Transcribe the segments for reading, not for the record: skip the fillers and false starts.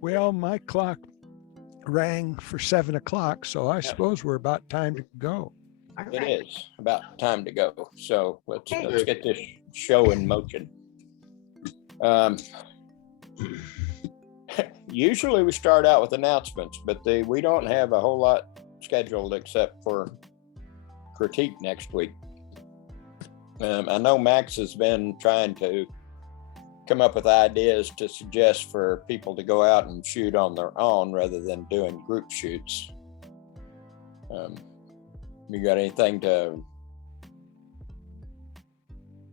Well, my clock rang for 7 o'clock, so I suppose we're about time to go. It is about time to go. So let's get this show in motion. Usually we start out with announcements, but we don't have a whole lot scheduled except for critique next week. I know Max has been trying to come up with ideas to suggest for people to go out and shoot on their own rather than doing group shoots. You got anything to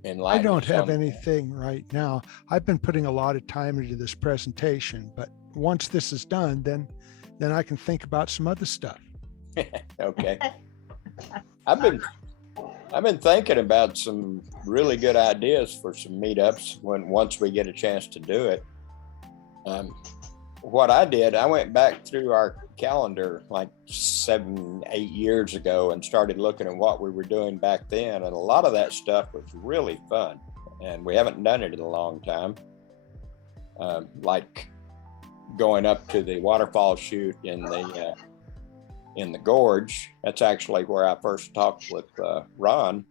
enlighten? I don't have anything right now. I've been putting a lot of time into this presentation, but once this is done, then I can think about some other stuff. Okay. I've been thinking about some really good ideas for some meetups once we get a chance to do it. What I did, I went back through our calendar like 7-8 years ago and started looking at what we were doing back then, and a lot of that stuff was really fun, and we haven't done it in a long time. Like going up to the waterfall shoot in the gorge. That's actually where I first talked with Ron.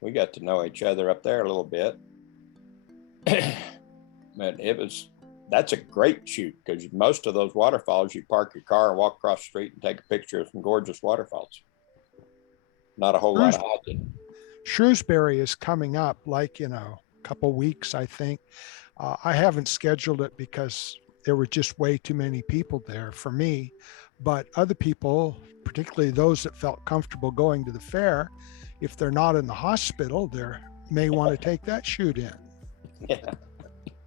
We got to know each other up there a little bit. But that's a great shoot, because most of those waterfalls, you park your car and walk across the street and take a picture of some gorgeous waterfalls. Not a whole lot of hiking. Shrewsbury is coming up like in a couple weeks, I think. I haven't scheduled it because there were just way too many people there for me. But other people, particularly those that felt comfortable going to the fair, if they're not in the hospital, they may want to take that shoot in. Yeah.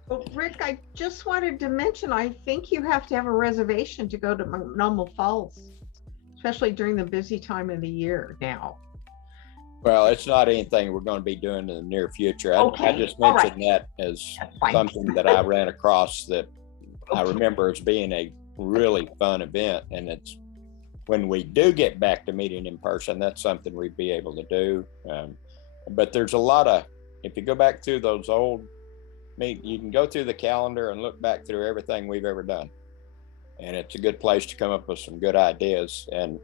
Well, Rick, I just wanted to mention, I think you have to have a reservation to go to Multnomah Falls, especially during the busy time of the year now. Well, it's not anything we're going to be doing in the near future. Okay. I just mentioned that as something that I ran across that I remember as being a really fun event. And it's when we do get back to meeting in person, that's something we'd be able to do. But there's a lot of, if you go back through those old you can go through the calendar and look back through everything we've ever done. And it's a good place to come up with some good ideas. And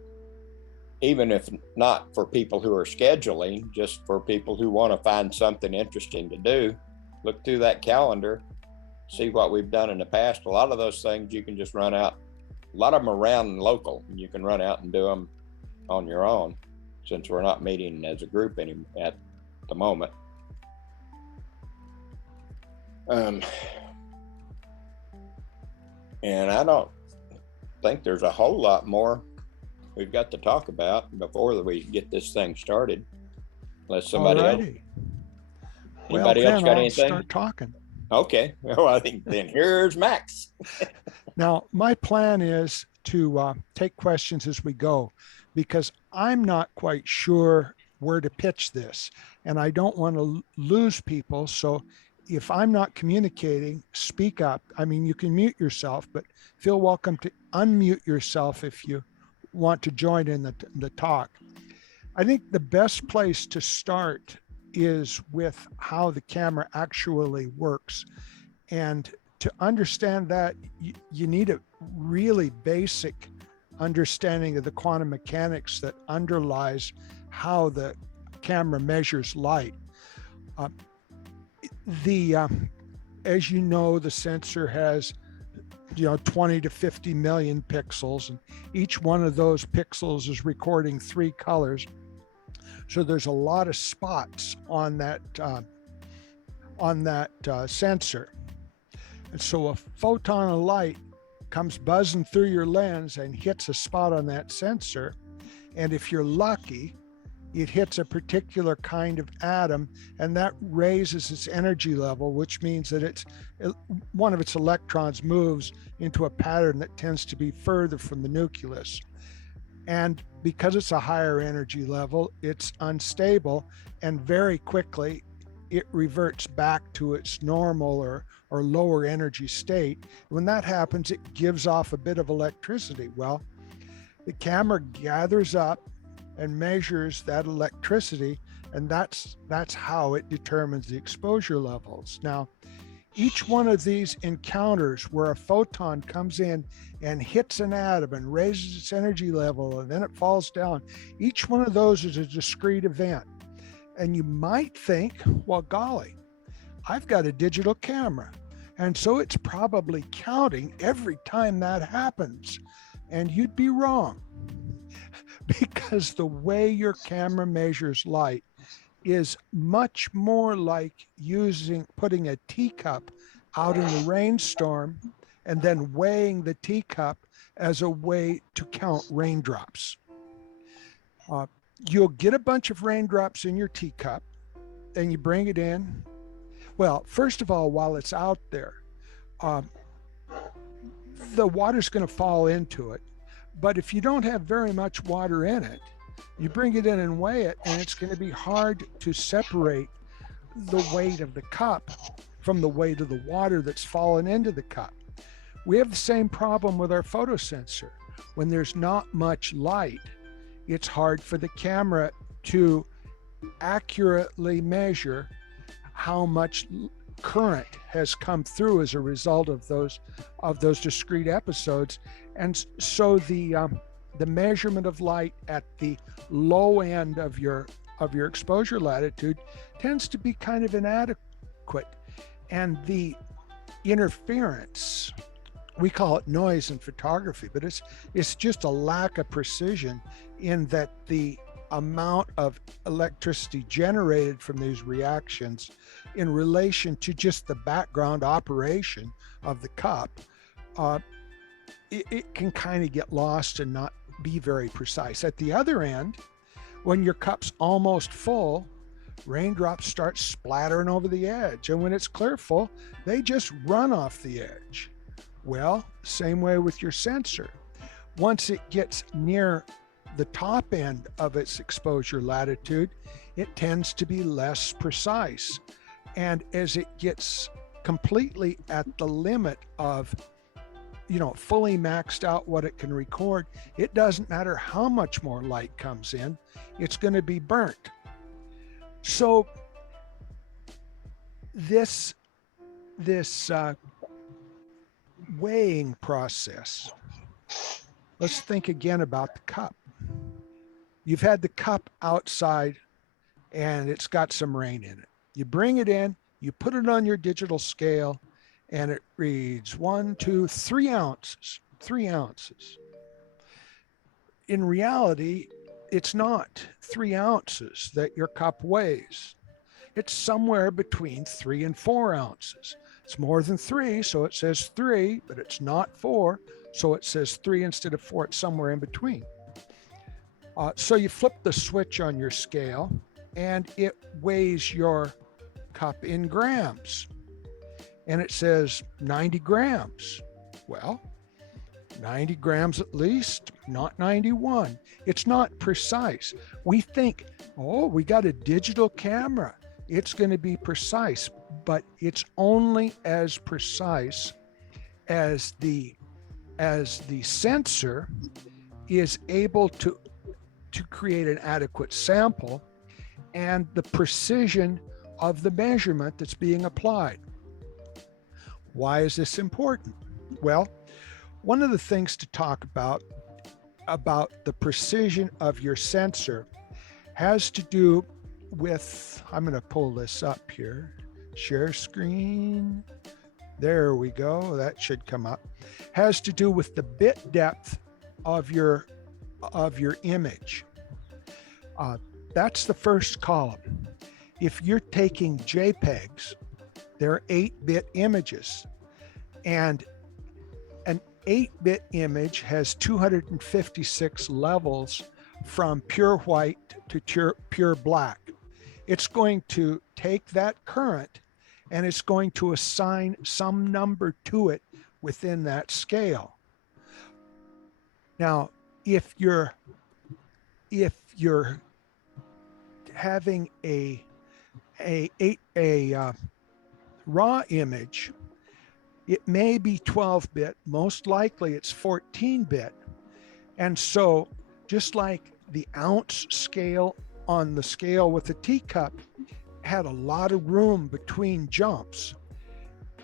even if not for people who are scheduling, just for people who want to find something interesting to do, look through that calendar, see what we've done in the past. A lot of those things you can just run out. A lot of them are around local, and you can run out and do them on your own, since we're not meeting as a group at the moment. And I don't think there's a whole lot more we've got to talk about before we get this thing started, unless somebody else. Anybody else got anything? Start talking. Okay. Well, I think then here's Max. Now, my plan is to take questions as we go, because I'm not quite sure where to pitch this, and I don't want to lose people. So if I'm not communicating, speak up. I mean, you can mute yourself, but feel welcome to unmute yourself if you want to join in the talk. I think the best place to start is with how the camera actually works. And to understand that, you need a really basic understanding of the quantum mechanics that underlies how the camera measures light. As you know, the sensor has 20 to 50 million pixels, and each one of those pixels is recording 3 colors. So there's a lot of spots on that sensor. And so a photon of light comes buzzing through your lens and hits a spot on that sensor. And if you're lucky, it hits a particular kind of atom, and that raises its energy level, which means that one of its electrons moves into a pattern that tends to be further from the nucleus. And because it's a higher energy level, it's unstable, and very quickly it reverts back to its normal or lower energy state. When that happens, it gives off a bit of electricity. Well, the camera gathers up and measures that electricity, and that's how it determines the exposure levels. Now, Each one of these encounters where a photon comes in and hits an atom and raises its energy level and then it falls down, each one of those is a discrete event. And you might think, well, golly, I've got a digital camera, and so it's probably counting every time that happens. And you'd be wrong, because the way your camera measures light is much more like putting a teacup out in a rainstorm and then weighing the teacup as a way to count raindrops. You'll get a bunch of raindrops in your teacup and you bring it in. Well, first of all, while it's out there, the water's going to fall into it. But if you don't have very much water in it, you bring it in and weigh it, and it's going to be hard to separate the weight of the cup from the weight of the water that's fallen into the cup. We have the same problem with our photosensor. When there's not much light, it's hard for the camera to accurately measure how much current has come through as a result of those discrete episodes. And so the measurement of light at the low end of your exposure latitude tends to be kind of inadequate. And the interference, we call it noise in photography, but it's just a lack of precision in that the amount of electricity generated from these reactions in relation to just the background operation of the cup, it can kind of get lost and not be very precise. At the other end, when your cup's almost full, raindrops start splattering over the edge. And when it's clear full, they just run off the edge. Well, same way with your sensor. Once it gets near the top end of its exposure latitude, it tends to be less precise. And as it gets completely at the limit of, fully maxed out what it can record, it doesn't matter how much more light comes in, it's going to be burnt. So this weighing process, let's think again about the cup. You've had the cup outside and it's got some rain in it. You bring it in, you put it on your digital scale, and it reads 1, 2, 3 ounces, 3 ounces. In reality, it's not 3 ounces that your cup weighs. It's somewhere between 3 and 4 ounces. It's more than 3, so it says 3, but it's not 4, so it says 3 instead of 4. It's somewhere in between. So you flip the switch on your scale, and it weighs your cup in grams. And it says 90 grams. Well, 90 grams at least, not 91. It's not precise. We think, we got a digital camera, it's going to be precise, but it's only as precise as the sensor is able to create an adequate sample and the precision of the measurement that's being applied. Why is this important? Well, one of the things to talk about the precision of your sensor has to do with, I'm going to pull this up here, share screen. There we go. That should come up. Has to do with the bit depth of your image. That's the first column. If you're taking JPEGs, they're 8-bit images, and an 8-bit image has 256 levels from pure white to pure black. It's going to take that current and it's going to assign some number to it within that scale. Now, if you're having a raw image, it may be 12-bit, most likely it's 14-bit. And so just like the ounce scale on the scale with the teacup had a lot of room between jumps,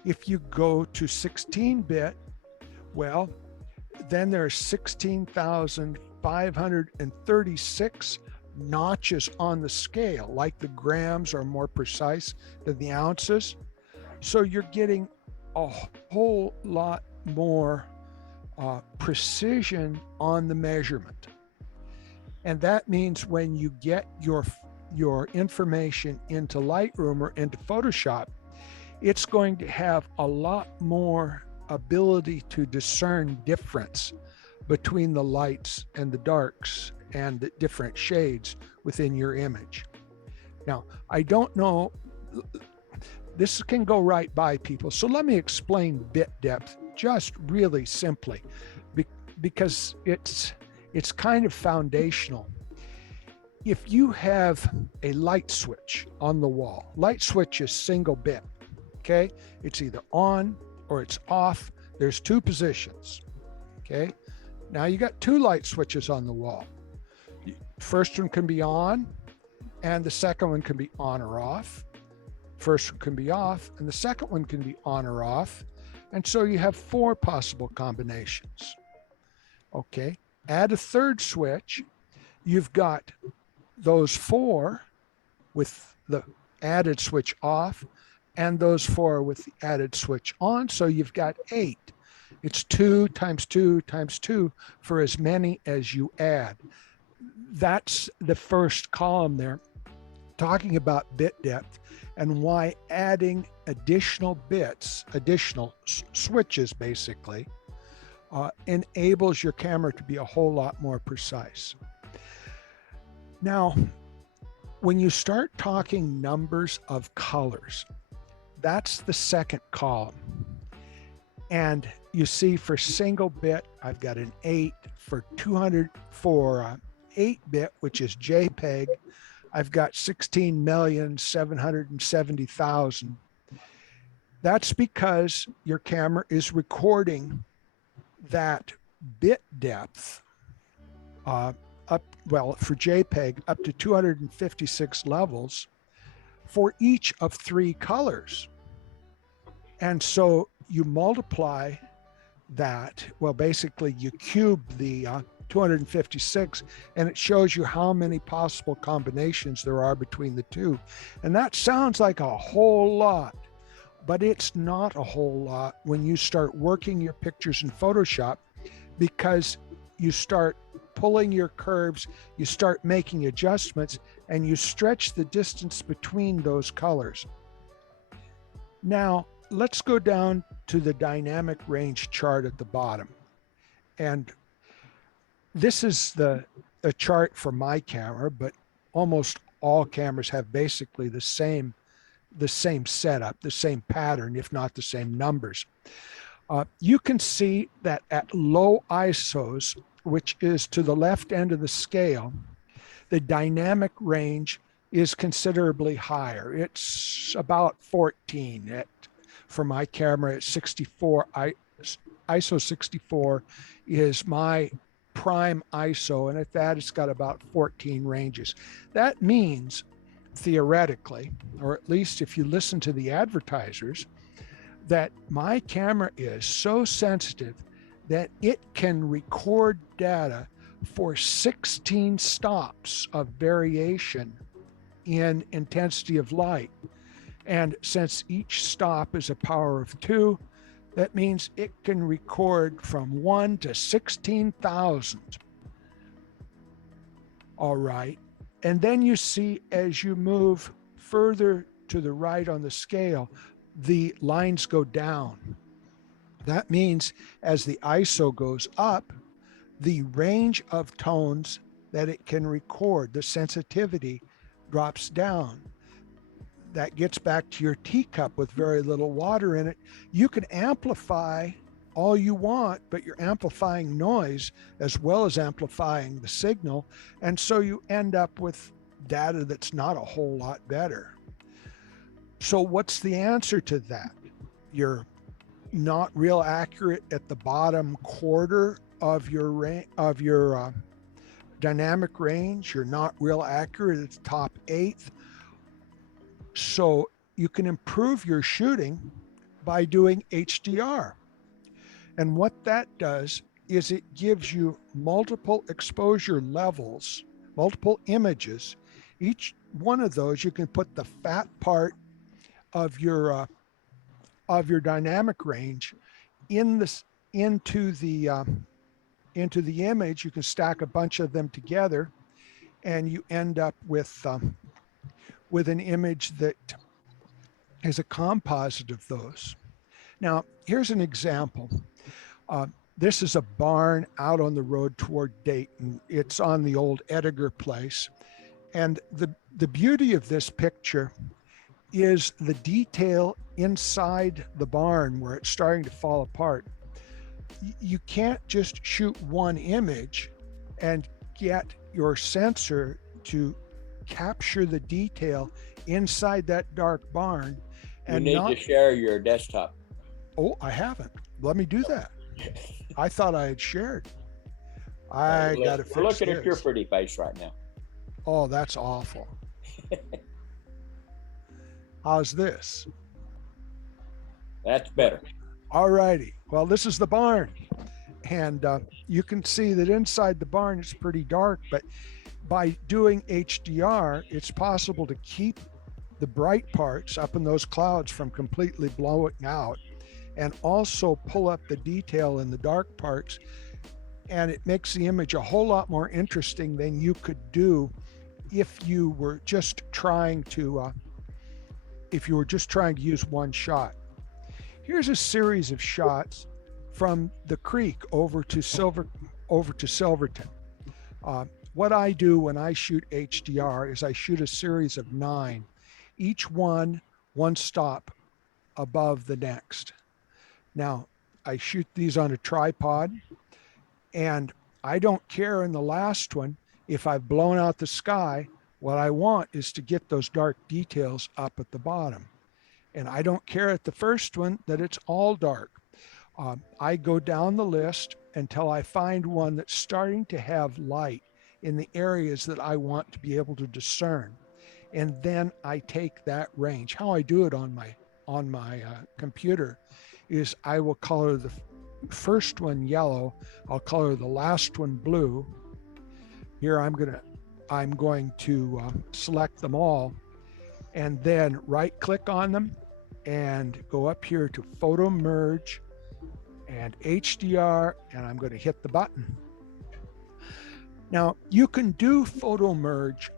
If you go to 16-bit, well, then there's 16,536 notches on the scale, like the grams are more precise than the ounces. So you're getting a whole lot more precision on the measurement. And that means when you get your information into Lightroom or into Photoshop, it's going to have a lot more ability to discern difference between the lights and the darks and the different shades within your image. Now, I don't know, this can go right by people. So let me explain bit depth just really simply, because it's kind of foundational. If you have a light switch on the wall, light switch is single bit, okay? It's either on or it's off. There's two positions, okay? Now you got two light switches on the wall. First one can be on and the second one can be on or off. First one can be off and the second one can be on or off. And so you have four possible combinations. Okay, add a third switch. You've got those four with the added switch off and those four with the added switch on. So you've got 8. It's 2 times 2 times 2 for as many as you add. That's the first column there, talking about bit depth and why adding additional bits, additional switches basically, enables your camera to be a whole lot more precise. Now, when you start talking numbers of colors, that's the second column. And you see for single bit, I've got an 8. For 8-bit, which is JPEG, I've got 16,770,000. That's because your camera is recording that bit depth up, well, for JPEG, up to 256 levels for each of 3 colors. And so you multiply that, well, basically you cube the 256, and it shows you how many possible combinations there are between the two. And that sounds like a whole lot, but it's not a whole lot when you start working your pictures in Photoshop, because you start pulling your curves, you start making adjustments, and you stretch the distance between those colors. Now, let's go down to the dynamic range chart at the bottom. And this is a chart for my camera, but almost all cameras have basically the same setup, the same pattern, if not the same numbers. You can see that at low ISOs, which is to the left end of the scale, the dynamic range is considerably higher. It's about 14. For my camera, it's 64. ISO 64 is my prime ISO, and at that it's got about 14 ranges. That means theoretically, or at least if you listen to the advertisers, that my camera is so sensitive that it can record data for 16 stops of variation in intensity of light. And since each stop is a power of 2, that means it can record from 1 to 16,000. All right. And then you see, as you move further to the right on the scale, the lines go down. That means as the ISO goes up, the range of tones that it can record, the sensitivity drops down. That gets back to your teacup with very little water in it. You can amplify all you want, but you're amplifying noise as well as amplifying the signal. And so you end up with data that's not a whole lot better. So what's the answer to that? You're not real accurate at the bottom quarter of your dynamic range. You're not real accurate at the top 1/8. So you can improve your shooting by doing HDR. And what that does is it gives you multiple exposure levels, multiple images. Each one of those, you can put the fat part of your dynamic range into the image. You can stack a bunch of them together, and you end up with an image that is a composite of those. Now, here's an example. This is a barn out on the road toward Dayton. It's on the old Edgar place. And the beauty of this picture is the detail inside the barn where it's starting to fall apart. You can't just shoot one image and get your sensor to capture the detail inside that dark barn. And you need to share your desktop. Oh, I haven't. Let me do that. I thought I had shared. I got to fix We're looking this. at your pretty face right now. Oh, that's awful. How's this? That's better. All righty. Well, this is the barn. And you can see that inside the barn it's pretty dark, but by doing HDR, it's possible to keep the bright parts up in those clouds from completely blowing out, and also pull up the detail in the dark parts. And it makes the image a whole lot more interesting than you could do if you were just trying to use one shot. Here's a series of shots from the creek over to Silverton. What I do when I shoot HDR is I shoot a series of 9, each one stop above the next. Now, I shoot these on a tripod, and I don't care in the last one if I've blown out the sky. What I want is to get those dark details up at the bottom. And I don't care at the first one that it's all dark. I go down the list until I find one that's starting to have light in the areas that I want to be able to discern. And then I take that range. How I do it on my computer is I will color the first one yellow. I'll color the last one blue. Here I'm going to select them all, and then right click on them and go up here to photo merge and HDR, and I'm going to hit the button. Now you can do photo merge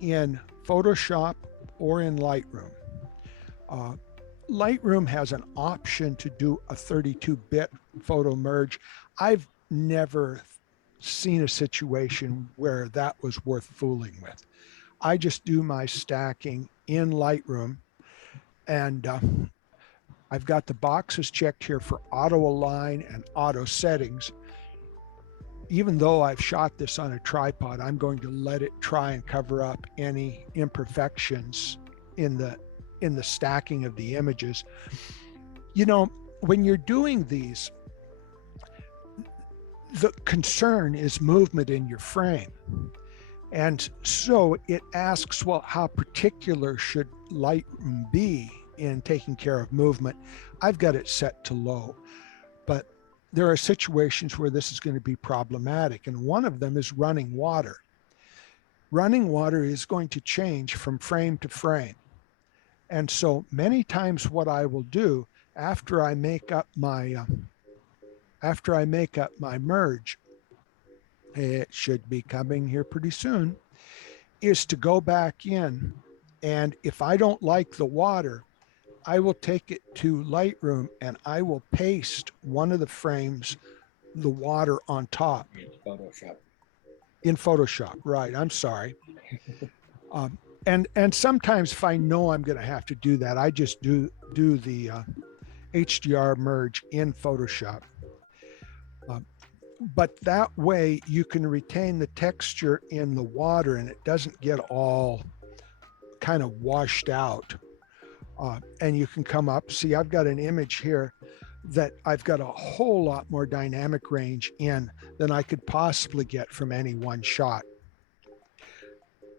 in Photoshop or in Lightroom. Lightroom has an option to do a 32-bit photo merge. I've never seen a situation where that was worth fooling with. I just do my stacking in Lightroom, and I've got the boxes checked here for auto align and auto settings. Even though I've shot this on a tripod, I'm going to let it try and cover up any imperfections in the stacking of the images. You know, when you're doing these, the concern is movement in your frame. And so it asks, well, how particular should Lightroom be in taking care of movement? I've got it set to low, but there are situations where this is going to be problematic. And one of them is running water. Running water is going to change from frame to frame. And so many times what I will do after I make up my merge, it should be coming here pretty soon, is to go back in, and if I don't like the water, I will take it to Lightroom and I will paste one of the frames, the water on top. In Photoshop, right, I'm sorry. And sometimes if I know I'm going to have to do that, I just do the HDR merge in Photoshop. But that way you can retain the texture in the water and it doesn't get all kind of washed out. And you can come up, see, I've got an image here that I've got a whole lot more dynamic range in than I could possibly get from any one shot.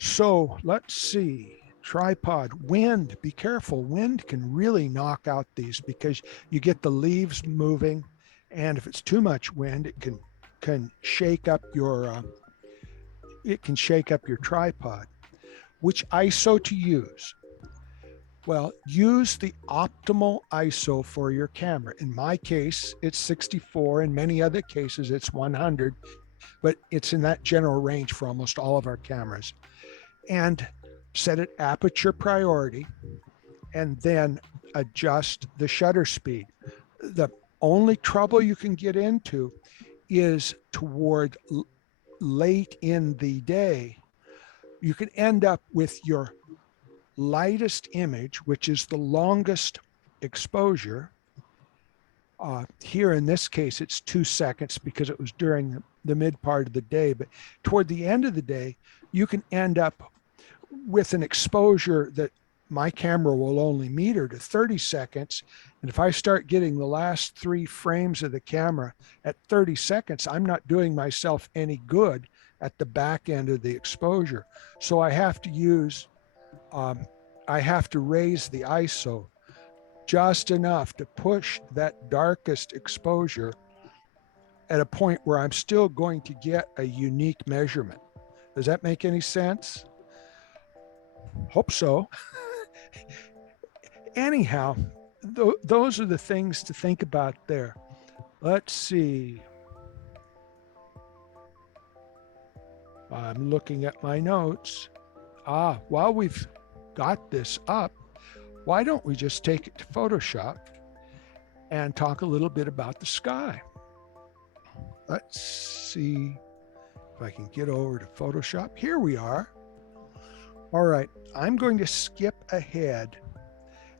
So let's see. tripod, wind, be careful. Wind can really knock out these because you get the leaves moving. And if it's too much wind, it can shake up your tripod. Which ISO to use? Well, use the optimal ISO for your camera. In my case, it's 64. In many other cases, it's 100, but it's in that general range for almost all of our cameras. And set it aperture priority, and then adjust the shutter speed. The only trouble you can get into is toward late in the day. You can end up with your lightest image, which is the longest exposure. Here in this case, it's 2 seconds because it was during the mid part of the day. But toward the end of the day, you can end up with an exposure that my camera will only meter to 30 seconds. And if I start getting the last 3 frames of the camera at 30 seconds, I'm not doing myself any good at the back end of the exposure. So I have to raise the ISO just enough to push that darkest exposure at a point where I'm still going to get a unique measurement. Does that make any sense? Hope so. Anyhow, those are the things to think about there. Let's see. I'm looking at my notes. While we've got this up, why don't we just take it to Photoshop and talk a little bit about the sky? Let's see if I can get over to Photoshop. Here we are. All right, I'm going to skip ahead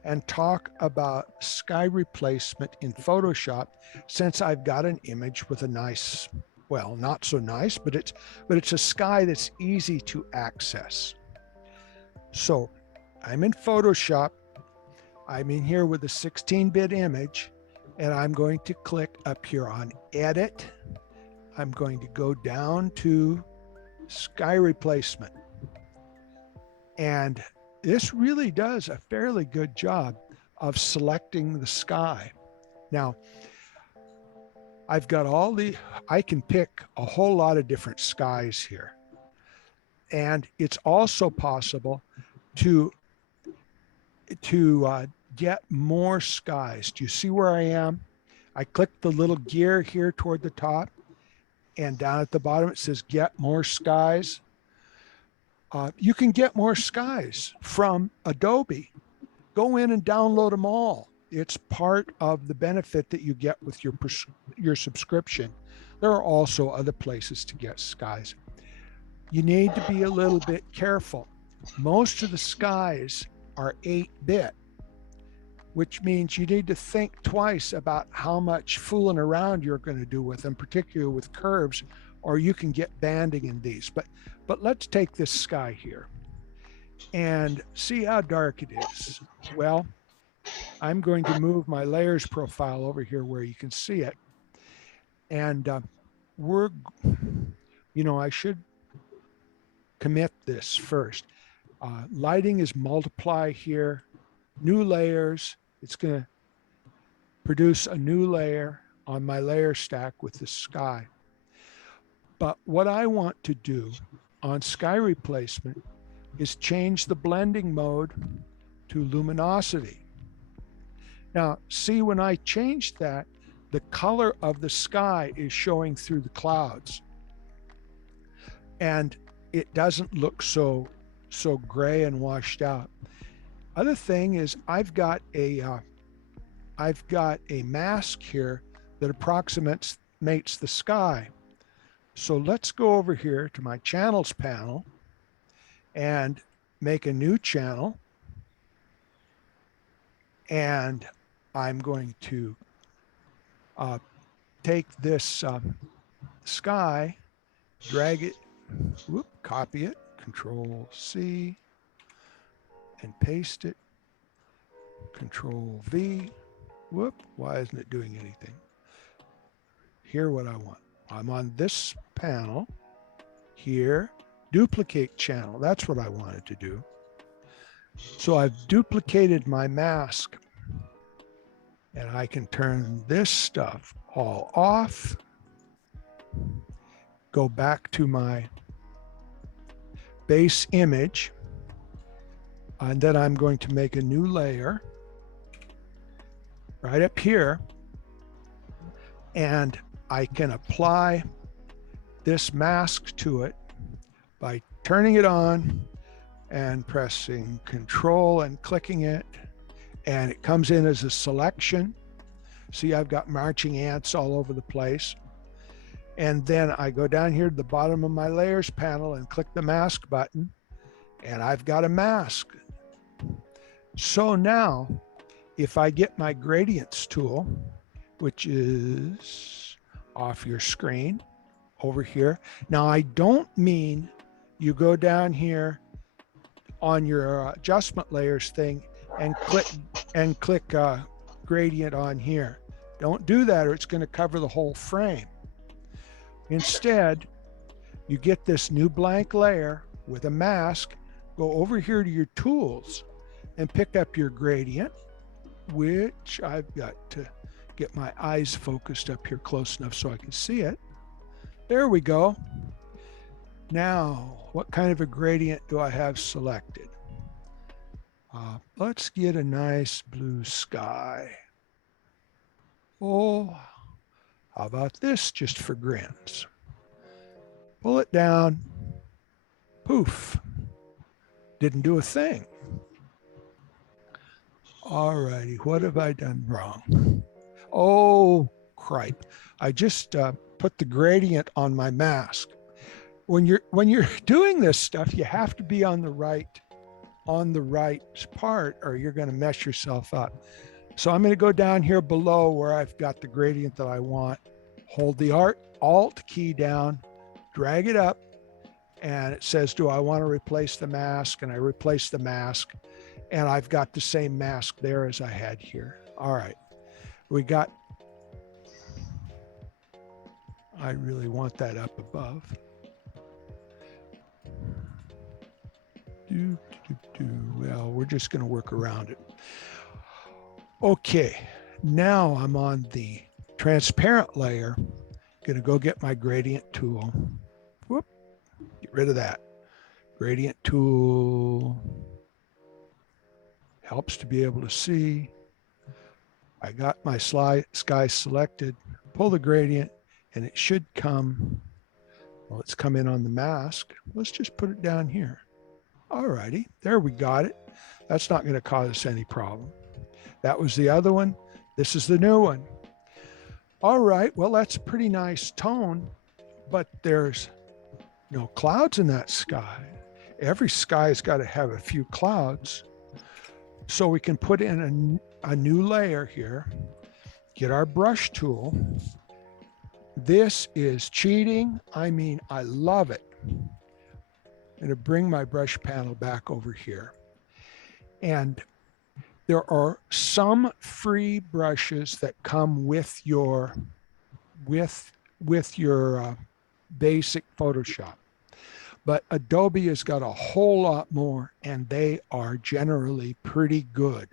and talk about sky replacement in Photoshop, since I've got an image with a nice, well, not so nice, but it's a sky that's easy to access. So I'm in Photoshop. I'm in here with a 16-bit image, and I'm going to click up here on Edit. I'm going to go down to Sky Replacement. And this really does a fairly good job of selecting the sky. Now, I can pick a whole lot of different skies here. And it's also possible to get more skies. Do you see where I am? I click the little gear here toward the top, and down at the bottom it says get more skies. You can get more skies from Adobe. Go in and download them all. It's part of the benefit that you get with your subscription. There are also other places to get skies. You need to be a little bit careful. Most of the skies are 8-bit, which means you need to think twice about how much fooling around you're going to do with them, particularly with curves, or you can get banding in these. But let's take this sky here and see how dark it is. Well, I'm going to move my layers profile over here where you can see it. And I should commit this first. Lighting is multiply here, new layers. It's going to produce a new layer on my layer stack with the sky. But what I want to do on sky replacement is change the blending mode to luminosity. Now, see, when I change that, the color of the sky is showing through the clouds. And it doesn't look so gray and washed out. Other thing is I've got a mask here that approximates the sky. So let's go over here to my channels panel and make a new channel. And I'm going to take this sky, drag it, copy it, Control C, and paste it, Control V. Why isn't it doing anything? Here, what I want. I'm on this panel here, duplicate channel. That's what I wanted to do. So I've duplicated my mask, and I can turn this stuff all off, go back to my base image, and then I'm going to make a new layer right up here, and I can apply this mask to it by turning it on and pressing Control and clicking it, and it comes in as a selection. See, I've got marching ants all over the place. And then I go down here to the bottom of my layers panel and click the mask button, and I've got a mask. So now, if I get my gradients tool, which is off your screen over here. Now, I don't mean you go down here on your adjustment layers thing and click gradient on here. Don't do that, or it's going to cover the whole frame. Instead, you get this new blank layer with a mask, go over here to your tools and pick up your gradient, which I've got to get my eyes focused up here close enough so I can see it. There we go. Now, what kind of a gradient do I have selected? Let's get a nice blue sky. Oh, how about this just for grins? Pull it down. Poof. Didn't do a thing. All righty, what have I done wrong? Oh, cripe. I just put the gradient on my mask. When you're doing this stuff, you have to be on the right part, or you're going to mess yourself up. So I'm going to go down here below where I've got the gradient that I want. Hold the Alt key down, drag it up, and it says, do I want to replace the mask? And I replace the mask, and I've got the same mask there as I had here. All right, I really want that up above. Well, we're just going to work around it. Okay, now I'm on the transparent layer. Going to go get my gradient tool. Whoop, get rid of that. Gradient tool helps to be able to see. I got my sky selected. Pull the gradient, and it should come. Well, it's come in on the mask. Let's just put it down here. All righty, there we got it. That's not going to cause us any problem. That was the other one. This is the new one. All right, well, that's a pretty nice tone, but there's no clouds in that sky. Every sky's got to have a few clouds. So we can put in a new layer here, get our brush tool. This is cheating. I mean, I love it. I'm going to bring my brush panel back over here. And there are some free brushes that come with your basic Photoshop. But Adobe has got a whole lot more, and they are generally pretty good.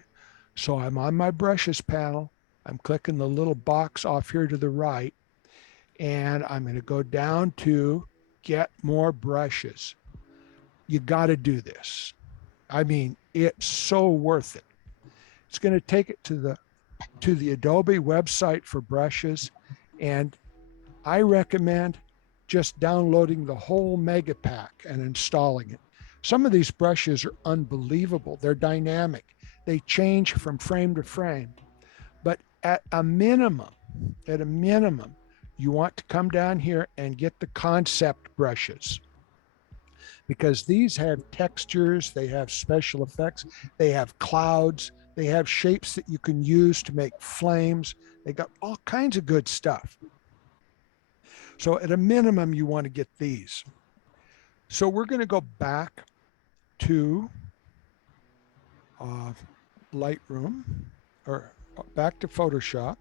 So I'm on my brushes panel. I'm clicking the little box off here to the right, and I'm going to go down to get more brushes. You got to do this. I mean, it's so worth it. It's going to take it to the Adobe website for brushes, and I recommend just downloading the whole mega pack and installing it. Some of these brushes are unbelievable. They're dynamic. They change from frame to frame. But at a minimum, you want to come down here and get the concept brushes, because these have textures, they have special effects, they have clouds, they have shapes that you can use to make flames. They got all kinds of good stuff. So at a minimum, you want to get these. So we're going to go back to Lightroom, or back to Photoshop,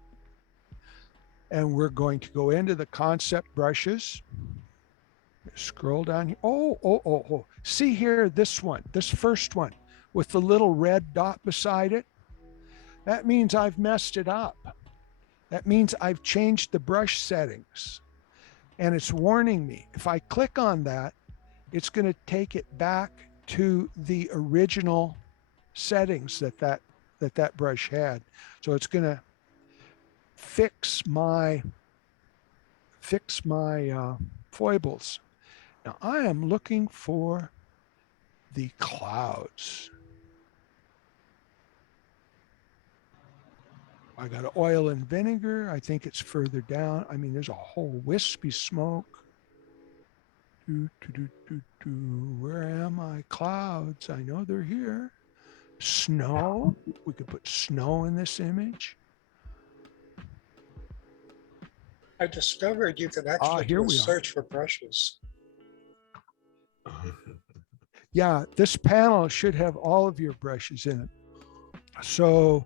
and we're going to go into the concept brushes. Scroll down here. Oh. See here, this one, this first one. with the little red dot beside it, that means I've messed it up. That means I've changed the brush settings, and it's warning me. If I click on that, it's going to take it back to the original settings that brush had. So it's going to fix my foibles. Now I am looking for the clouds. I got oil and vinegar. I think it's further down. I mean, there's a whole wispy smoke. Where am I? Clouds. I know they're here. Snow. We could put snow in this image. I discovered you can actually here do a we are. search for brushes. Yeah, this panel should have all of your brushes in it. So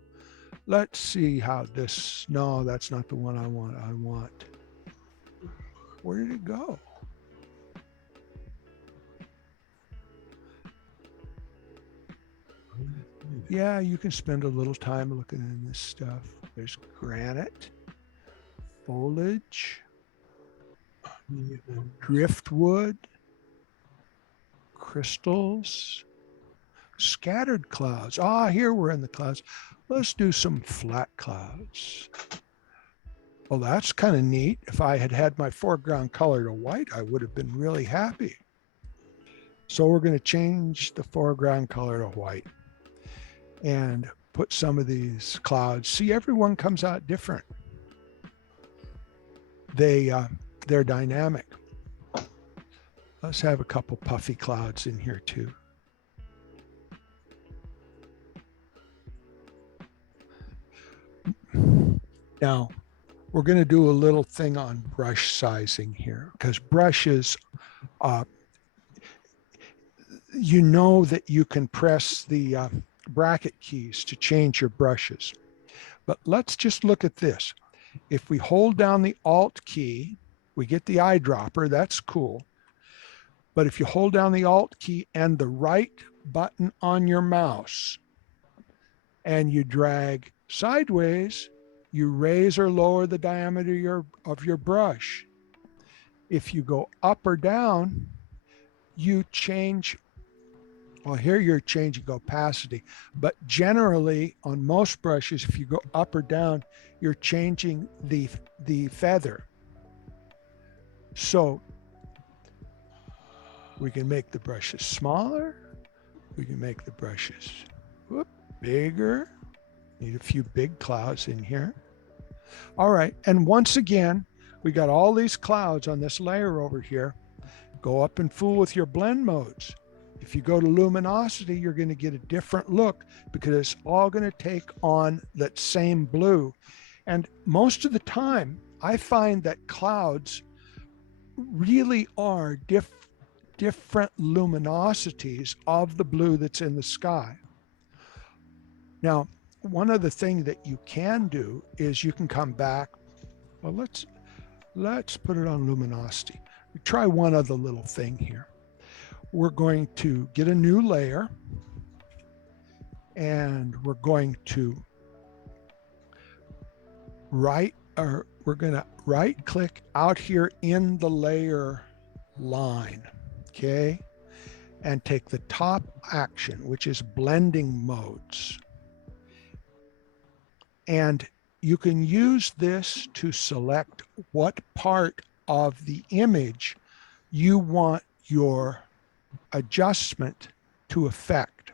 let's see how this, no, that's not the one I want. Where did it go? Yeah, you can spend a little time looking in this stuff. There's granite, foliage, driftwood, crystals, scattered clouds. Here we're in the clouds. Let's do some flat clouds. Well, that's kind of neat. If I had had my foreground color to white, I would have been really happy. So we're going to change the foreground color to white and put some of these clouds. See, everyone comes out different. They're dynamic. Let's have a couple puffy clouds in here too. Now, we're going to do a little thing on brush sizing here, because brushes, you know that you can press the bracket keys to change your brushes. But let's just look at this. If we hold down the Alt key, we get the eyedropper. That's cool. But if you hold down the Alt key and the right button on your mouse and you drag sideways, you raise or lower the diameter of your brush. If you go up or down, you change, well, here you're changing opacity, but generally on most brushes, if you go up or down, you're changing the feather. So we can make the brushes smaller. We can make the brushes bigger. Need a few big clouds in here. All right, and once again, we got all these clouds on this layer over here. Go up and fool with your blend modes. If you go to luminosity, you're going to get a different look because it's all going to take on that same blue. And most of the time, I find that clouds really are different luminosities of the blue that's in the sky. Now, one other thing that you can do is you can come back. Well, let's put it on luminosity. We try one other little thing here. We're going to get a new layer and we're going to right click out here in the layer line, okay? And take the top action, which is blending modes. And you can use this to select what part of the image you want your adjustment to affect.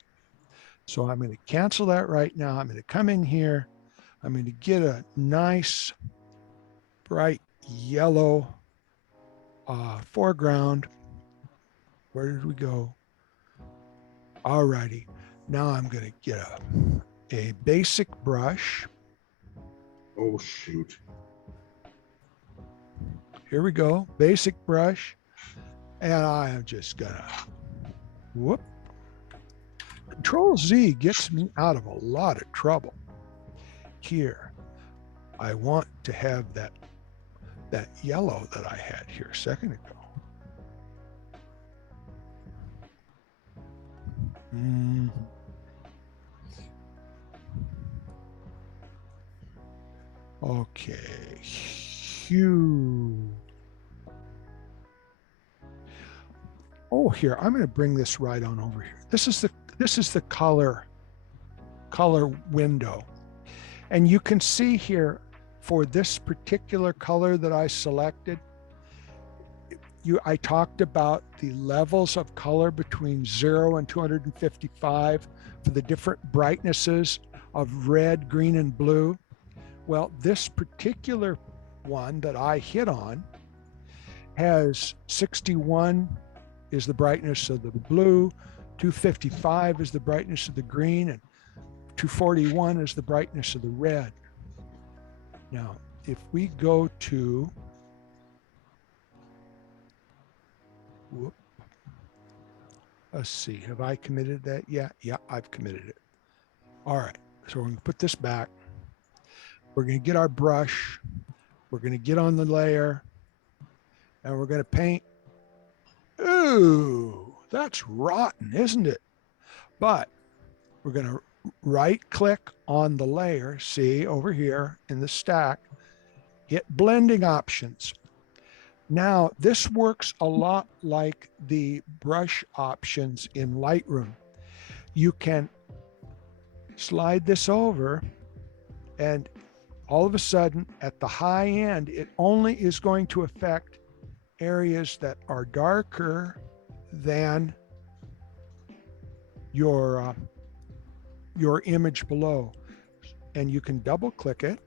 So I'm going to cancel that right now. I'm going to come in here. I'm going to get a nice bright yellow foreground. Where did we go? All righty. Now I'm going to get a basic brush. Oh, shoot. Here we go. Basic brush. And I am just going to whoop. Control Z gets me out of a lot of trouble. Here, I want to have that yellow that I had here a second ago. Okay. Hue. Oh, here, I'm going to bring this right on over here. This is the color window. And you can see here for this particular color that I selected, I talked about the levels of color between 0 and 255 for the different brightnesses of red, green, and blue. Well, this particular one that I hit on has 61 is the brightness of the blue, 255 is the brightness of the green, and 241 is the brightness of the red. Now, if we go to, let's see, have I committed that? Yeah, I've committed it. All right, so we're going to put this back. We're going to get our brush. We're going to get on the layer, and we're going to paint. Ooh, that's rotten, isn't it? But we're going to right click on the layer, see over here in the stack, hit blending options. Now, this works a lot like the brush options in Lightroom. You can slide this over, and all of a sudden at the high end, it only is going to affect areas that are darker than your image below. And you can double click it,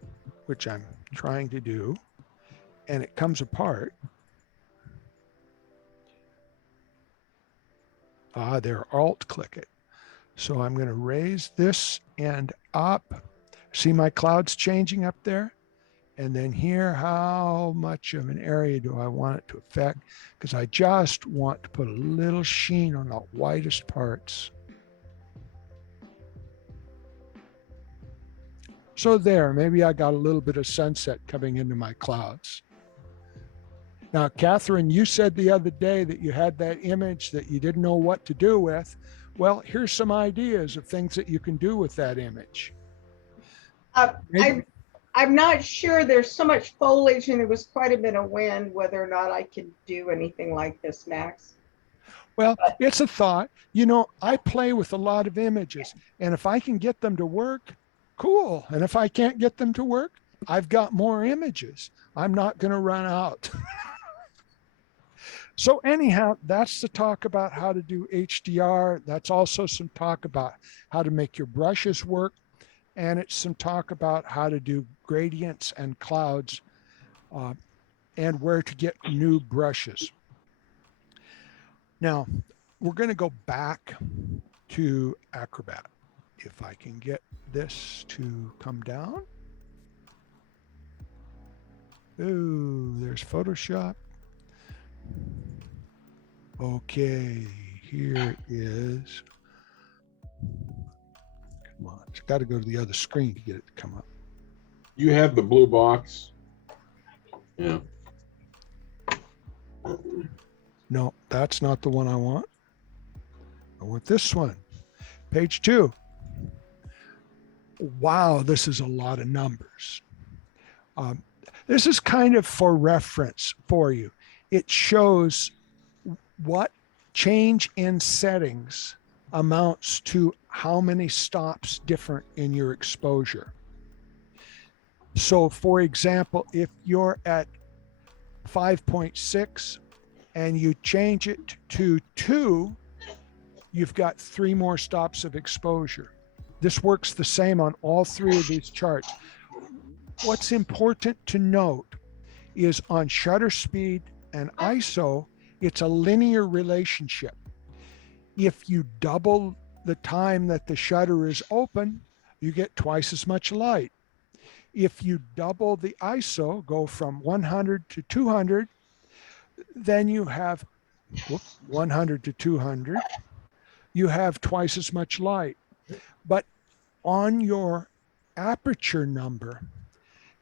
which I'm trying to do, and it comes apart. There, alt click it. So I'm going to raise this and up. See my clouds changing up there? And then here, how much of an area do I want it to affect? Because I just want to put a little sheen on the whitest parts. So there, maybe I got a little bit of sunset coming into my clouds. Now, Catherine, you said the other day that you had that image that you didn't know what to do with. Well, here's some ideas of things that you can do with that image. I'm not sure. There's so much foliage and there was quite a bit of wind, whether or not I could do anything like this, Max. Well, it's a thought. You know, I play with a lot of images, and if I can get them to work, cool. And if I can't get them to work, I've got more images. I'm not going to run out. So anyhow, that's the talk about how to do HDR. That's also some talk about how to make your brushes work. And it's some talk about how to do gradients and clouds and where to get new brushes. Now, we're going to go back to Acrobat. If I can get this to come down. Ooh, there's Photoshop. Okay, here is. Come on, it's got to go to the other screen to get it to come up. You have the blue box. Yeah. No, that's not the one I want. I want this one. Page 2. Wow, this is a lot of numbers. This is kind of for reference for you. It shows what change in settings amounts to how many stops different in your exposure. So for example, if you're at 5.6 and you change it to 2, you've got 3 more stops of exposure. This works the same on all 3 of these charts. What's important to note is on shutter speed and ISO, it's a linear relationship. If you double the time that the shutter is open, you get twice as much light. If you double the ISO, go from 100 to 200, then you have 100 to 200, you have twice as much light. But on your aperture number,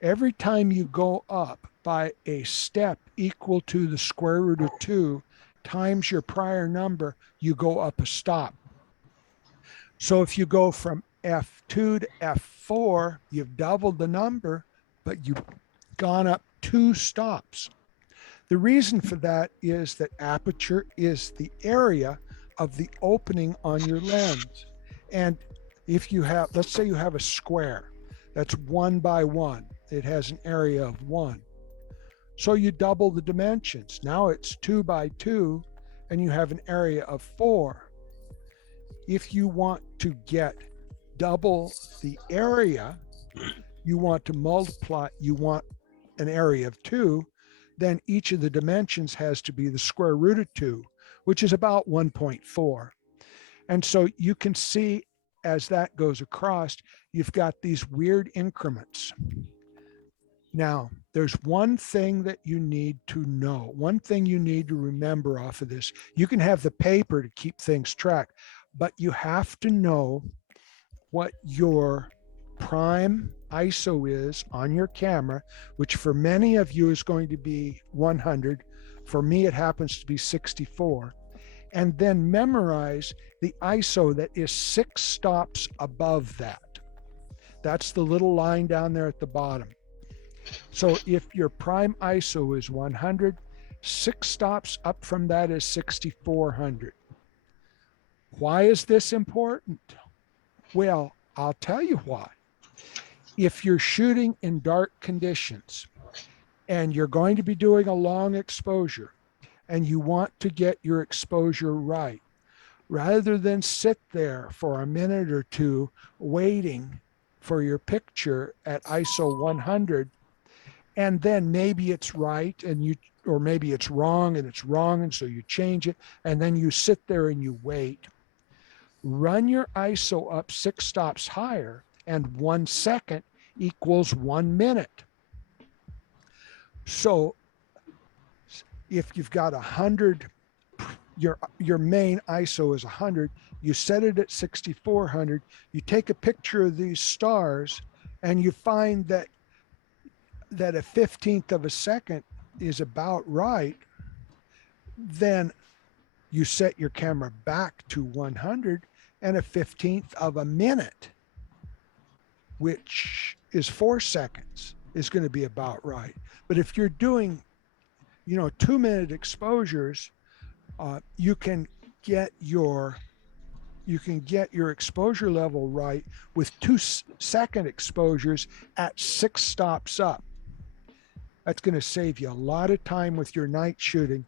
every time you go up by a step equal to the square root of 2 times your prior number, you go up a stop. So if you go from F2 to F4, you've doubled the number, but you've gone up 2 stops. The reason for that is that aperture is the area of the opening on your lens. And if you have, let's say you have a square that's 1 by 1, it has an area of 1. So you double the dimensions. Now it's 2 by 2, and you have an area of 4. If you want to get double the area, you want to multiply, you want an area of 2, then each of the dimensions has to be the square root of 2, which is about 1.4. And so you can see as that goes across, you've got these weird increments. Now, there's one thing that you need to know, one thing you need to remember off of this. You can have the paper to keep things track, but you have to know what your prime ISO is on your camera, which for many of you is going to be 100. For me, it happens to be 64. And then memorize the ISO that is 6 stops above that. That's the little line down there at the bottom. So if your prime ISO is 100, 6 stops up from that is 6400. Why is this important? Well, I'll tell you why. If you're shooting in dark conditions and you're going to be doing a long exposure and you want to get your exposure right, rather than sit there for a minute or two waiting for your picture at ISO 100, and then maybe it's right and you, or maybe it's wrong and so you change it, and then you sit there and you wait. Run your ISO up 6 stops higher, and 1 second equals 1 minute. So if you've got 100, your main ISO is 100, you set it at 6400, you take a picture of these stars and you find that a 15th of a second is about right, then you set your camera back to 100 and a 15th of a minute, which is 4 seconds, is going to be about right. But if you're doing, 2-minute exposures, you can get your exposure level right with 2-second exposures at 6 stops up. That's going to save you a lot of time with your night shooting.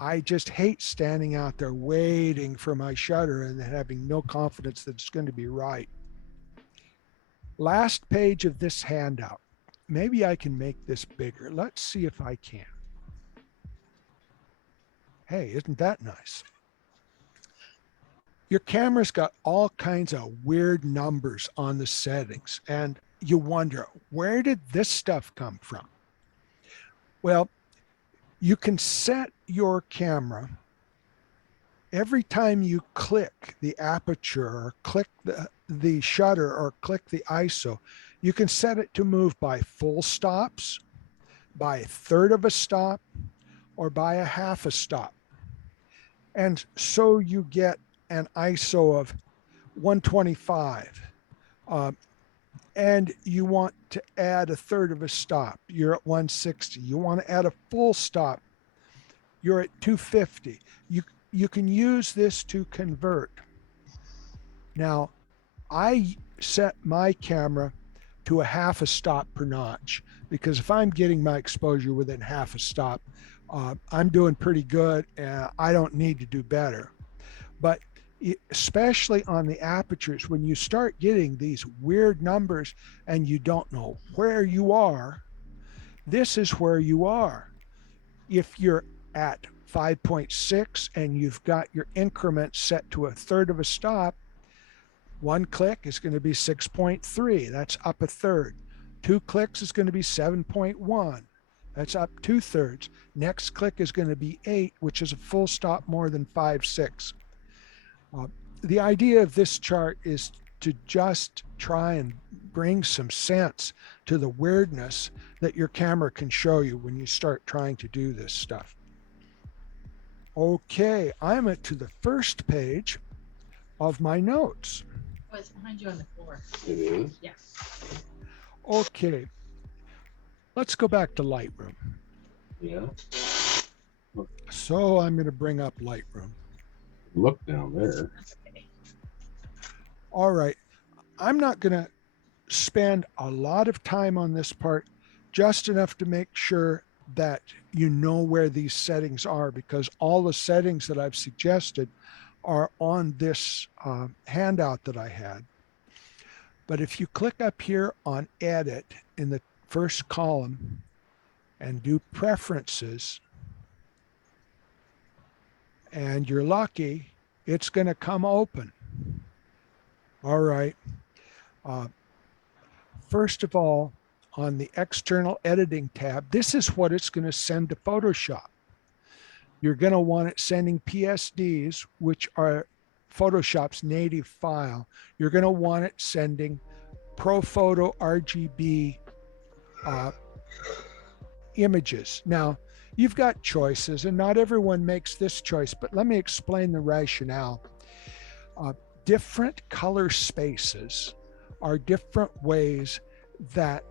I just hate standing out there waiting for my shutter and having no confidence that it's going to be right. Last page of this handout. Maybe I can make this bigger. Let's see if I can. Hey, isn't that nice? Your camera's got all kinds of weird numbers on the settings, and you wonder, where did this stuff come from? Well, you can set your camera every time you click the aperture or click the shutter or click the ISO. You can set it to move by full stops, by 1/3 of a stop, or by a 1/2 a stop. And so you get an ISO of 125. And you want to add 1/3 of a stop, you're at 160. You want to add a full stop, you're at 250. You can use this to convert. Now, I set my camera to a 1/2 a stop per notch, because if I'm getting my exposure within 1/2 a stop, I'm doing pretty good and I don't need to do better. But especially on the apertures, when you start getting these weird numbers and you don't know where you are, this is where you are. If you're at 5.6 and you've got your increment set to 1/3 of a stop, 1 click is going to be 6.3. That's up 1/3. 2 clicks is going to be 7.1. That's up 2/3. Next click is going to be 8, which is a full stop more than 5.6. The idea of this chart is to just try and bring some sense to the weirdness that your camera can show you when you start trying to do this stuff. Okay, I'm to the first page of my notes. Oh, it's behind you on the floor. It is. Yeah. Okay, let's go back to Lightroom. Yeah. So I'm going to bring up Lightroom. Look down there. All right, I'm not going to spend a lot of time on this part, just enough to make sure that you know where these settings are, because all the settings that I've suggested are on this handout that I had. But if you click up here on Edit in the first column and do Preferences, and you're lucky, it's going to come open. All right. First of all, on the External Editing tab, this is what it's going to send to Photoshop. You're going to want it sending PSDs, which are Photoshop's native file. You're going to want it sending ProPhoto RGB images. Now, you've got choices, and not everyone makes this choice, but let me explain the rationale. Different color spaces are different ways that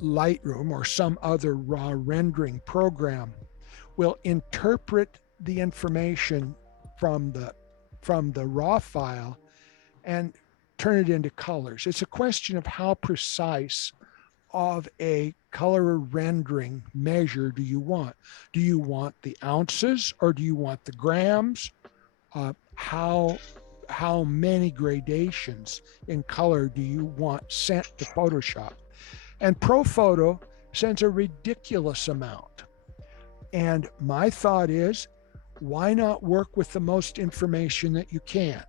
Lightroom or some other raw rendering program will interpret the information from the raw file and turn it into colors. It's a question of how precise of a color rendering measure do you want? Do you want the ounces or do you want the grams? How many gradations in color do you want sent to Photoshop? And ProPhoto sends a ridiculous amount. And my thought is, why not work with the most information that you can?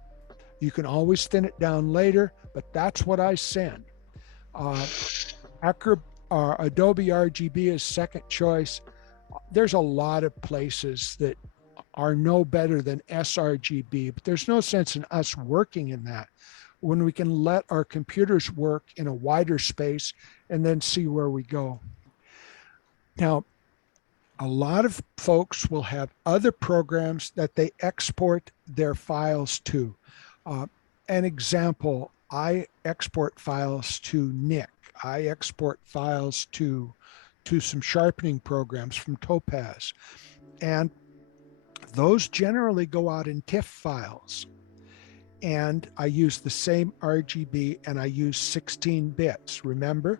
You can always thin it down later, but that's what I send. Adobe RGB is second choice. There's a lot of places that are no better than sRGB, but there's no sense in us working in that when we can let our computers work in a wider space and then see where we go. Now, a lot of folks will have other programs that they export their files to. An example, I export files to Nik. I export files to some sharpening programs from Topaz. And those generally go out in TIFF files. And I use the same RGB and I use 16 bits. Remember,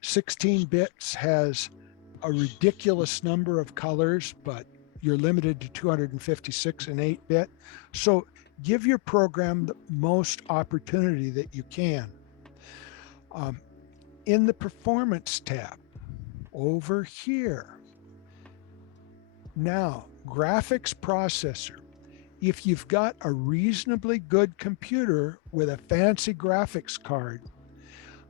16 bits has a ridiculous number of colors, but you're limited to 256 and 8-bit. So give your program the most opportunity that you can. In the Performance tab, over here, now, graphics processor. If you've got a reasonably good computer with a fancy graphics card,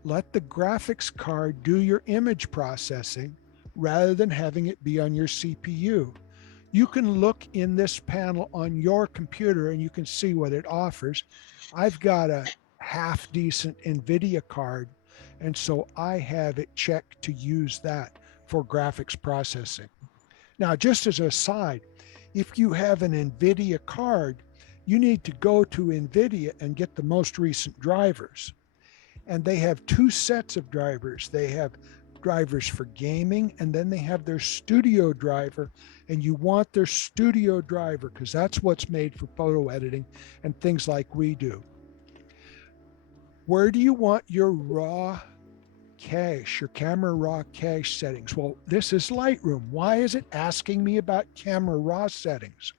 let the graphics card do your image processing rather than having it be on your CPU. You can look in this panel on your computer and you can see what it offers. I've got a half decent NVIDIA card, and so I have it checked to use that for graphics processing. Now, just as an aside, if you have an NVIDIA card, you need to go to NVIDIA and get the most recent drivers. And they have two sets of drivers. They have drivers for gaming, and then they have their studio driver, and you want their studio driver because that's what's made for photo editing and things like we do. Where do you want your raw cache, your camera raw cache settings? Well, this is Lightroom. Why is it asking me about camera raw settings?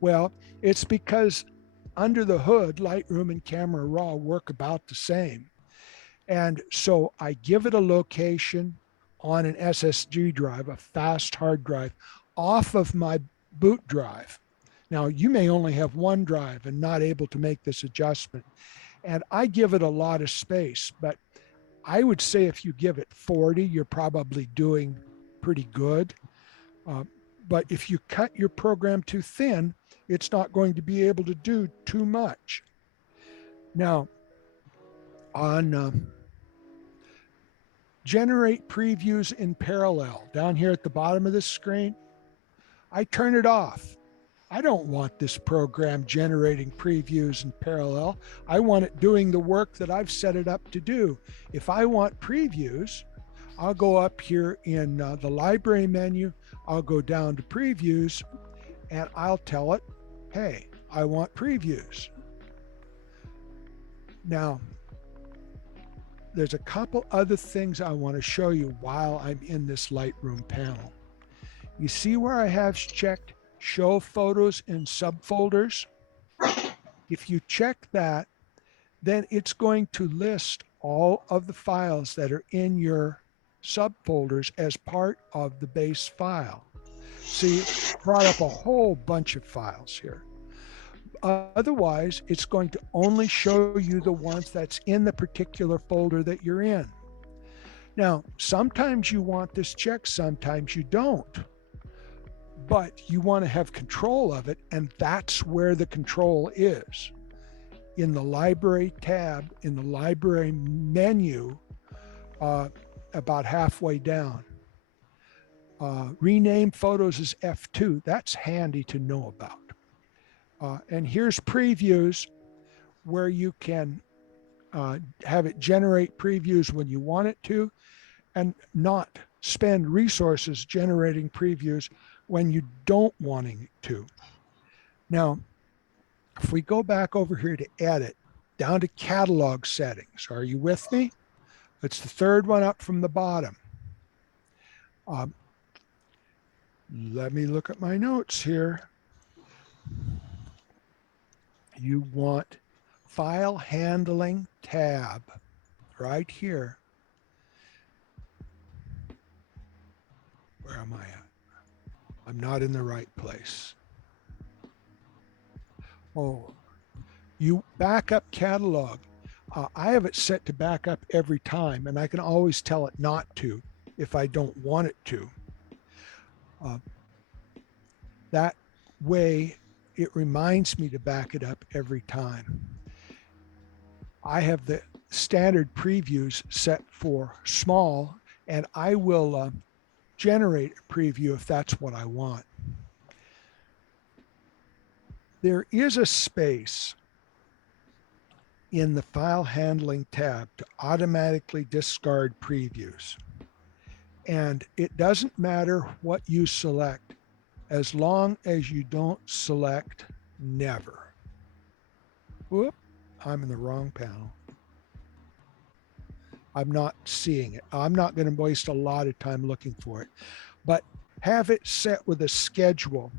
Well, it's because under the hood, Lightroom and camera raw work about the same. And so I give it a location on an SSD drive, a fast hard drive, off of my boot drive. Now, you may only have one drive and not able to make this adjustment. And I give it a lot of space, but I would say if you give it 40, you're probably doing pretty good. But if you cut your program too thin, it's not going to be able to do too much. Now, on generate previews in parallel, down here at the bottom of this screen, I turn it off. I don't want this program generating previews in parallel. I want it doing the work that I've set it up to do. If I want previews, I'll go up here in the library menu, I'll go down to previews, and I'll tell it, hey, I want previews. Now, there's a couple other things I want to show you while I'm in this Lightroom panel. You see where I have checked show photos in subfolders? If you check that, then it's going to list all of the files that are in your subfolders as part of the base file. See, it brought up a whole bunch of files here. Otherwise, it's going to only show you the ones that's in the particular folder that you're in. Now, sometimes you want this checked, sometimes you don't. But you want to have control of it, and that's where the control is. In the library tab, in the library menu, about halfway down. Rename photos as F2, that's handy to know about. And here's previews where you can have it generate previews when you want it to, and not spend resources generating previews when you don't wanting it to. Now, if we go back over here to edit, down to catalog settings, are you with me? It's the third one up from the bottom. Let me look at my notes here. You want file handling tab right here. Where am I at? I'm not in the right place. Oh, you backup catalog. I have it set to backup every time, and I can always tell it not to if I don't want it to. That way, it reminds me to back it up every time. I have the standard previews set for small, and I will generate a preview if that's what I want. There is a space in the file handling tab to automatically discard previews. And it doesn't matter what you select as long as you don't select never. Whoop, I'm in the wrong panel. I'm not seeing it. I'm not going to waste a lot of time looking for it, but have it set with a schedule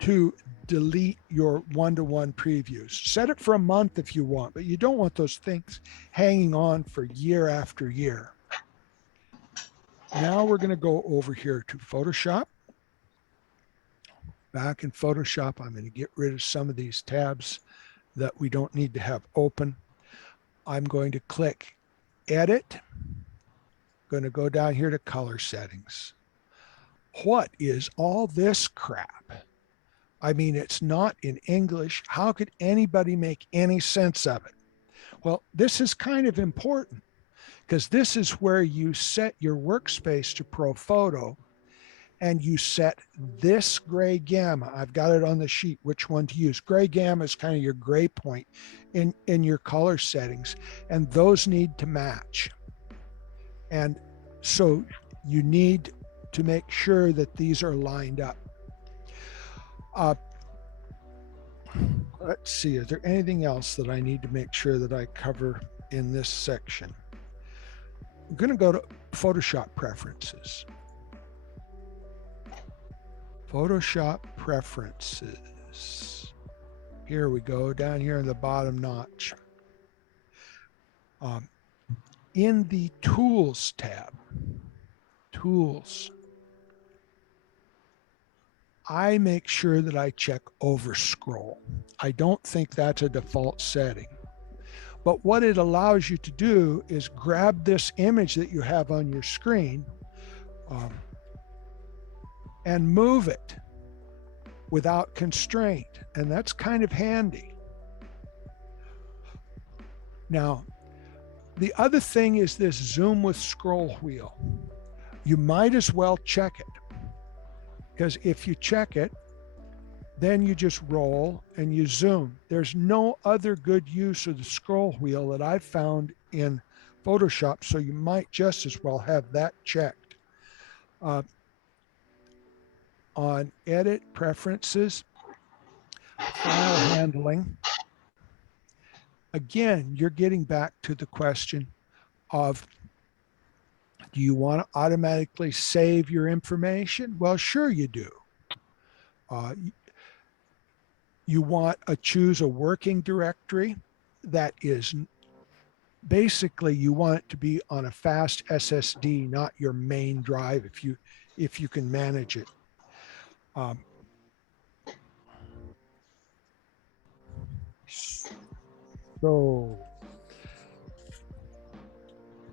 to delete your one-to-one previews. Set it for a month if you want, but you don't want those things hanging on for year after year. Now we're going to go over here to Photoshop. Back in Photoshop, I'm going to get rid of some of these tabs that we don't need to have open. I'm going to click Edit. Going to go down here to color settings. What is all this crap? I mean, it's not in English. How could anybody make any sense of it? Well, this is kind of important because this is where you set your workspace to ProPhoto and you set this gray gamma. I've got it on the sheet, which one to use. Gray gamma is kind of your gray point in your color settings, and those need to match. And so you need to make sure that these are lined up. Let's see, is there anything else that I need to make sure that I cover in this section? I'm going to go to Photoshop preferences. Photoshop preferences. Here we go, down here in the bottom notch. In the Tools tab, Tools, I make sure that I check over scroll. I don't think that's a default setting. But what it allows you to do is grab this image that you have on your screen and move it without constraint. And that's kind of handy. Now, the other thing is this zoom with scroll wheel. You might as well check it, because if you check it, Then you just roll and you zoom. There's no other good use of the scroll wheel that I've found in Photoshop, so you might just as well have that checked. On edit preferences, file handling, again, you're getting back to the question of, do you want to automatically save your information? Well, sure you do. You want to choose a working directory that is basically, you want it to be on a fast SSD, not your main drive, if you can manage it. So,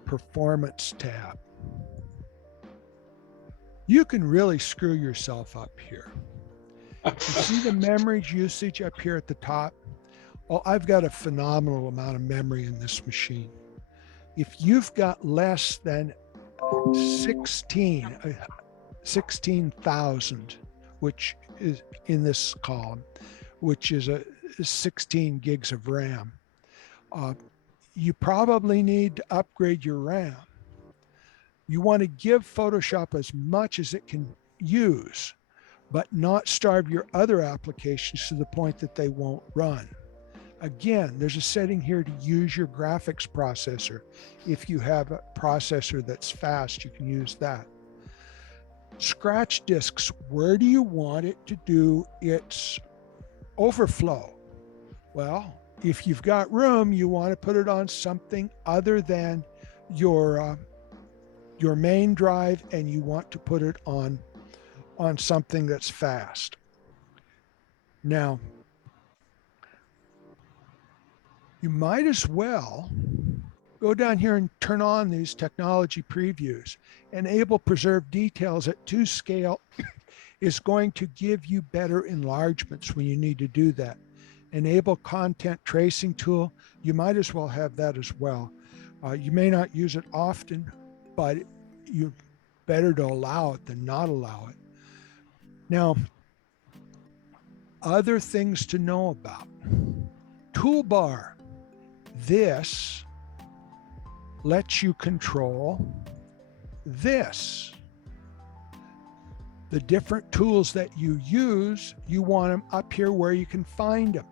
performance tab. You can really screw yourself up here. You see the memory usage up here at the top? Oh, I've got a phenomenal amount of memory in this machine. If you've got less than 16,000, which is in this column, which is 16 gigs of RAM, you probably need to upgrade your RAM. You want to give Photoshop as much as it can use, but not starve your other applications to the point that they won't run. Again, there's a setting here to use your graphics processor. If you have a processor that's fast, you can use that. Scratch disks, where do you want it to do its overflow? Well, if you've got room, you want to put it on something other than your main drive, and you want to put it on something that's fast. Now, you might as well go down here and turn on these technology previews. Enable preserve details at 2 scale is going to give you better enlargements when you need to do that. Enable content tracing tool, you might as well have that as well. You may not use it often, but you better to allow it than not allow it. Now, other things to know about. Toolbar. This lets you control this. The different tools that you use, you want them up here where you can find them.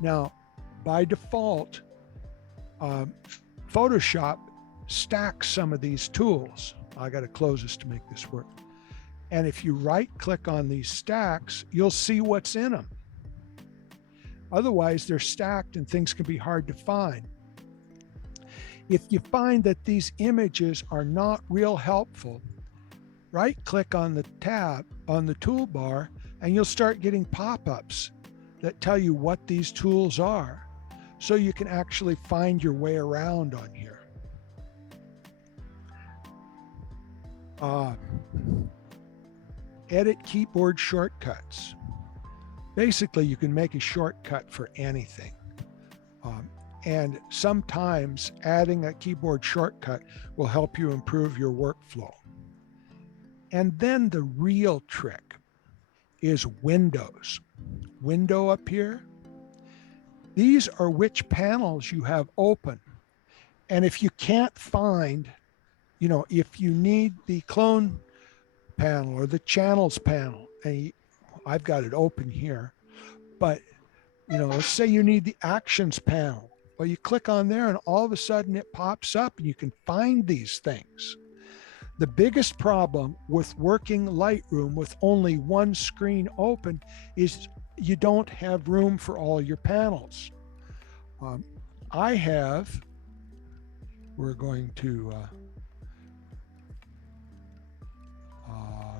Now, by default, Photoshop stacks some of these tools. I got to close this to make this work. And if you right click on these stacks, you'll see what's in them. Otherwise, they're stacked and things can be hard to find. If you find that these images are not real helpful, right click on the tab on the toolbar and you'll start getting pop-ups that tell you what these tools are, so you can actually find your way around on here. Edit keyboard shortcuts. Basically, you can make a shortcut for anything. And sometimes adding a keyboard shortcut will help you improve your workflow. And then the real trick is windows. Window up here. These are which panels you have open. And if you can't find, if you need the clone panel or the channels panel, and I've got it open here, but let's say you need the actions panel. Well, you click on there and all of a sudden it pops up and you can find these things. The biggest problem with working Lightroom with only one screen open is you don't have room for all your panels. We're going to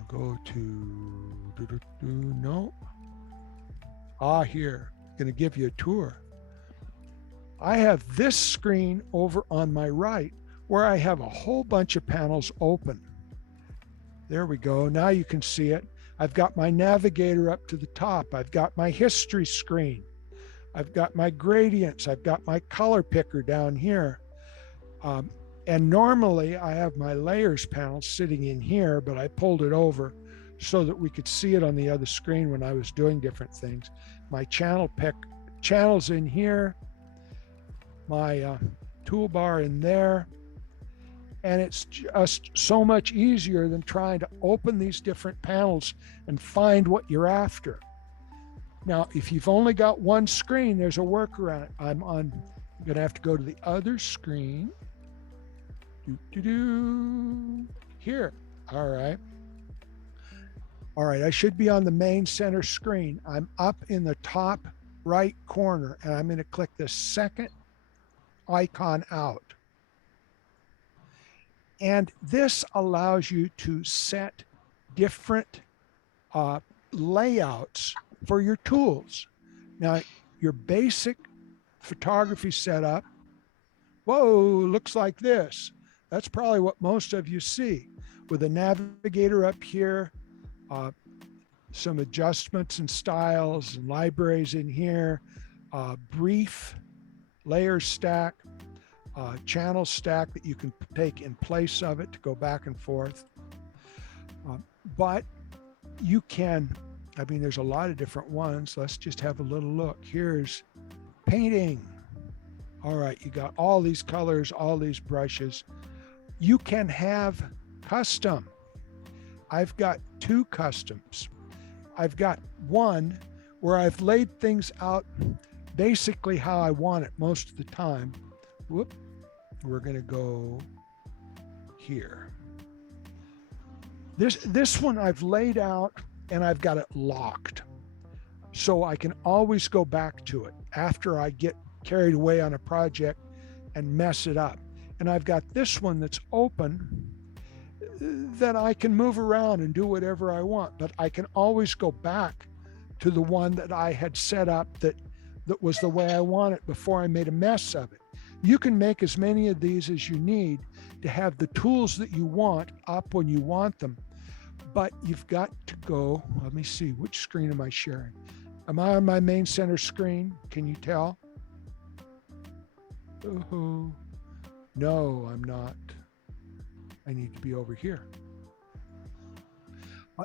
go to, no. Here, going to give you a tour. I have this screen over on my right where I have a whole bunch of panels open. There we go. Now you can see it. I've got my navigator up to the top. I've got my history screen. I've got my gradients. I've got my color picker down here. And normally I have my layers panel sitting in here, but I pulled it over so that we could see it on the other screen when I was doing different things. My channels in here, my toolbar in there. And it's just so much easier than trying to open these different panels and find what you're after. Now, if you've only got one screen, there's a workaround. I'm gonna have to go to the other screen. Here, all right. All right, I should be on the main center screen. I'm up in the top right corner, and I'm gonna click the second icon out. And this allows you to set different layouts for your tools. Now, your basic photography setup, whoa, looks like this. That's probably what most of you see, with a navigator up here, some adjustments and styles and libraries in here, brief, layer stack, channel stack that you can take in place of it to go back and forth. But you can, I mean, there's a lot of different ones. Let's just have a little look. Here's painting. All right, you got all these colors, all these brushes. You can have custom. I've got 2 customs. I've got one where I've laid things out basically how I want it most of the time. Whoop, we're gonna go here. This one I've laid out and I've got it locked. So I can always go back to it after I get carried away on a project and mess it up. And I've got this one that's open that I can move around and do whatever I want, but I can always go back to the one that I had set up that was the way I want it before I made a mess of it. You can make as many of these as you need to have the tools that you want up when you want them, but you've got to go, let me see, which screen am I sharing? Am I on my main center screen? Can you tell? Oh, no, I'm not. I need to be over here.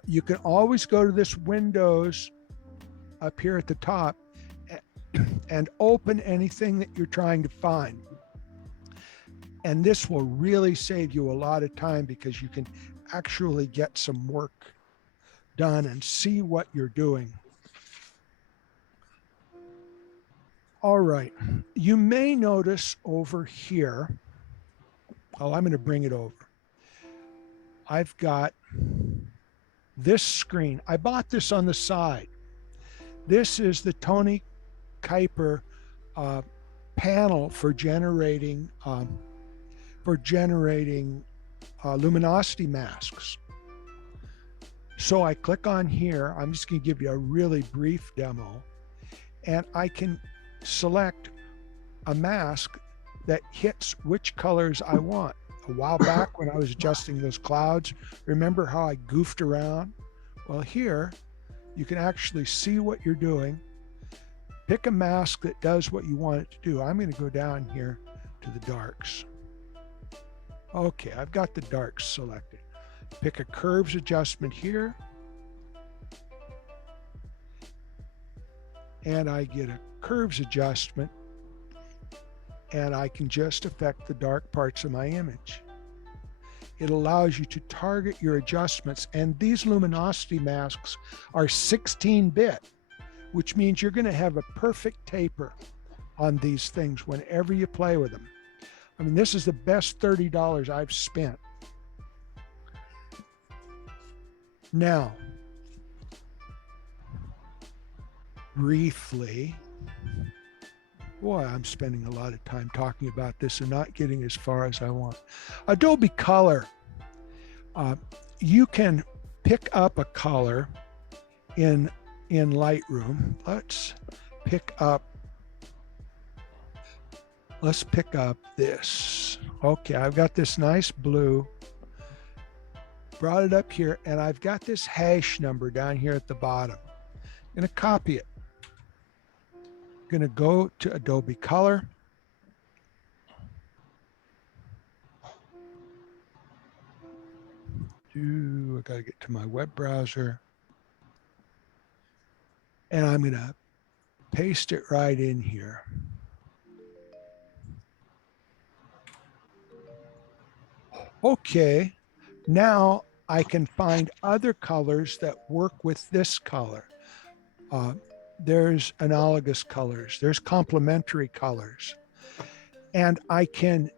You can always go to this Windows up here at the top and open anything that you're trying to find. And this will really save you a lot of time because you can actually get some work done and see what you're doing. All right, you may notice over here, oh, I'm going to bring it over. I've got this screen. I bought this on the side. This is the Tony Kuiper panel for generating luminosity masks. So I click on here. I'm just going to give you a really brief demo, and I can select a mask that hits which colors I want. A while back when I was adjusting those clouds, remember how I goofed around? Well, here you can actually see what you're doing. Pick a mask that does what you want it to do. I'm going to go down here to the darks. Okay, I've got the darks selected. Pick a curves adjustment here. And I get a curves adjustment, and I can just affect the dark parts of my image. It allows you to target your adjustments, and these luminosity masks are 16-bit, which means you're going to have a perfect taper on these things whenever you play with them. I mean, this is the best $30 I've spent. Now, briefly, boy, I'm spending a lot of time talking about this and not getting as far as I want. Adobe Color. You can pick up a color in Lightroom. Let's pick up this. Okay, I've got this nice blue. Brought it up here, and I've got this hash number down here at the bottom. I'm going to copy it. I'm going to go to Adobe Color. I got to get to my web browser. And I'm going to paste it right in here. Okay, now I can find other colors that work with this color. There's analogous colors, there's complementary colors. And I can,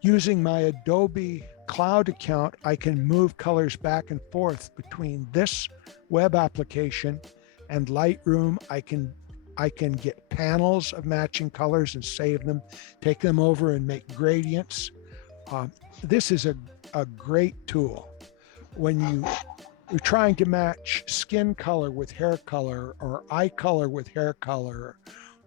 using my Adobe Cloud account, I can move colors back and forth between this web application and Lightroom. I can get panels of matching colors and save them, take them over and make gradients. This is a great tool. When you're trying to match skin color with hair color or eye color with hair color,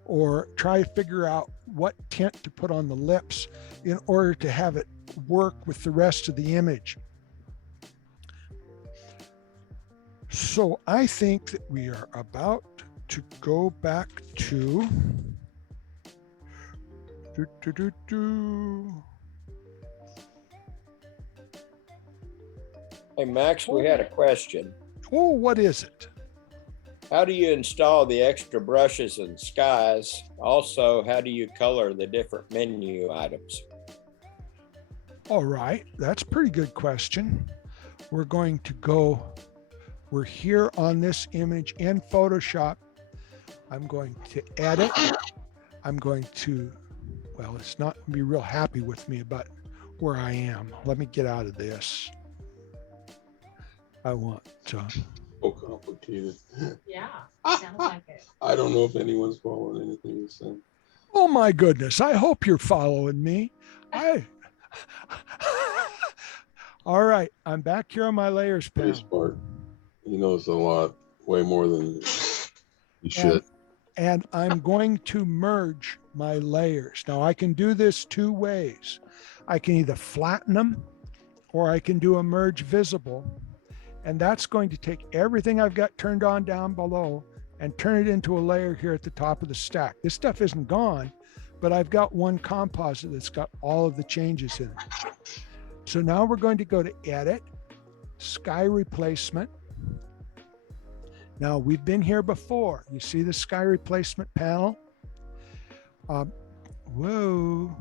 or try to figure out what tint to put on the lips in order to have it work with the rest of the image. So I think that we are about to go back to Hey, Max, we had a question. Oh, what is it? How do you install the extra brushes and skies? Also, how do you color the different menu items? All right, that's a pretty good question. We're going to go, we're here on this image in Photoshop. I'm going to edit. I'm going to, well, it's not going to be real happy with me about where I am. Let me get out of this. I want to. So complicated. Yeah, sounds like it. I don't know if anyone's following anything you said. Oh my goodness, I hope you're following me. All right, I'm back here on my layers panel. Pretty smart. He knows a lot, way more than you should. And I'm going to merge my layers. Now I can do this two ways. I can either flatten them or I can do a merge visible. And that's going to take everything I've got turned on down below and turn it into a layer here at the top of the stack. This stuff isn't gone, but I've got one composite that's got all of the changes in it. So now we're going to go to Edit, Sky Replacement. Now we've been here before. You see the Sky Replacement panel? Whoa,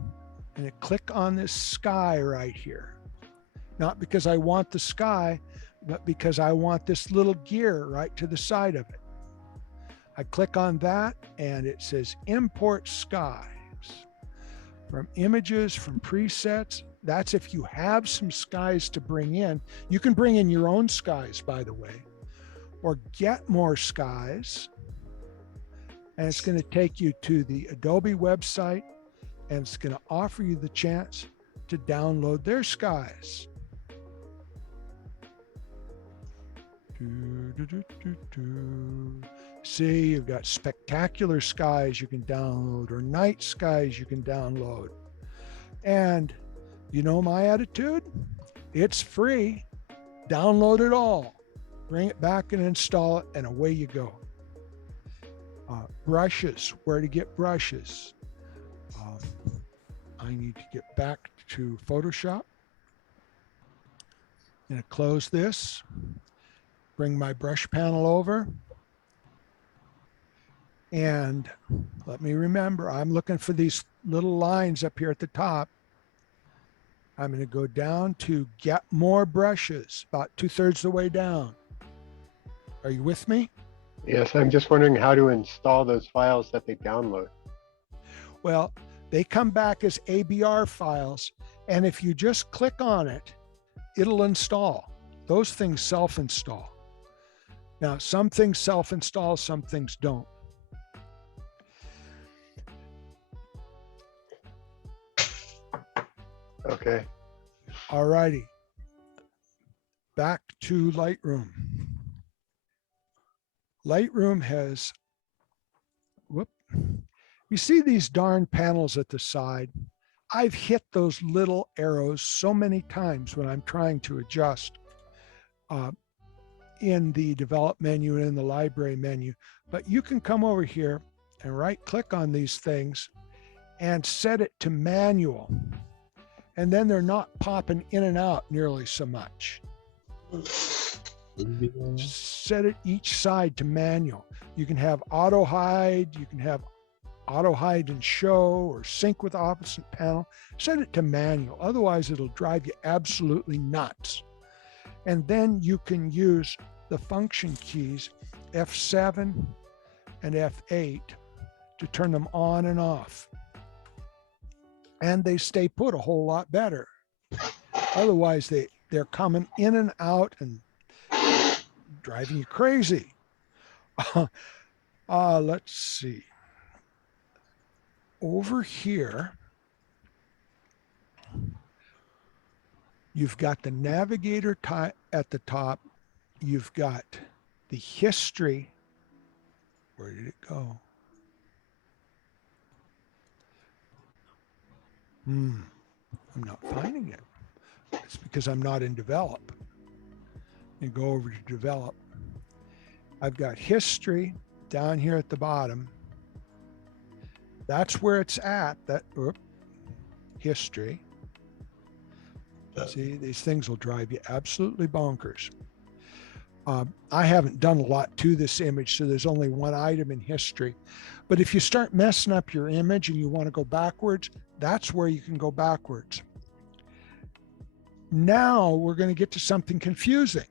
and click on this sky right here. Not because I want the sky, but because I want this little gear right to the side of it. I click on that and it says import skies from images, from presets. That's if you have some skies to bring in. You can bring in your own skies, by the way, or get more skies. And it's going to take you to the Adobe website and it's going to offer you the chance to download their skies. See, you've got spectacular skies you can download or night skies you can download. And you know my attitude? It's free. Download it all. Bring it back and install it, and away you go. Brushes, where to get brushes. I need to get back to Photoshop. I'm going to close this. Bring my brush panel over. And let me remember, I'm looking for these little lines up here at the top. I'm going to go down to get more brushes, about 2/3 the way down. Are you with me? Yes, I'm just wondering how to install those files that they download. Well, they come back as ABR files. And if you just click on it, it'll install. Those things self-install. Now, some things self-install, some things don't. Okay. All righty. Back to Lightroom. Lightroom has, you see these darn panels at the side? I've hit those little arrows so many times when I'm trying to adjust in the develop menu and in the library menu, but you can come over here and right click on these things and set it to manual. And then they're not popping in and out nearly so much. Set it each side to manual. You can have auto hide, you can have auto hide and show, or sync with opposite panel. Set it to manual, otherwise it'll drive you absolutely nuts. And then you can use the function keys F7 and F8 to turn them on and off. And they stay put a whole lot better. Otherwise they're coming in and out and driving you crazy. Let's see. Over here, you've got the navigator at the top. You've got the history. Where did it go? I'm not finding it. It's because I'm not in develop. And go over to develop. I've got history down here at the bottom. That's where it's at. History. See, these things will drive you absolutely bonkers. I haven't done a lot to this image, so there's only one item in history. But if you start messing up your image and you want to go backwards, that's where you can go backwards. Now we're going to get to something confusing.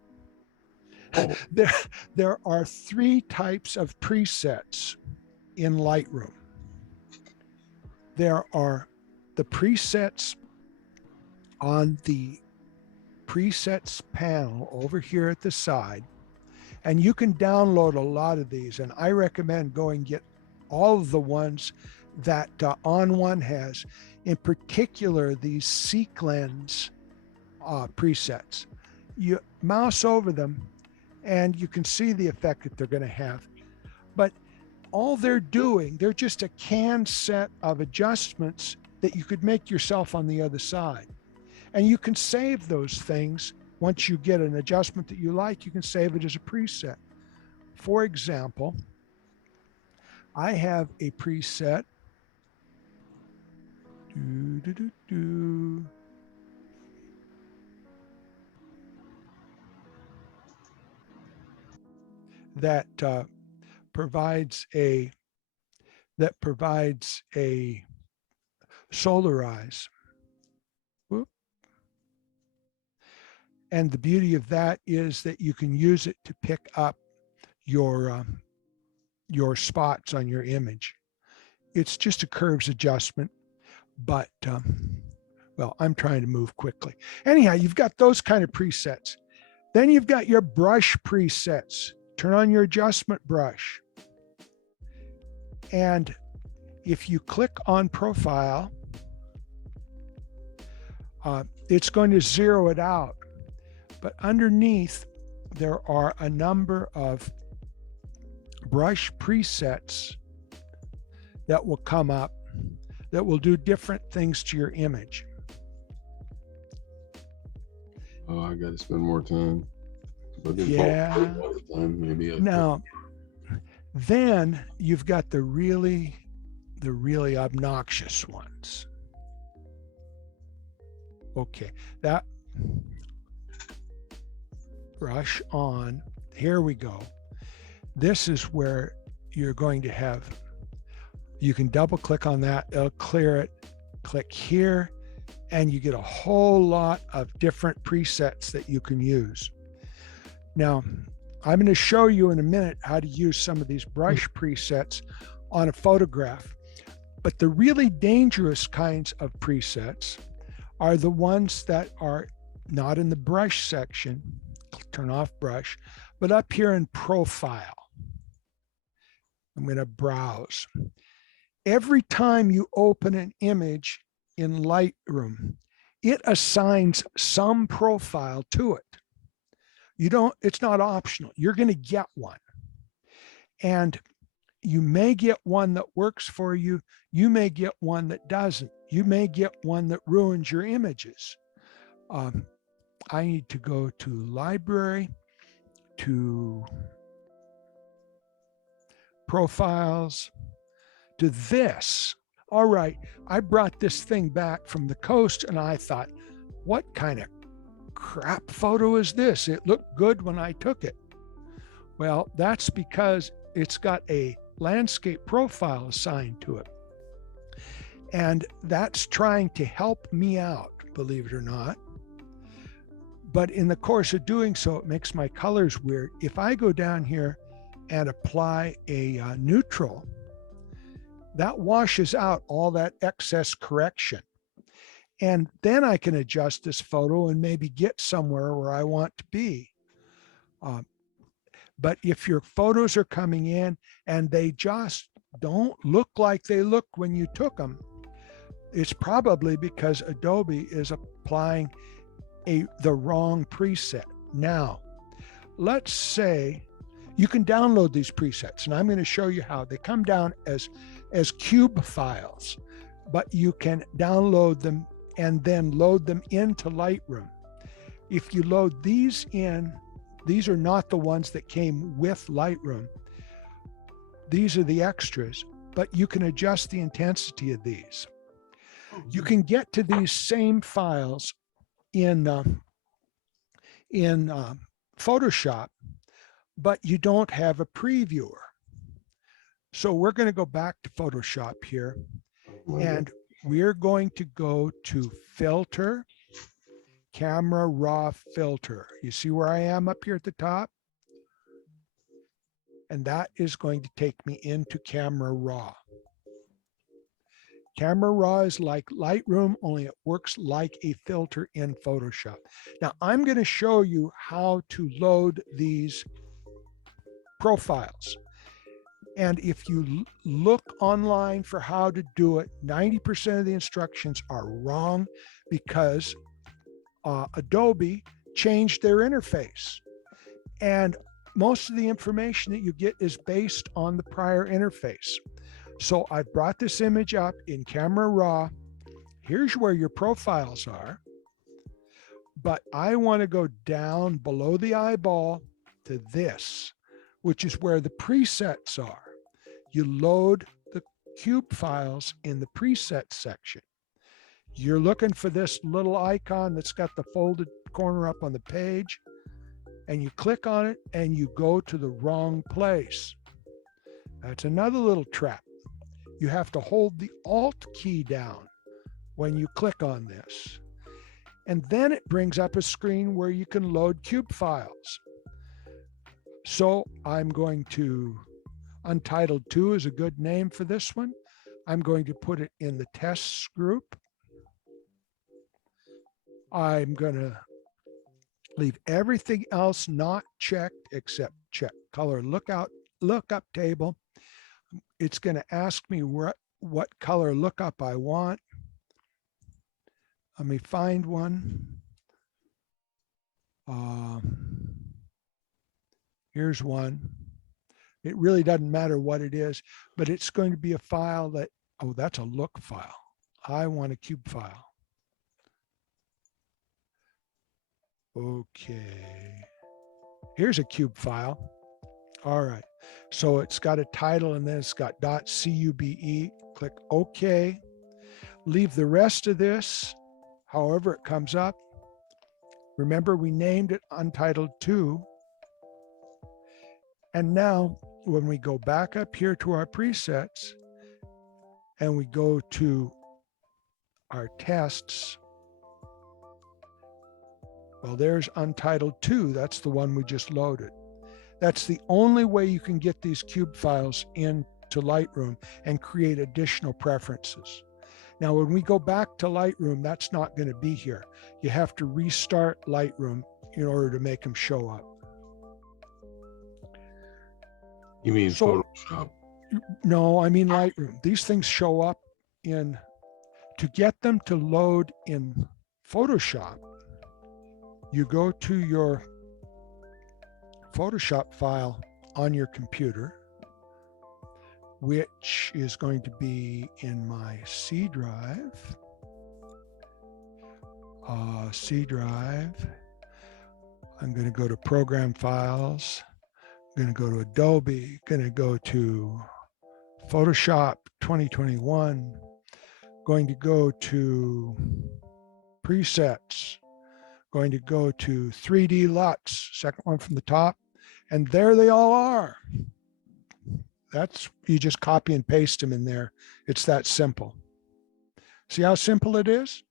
There are 3 types of presets in Lightroom. There are the presets on the presets panel over here at the side, and you can download a lot of these, and I recommend going and get all of the ones that On1 has, in particular these sequence presets. You mouse over them and you can see the effect that they're going to have. But all they're doing, they're just a canned set of adjustments that you could make yourself on the other side. And you can save those things. Once you get an adjustment that you like, you can save it as a preset. For example, I have a preset. That provides a solarize. Whoop. And the beauty of that is that you can use it to pick up your spots on your image. It's just a curves adjustment, but well, I'm trying to move quickly. Anyhow, you've got those kind of presets. Then you've got your brush presets. Turn on your adjustment brush. And if you click on profile, it's going to zero it out. But underneath, there are a number of brush presets that will come up that will do different things to your image. Oh, I got to spend more time. Yeah. All the time, maybe. Now, then you've got the really obnoxious ones. Okay, that brush on, here we go. This is where you're going to have, you can double click on that, it'll clear it, click here, and you get a whole lot of different presets that you can use. Now, I'm going to show you in a minute how to use some of these brush presets on a photograph. But the really dangerous kinds of presets are the ones that are not in the brush section, turn off brush, but up here in profile. I'm going to browse. Every time you open an image in Lightroom, it assigns some profile to it. It's not optional. You're going to get one. And you may get one that works for you. You may get one that doesn't. You may get one that ruins your images. I need to go to library, to profiles, to this. All right, I brought this thing back from the coast and I thought, what kind of crap photo is this? It looked good when I took it. Well, that's because it's got a landscape profile assigned to it. And that's trying to help me out, believe it or not. But in the course of doing so, it makes my colors weird. If I go down here and apply a neutral, that washes out all that excess correction. And then I can adjust this photo and maybe get somewhere where I want to be. But if your photos are coming in and they just don't look like they looked when you took them, it's probably because Adobe is applying the wrong preset. Now, let's say you can download these presets, and I'm going to show you how. They come down as cube files, but you can download them and then load them into Lightroom. If you load these in, these are not the ones that came with Lightroom. These are the extras, but you can adjust the intensity of these. You can get to these same files in Photoshop, but you don't have a previewer. So we're going to go back to Photoshop here, and we're going to go to Filter, Camera Raw Filter. You see where I am up here at the top? And that is going to take me into Camera Raw. Camera Raw is like Lightroom, only it works like a filter in Photoshop. Now, I'm going to show you how to load these profiles. And if you look online for how to do it, 90% of the instructions are wrong because Adobe changed their interface. And most of the information that you get is based on the prior interface. So I brought this image up in Camera Raw. Here's where your profiles are. But I want to go down below the eyeball to this, which is where the presets are. You load the cube files in the preset section. You're looking for this little icon that's got the folded corner up on the page, and you click on it and you go to the wrong place. That's another little trap. You have to hold the Alt key down when you click on this. And then it brings up a screen where you can load cube files. So I'm going to, Untitled 2 is a good name for this one. I'm going to put it in the tests group. I'm going to leave everything else not checked except check color lookup table. It's going to ask me what color lookup I want. Let me find one. Here's one. It really doesn't matter what it is, but it's going to be a file that, oh, that's a look file. I want a cube file. Okay. Here's a cube file. All right. So it's got a title and then it's got .cube. Click OK. Leave the rest of this however it comes up. Remember, we named it Untitled 2. And now when we go back up here to our presets and we go to our tests, well, there's Untitled 2. That's the one we just loaded. That's the only way you can get these cube files into Lightroom and create additional preferences. Now, when we go back to Lightroom, that's not going to be here. You have to restart Lightroom in order to make them show up. You mean Photoshop? No, I mean Lightroom. These things show up in, to get them to load in Photoshop, you go to your Photoshop file on your computer, which is going to be in my C drive. I'm going to go to Program Files. I'm going to go to Adobe. Going to go to Photoshop 2021. Going to go to Presets. Going to go to 3D LUTs, second one from the top, and there they all are. That's, you just copy and paste them in there. It's that simple. See how simple it is?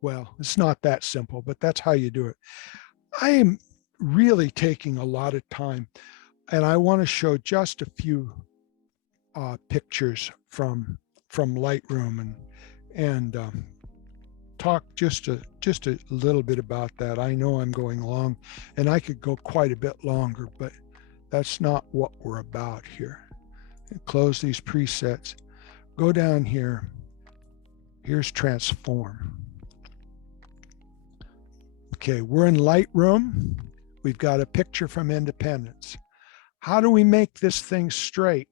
Well, it's not that simple, but that's how you do it. I am really taking a lot of time, and I want to show just a few pictures from Lightroom and talk just a little bit about that. I know I'm going long, and I could go quite a bit longer, but that's not what we're about here. Close these presets. Go down here. Here's transform. Okay, we're in Lightroom. We've got a picture from Independence. How do we make this thing straight?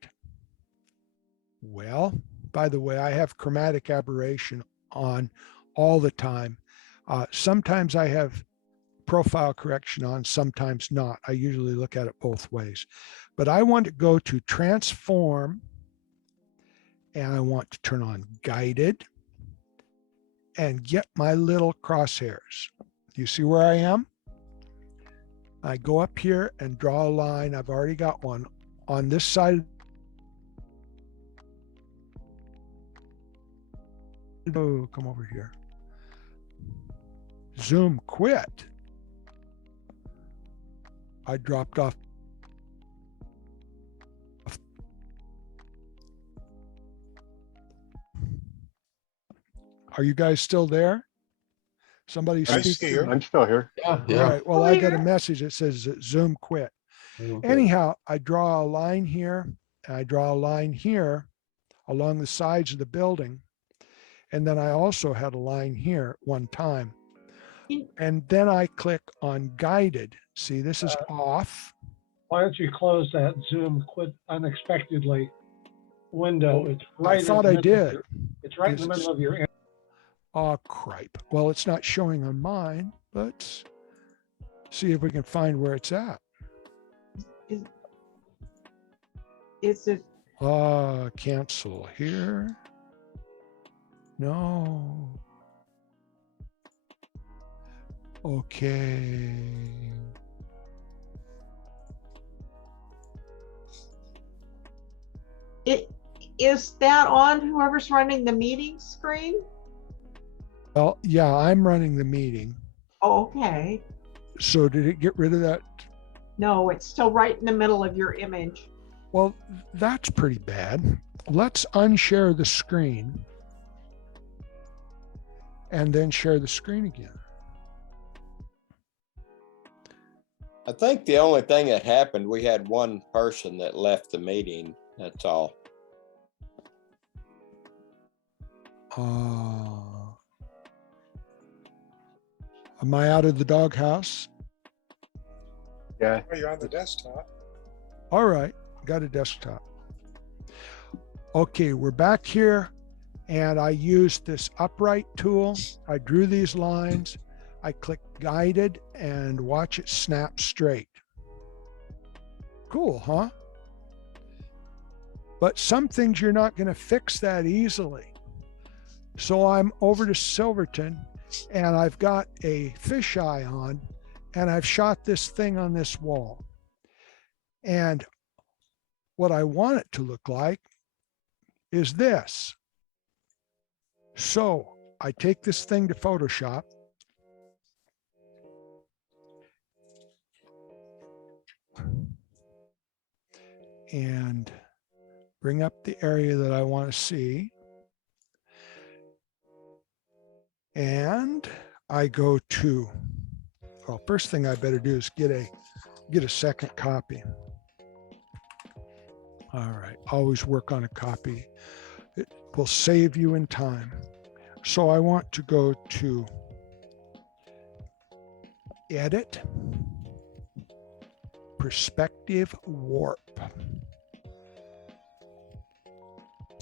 Well, by the way, I have chromatic aberration on all the time. Sometimes I have profile correction on, sometimes not. I usually look at it both ways. But I want to go to transform, and I want to turn on guided and get my little crosshairs. Do you see where I am? I go up here and draw a line. I've already got one on this side. Oh, come over here. Zoom quit. I dropped off. Are you guys still there? Somebody I'm speak. here. I'm still here. Yeah, All yeah. right. Well, I got a message that says that Zoom quit. Okay. Anyhow, I draw a line here, and I draw a line here along the sides of the building. And then I also had a line here at one time. And then I click on guided. See, this is off. Why don't you close that Zoom quit unexpectedly window? It's right. I thought I did. It's right in the middle of your. Oh, cripe. Well, it's not showing on mine. Let's see if we can find where it's at. Is it? Cancel here. No. Okay. Is that on whoever's running the meeting screen? Well, yeah, I'm running the meeting. Okay. So did it get rid of that? No, it's still right in the middle of your image. Well, that's pretty bad. Let's unshare the screen and then share the screen again. I think the only thing that happened, we had one person that left the meeting. That's all. Am I out of the doghouse? Yeah. Oh, you're on the desktop. All right, got a desktop. Okay, we're back here, and I used this upright tool. I drew these lines. I click guided and watch it snap straight. Cool, huh? But some things you're not going to fix that easily. So I'm over to Silverton, and I've got a fisheye on, and I've shot this thing on this wall. And what I want it to look like is this. So I take this thing to Photoshop. And bring up the area that I want to see. And I go to, well, first thing I better do is get a second copy. All right, always work on a copy. It will save you in time. So I want to go to edit, perspective warp.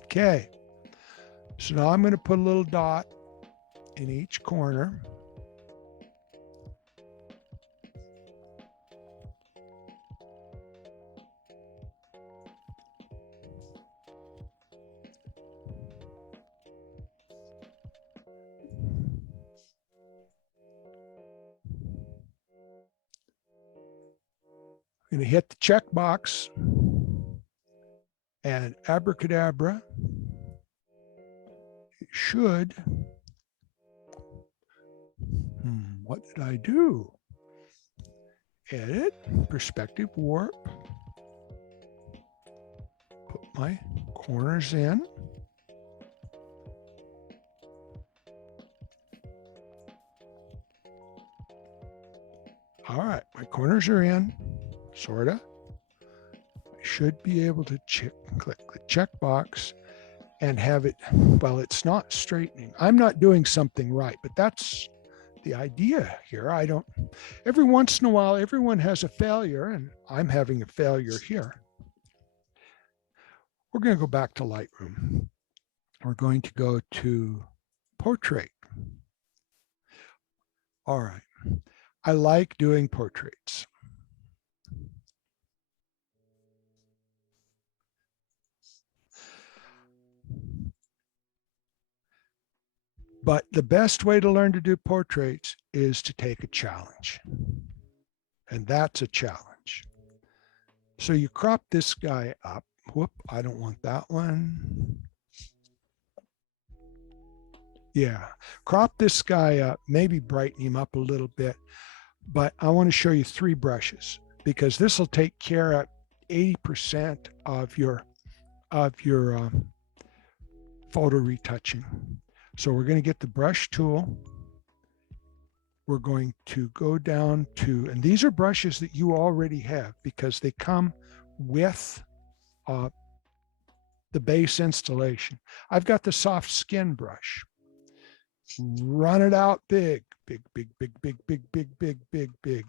Okay, so now I'm going to put a little dot in each corner. I'm going to hit the checkbox and abracadabra. It should. What did I do? Edit, perspective warp. Put my corners in. All right, my corners are in, sorta. I should be able to click the checkbox and have it, well, it's not straightening. I'm not doing something right, but that's the idea here. Every once in a while, everyone has a failure, and I'm having a failure here. We're going to go back to Lightroom. We're going to go to portrait. All right. I like doing portraits. But the best way to learn to do portraits is to take a challenge. And that's a challenge. So you crop this guy up. Whoop, I don't want that one. Yeah, crop this guy up, maybe brighten him up a little bit. But I want to show you 3 brushes because this will take care of 80% of your photo retouching. So we're going to get the brush tool. We're going to go down to, and these are brushes that you already have because they come with the base installation. I've got the soft skin brush. Run it out big, big, big, big, big, big, big, big, big, big.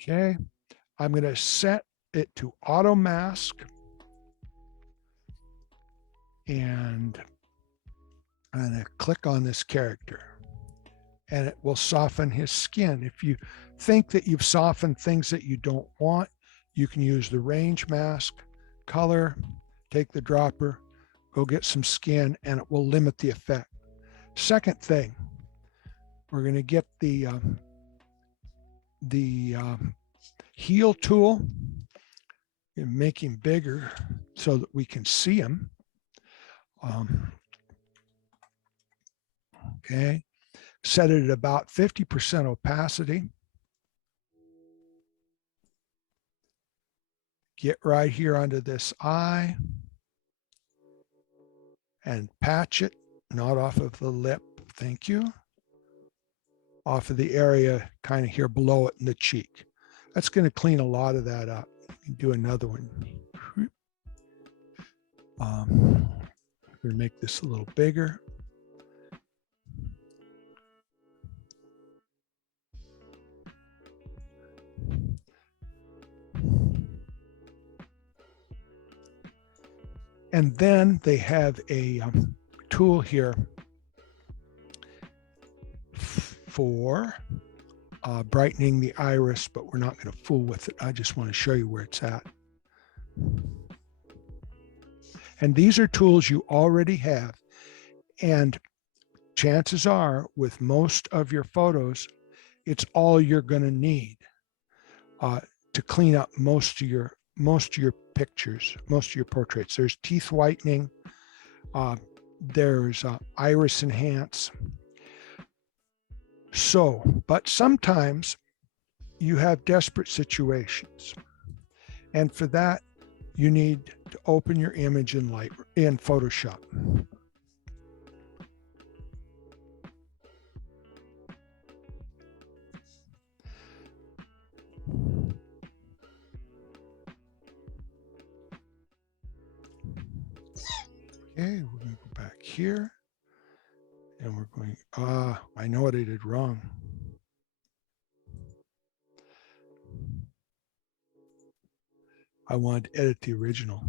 Okay, I'm going to set it to auto mask. And I'm going to click on this character and it will soften his skin. If you think that you've softened things that you don't want, you can use the range mask, color, take the dropper, go get some skin, and it will limit the effect. Second thing, we're going to get the heal tool and make him bigger so that we can see him. Okay, set it at about 50% opacity. Get right here under this eye and patch it, not off of the lip, thank you. Off of the area kind of here below it in the cheek. That's going to clean a lot of that up. Do another one. I'm going to make this a little bigger. And then they have a tool here for brightening the iris, but we're not going to fool with it. I just want to show you where it's at. And these are tools you already have. And chances are, with most of your photos, it's all you're going to need to clean up most of your pictures, most of your portraits. There's teeth whitening, there's iris enhance. So, but sometimes you have desperate situations, and for that you need to open your image in Photoshop. Okay, we're going to go back here and we're going, I know what I did wrong. I wanted to edit the original.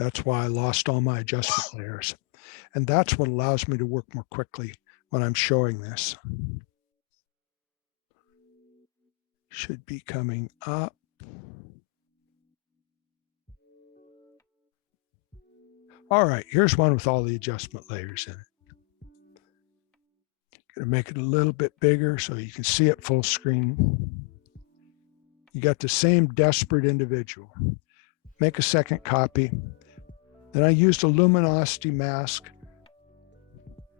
That's why I lost all my adjustment layers. And that's what allows me to work more quickly when I'm showing this. Should be coming up. All right, here's one with all the adjustment layers in it. Gonna make it a little bit bigger so you can see it full screen. You got the same desperate individual. Make a second copy. Then I used a luminosity mask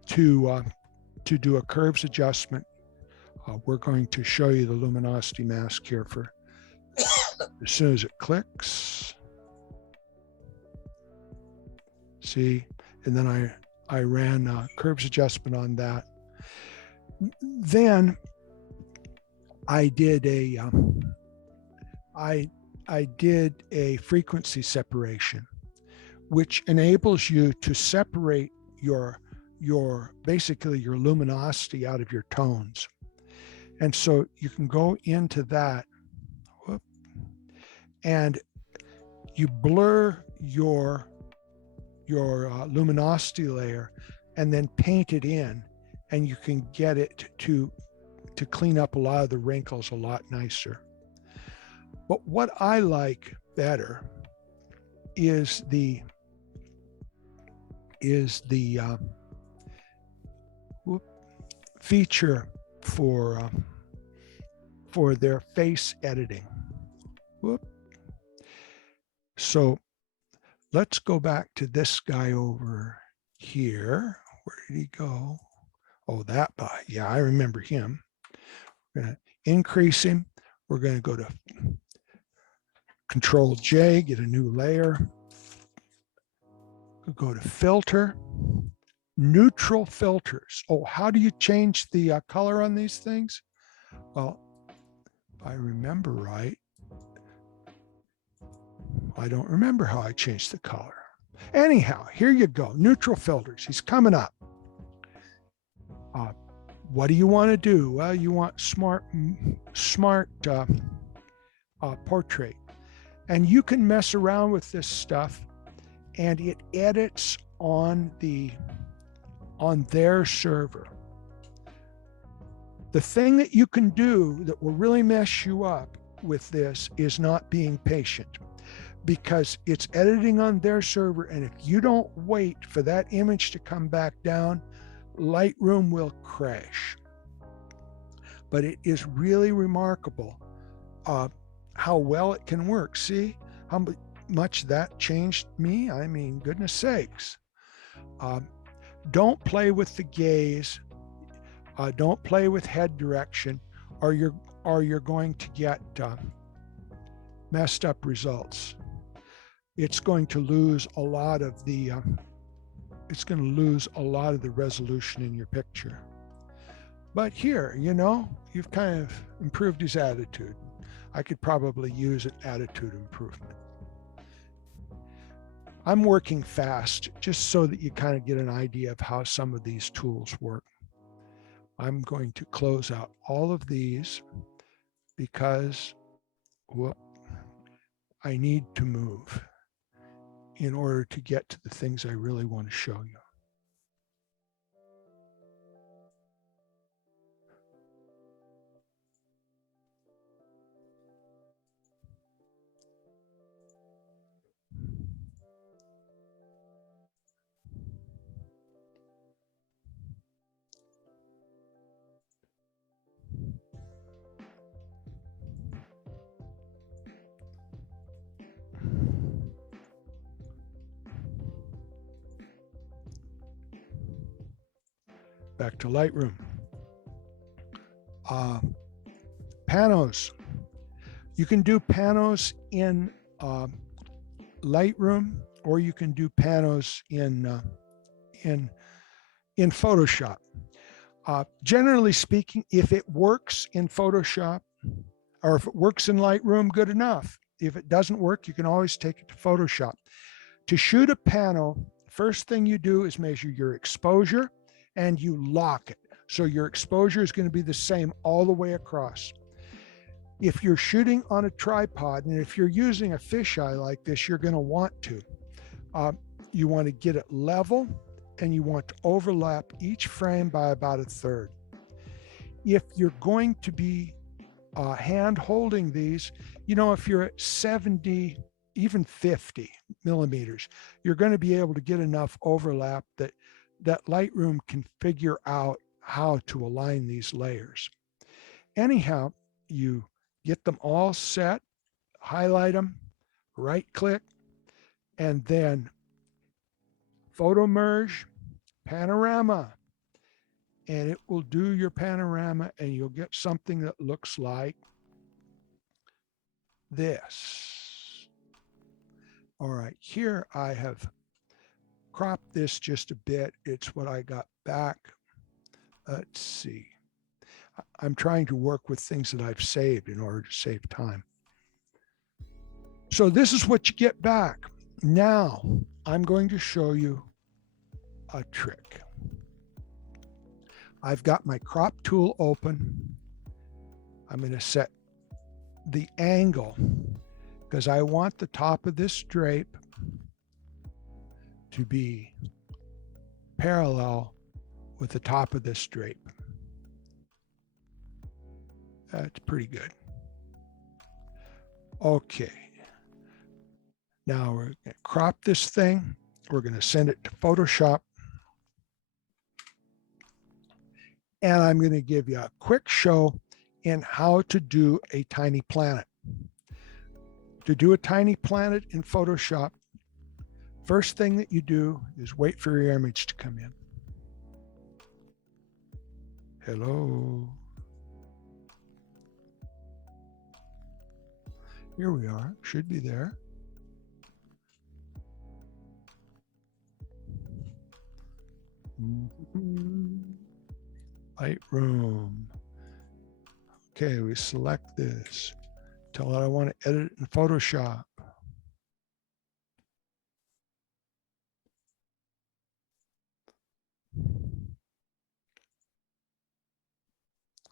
to do a curves adjustment. We're going to show you the luminosity mask here for as soon as it clicks. See, and then I ran curves adjustment on that. Then I did a frequency separation, which enables you to separate your basically your luminosity out of your tones. And so you can go into that, and you blur your luminosity layer and then paint it in, and you can get it to clean up a lot of the wrinkles a lot nicer. But what I like better is the feature for their face editing. So let's go back to this guy over here. Where did he go? Oh, that guy. Yeah, I remember him. We're going to increase him. We're going to go to Control J, get a new layer. We'll go to filter, neutral filters. Oh, how do you change the color on these things? Well, if I remember right, I don't remember how I changed the color. Anyhow, here you go, neutral filters. He's coming up. What do you want to do? Well, you want smart portrait. And you can mess around with this stuff, and it edits on their server. The thing that you can do that will really mess you up with this is not being patient, because it's editing on their server, and if you don't wait for that image to come back down, Lightroom will crash. But it is really remarkable how well it can work. See how much that changed me? I mean, goodness sakes. Don't play with the gaze. Don't play with head direction, or you're going to get messed up results. It's going to lose a lot of the resolution in your picture. But here, you've kind of improved his attitude. I could probably use an attitude improvement. I'm working fast just so that you kind of get an idea of how some of these tools work. I'm going to close out all of these because I need to move in order to get to the things I really want to show you. Back to Lightroom. Panos. You can do panos in Lightroom, or you can do panos in Photoshop. Generally speaking, if it works in Photoshop, or if it works in Lightroom, good enough. If it doesn't work, you can always take it to Photoshop. To shoot a pano, first thing you do is measure your exposure, and you lock it. So your exposure is going to be the same all the way across. If you're shooting on a tripod, and if you're using a fisheye like this, you're going to want to. You want to get it level, and you want to overlap each frame by about 1/3. If you're going to be hand holding these, if you're at 70, even 50 millimeters, you're going to be able to get enough overlap that Lightroom can figure out how to align these layers. Anyhow, you get them all set, highlight them, right click, and then photo merge, panorama, and it will do your panorama, and you'll get something that looks like this. All right, here I have cropped this just a bit. It's what I got back. Let's see. I'm trying to work with things that I've saved in order to save time. So this is what you get back. Now I'm going to show you a trick. I've got my crop tool open. I'm going to set the angle because I want the top of this drape to be parallel with the top of this drape. That's pretty good. Okay. Now we're going to crop this thing. We're going to send it to Photoshop. And I'm going to give you a quick show in how to do a tiny planet. To do a tiny planet in Photoshop, first thing that you do is wait for your image to come in. Hello. Here we are, should be there. Lightroom. Okay, we select this. Tell it I want to edit it in Photoshop.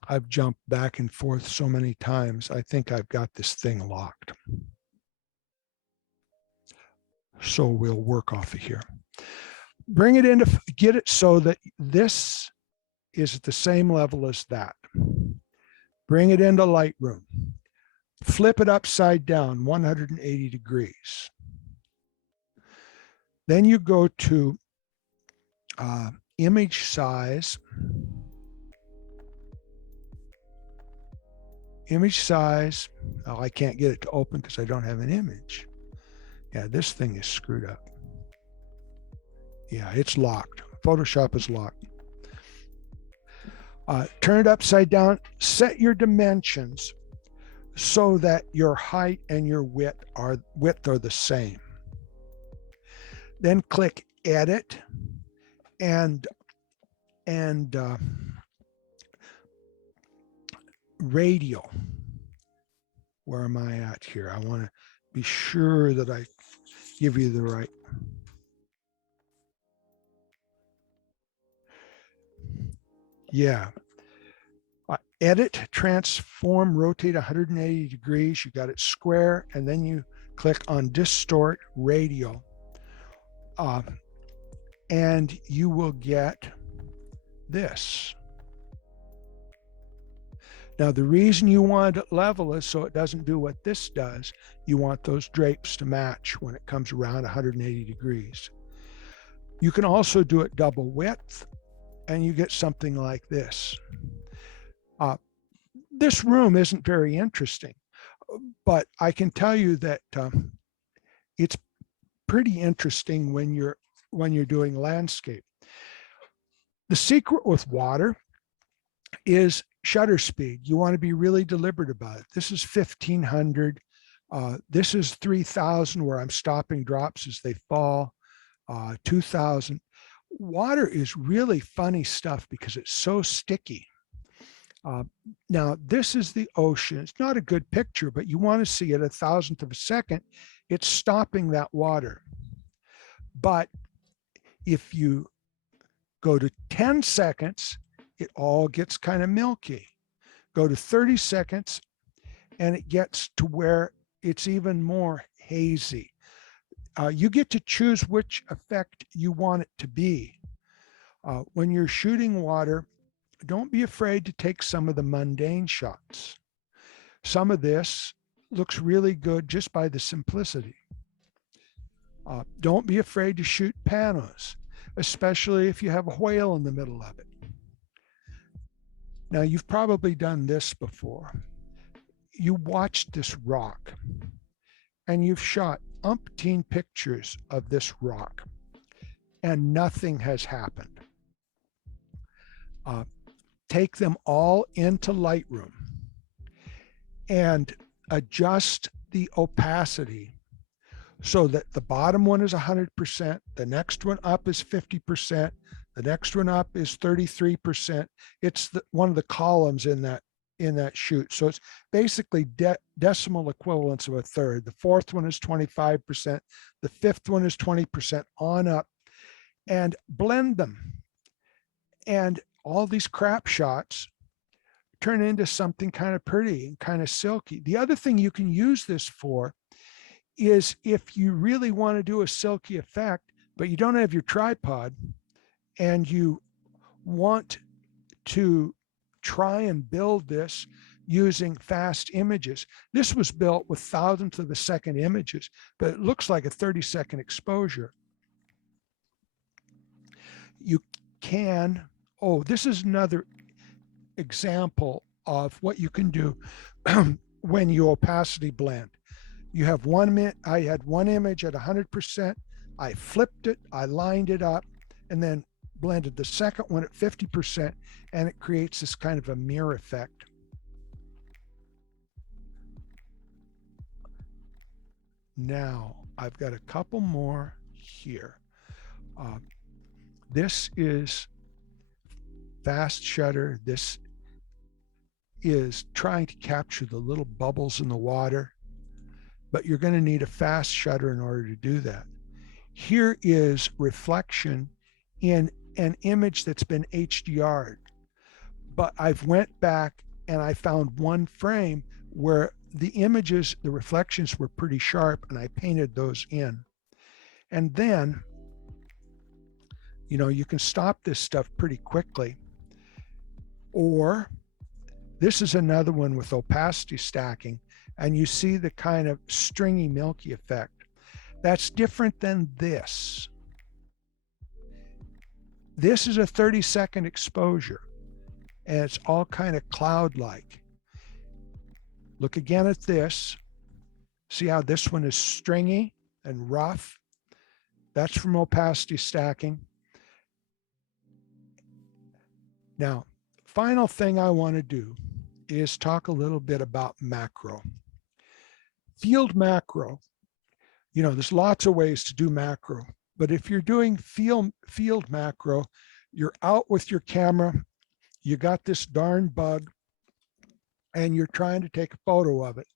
I've jumped back and forth so many times. I think I've got this thing locked. So we'll work off of here. Bring it into, get it so that this is at the same level as that. Bring it into Lightroom. Flip it upside down 180 degrees. Then you go to image size. Image size. Oh, I can't get it to open because I don't have an image. Yeah, this thing is screwed up. Yeah, it's locked. Photoshop is locked. Turn it upside down. Set your dimensions so that your height and your width are the same. Then click Edit and Radial. Where am I at here? I want to be sure that I give you the right. Yeah. Edit, transform, rotate 180 degrees. You got it square, and then you click on Distort, Radial. And you will get this. Now, the reason you want it level is so it doesn't do what this does. You want those drapes to match when it comes around 180 degrees. You can also do it double width, and you get something like this. This room isn't very interesting, but I can tell you that it's pretty interesting when you're doing landscape. The secret with water is shutter speed. You want to be really deliberate about it. This is 1500. This is 3000 where I'm stopping drops as they fall. 2000. Water is really funny stuff because it's so sticky. Now, this is the ocean. It's not a good picture, but you want to see it 1,000th of a second. It's stopping that water. But if you go to 10 seconds, it all gets kind of milky. Go to 30 seconds, and it gets to where it's even more hazy. You get to choose which effect you want it to be. When you're shooting water, don't be afraid to take some of the mundane shots. Some of this looks really good just by the simplicity. Don't be afraid to shoot panos, especially if you have a whale in the middle of it. Now, you've probably done this before. you watched this rock and you've shot umpteen pictures of this rock and nothing has happened. Take them all into Lightroom and adjust the opacity so that the bottom one is 100%, the next one up is 50%, the next one up is 33%. It's one of the columns in that shoot. So it's basically decimal equivalents of a third. The fourth one is 25%, the fifth one is 20% on up, and blend them. And all these crap shots turn into something kind of pretty and kind of silky. The other thing you can use this for is if you really want to do a silky effect, but you don't have your tripod and you want to try and build this using fast images. This was built with thousandths of a second images, but it looks like a 30-second exposure. You can, this is another example of what you can do when you opacity blend. You have I had one image at 100%. I flipped it, I lined it up, and then blended the second one at 50%, and it creates this kind of a mirror effect. Now, I've got a couple more here. This is fast shutter. This is trying to capture the little bubbles in the water, but you're going to need a fast shutter in order to do that. Here is reflection in an image that's been HDR'd, but I've went back and I found one frame where the images, the reflections were pretty sharp, and I painted those in. And then, you can stop this stuff pretty quickly. Or this is another one with opacity stacking, and you see the kind of stringy, milky effect. That's different than this. This is a 30-second exposure, and it's all kind of cloud-like. Look again at this. See how this one is stringy and rough? That's from opacity stacking. Now, final thing I want to do is talk a little bit about macro. Field macro, there's lots of ways to do macro, but if you're doing field macro, you're out with your camera, you got this darn bug, and you're trying to take a photo of it,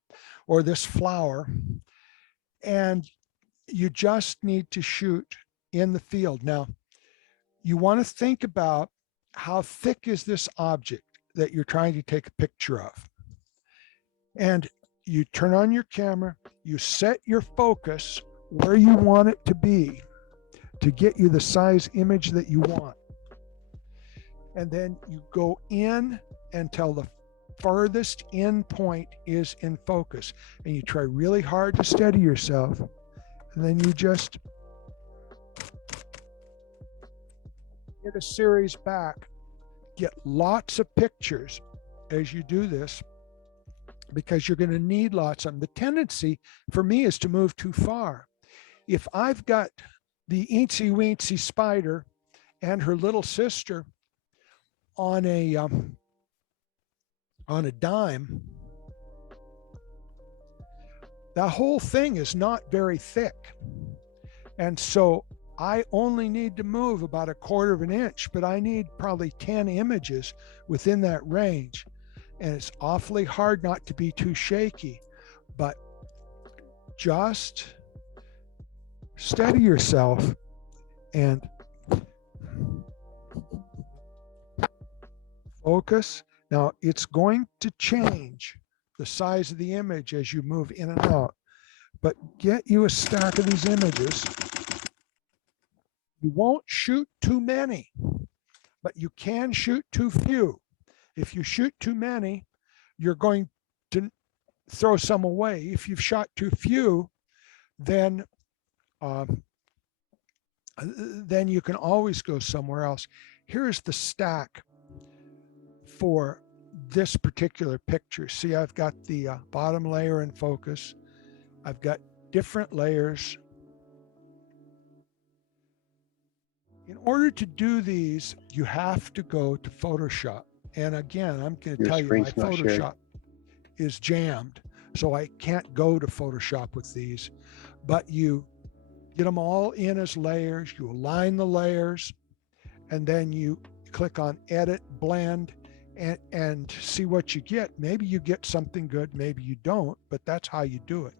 or this flower, and you just need to shoot in the field. Now, you want to think about how thick is this object that you're trying to take a picture of. And you turn on your camera, you set your focus where you want it to be to get you the size image that you want. And then you go in until the farthest end point is in focus. And you try really hard to steady yourself. And then you just get a series back. Get lots of pictures as you do this, because you're going to need lots of them. The tendency for me is to move too far. If I've got the eensy weensy spider and her little sister on a dime, that whole thing is not very thick. And so I only need to move about 1/4 of an inch, but I need probably 10 images within that range. And it's awfully hard not to be too shaky, but just steady yourself and focus. Now, it's going to change the size of the image as you move in and out, but get you a stack of these images. You won't shoot too many, but you can shoot too few. If you shoot too many, you're going to throw some away. If you've shot too few, then you can always go somewhere else. Here's the stack for this particular picture. See, I've got the bottom layer in focus. I've got different layers. In order to do these, you have to go to Photoshop. And again, I'm going to Your tell you, my screen's not shared. Photoshop is jammed, so I can't go to Photoshop with these. But you get them all in as layers, you align the layers, and then you click on Edit, Blend, and see what you get. Maybe you get something good, maybe you don't, but that's how you do it.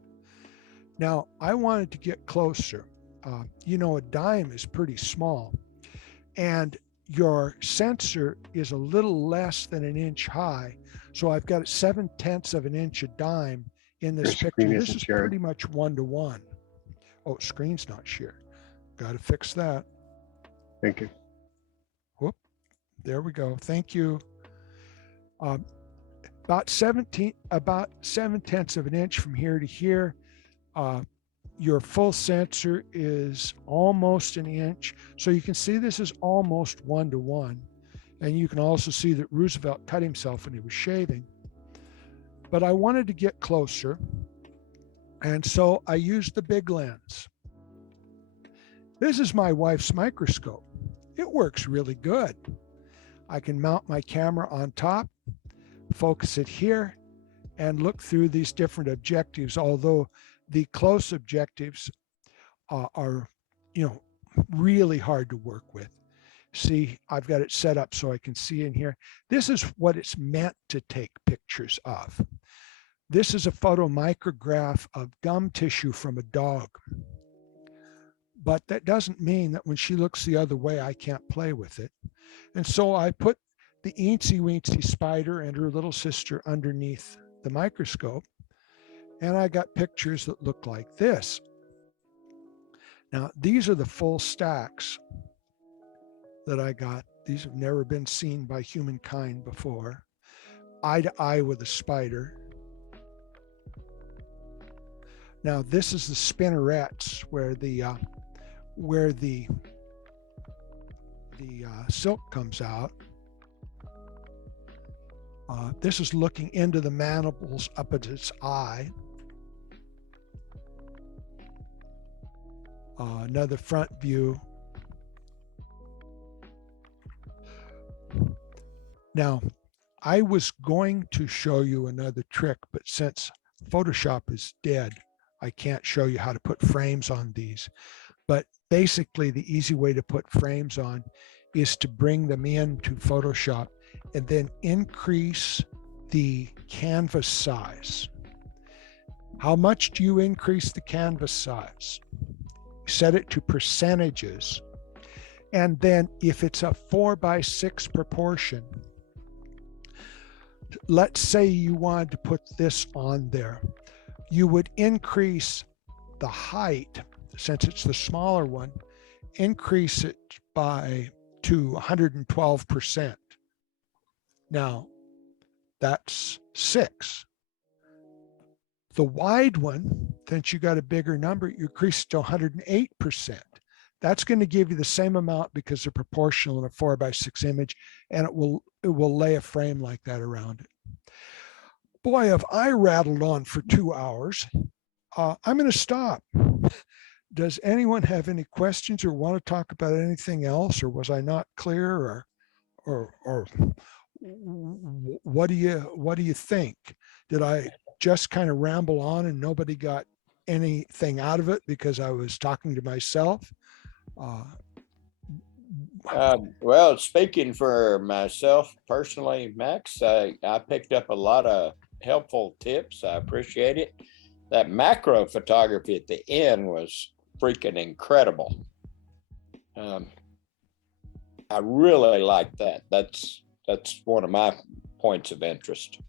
Now, I wanted to get closer. You know, a dime is pretty small, and your sensor is a little less than an inch high. So I've got 7/10 of an inch a dime in this Your picture. screen This isn't is shared. pretty much 1-to-1. Oh, screen's not shared. Got to fix that. Thank you. Whoop, there we go. Thank you. About 7/10 of an inch from here to here. Your full sensor is almost an inch. So you can see this is almost 1-to-1. And you can also see that Roosevelt cut himself when he was shaving. But I wanted to get closer. And so I used the big lens. This is my wife's microscope. It works really good. I can mount my camera on top, focus it here, and look through these different objectives, although the close objectives are, you know, really hard to work with. See, I've got it set up so I can see in here. This is what it's meant to take pictures of. This is a photomicrograph of gum tissue from a dog. But that doesn't mean that when she looks the other way, I can't play with it. And so I put the eensy weensy spider and her little sister underneath the microscope. And I got pictures that look like this. Now, these are the full stacks that I got. These have never been seen by humankind before. Eye to eye with a spider. Now, this is the spinnerets where the silk comes out. This is looking into the mandibles up at its eye. Another front view. Now, I was going to show you another trick, but since Photoshop is dead, I can't show you how to put frames on these. But basically, the easy way to put frames on is to bring them into Photoshop and then increase the canvas size. How much do you increase the canvas size? Set it to percentages. And then if it's a 4:6 proportion, let's say you wanted to put this on there, you would increase the height, since it's the smaller one, increase it to 112%. Now, that's 6. The wide one, since you got a bigger number, you increase it to 108%. That's going to give you the same amount because they're proportional in a 4:6 image, and it will lay a frame like that around it. Boy, have I rattled on for 2 hours. I'm going to stop. Does anyone have any questions or want to talk about anything else, or was I not clear, or what do you think? Did I just kind of ramble on and nobody got anything out of it because I was talking to myself? Well, speaking for myself personally, Max, I picked up a lot of helpful tips. I appreciate it. That macro photography at the end was freaking incredible. I really like that. That's one of my points of interest.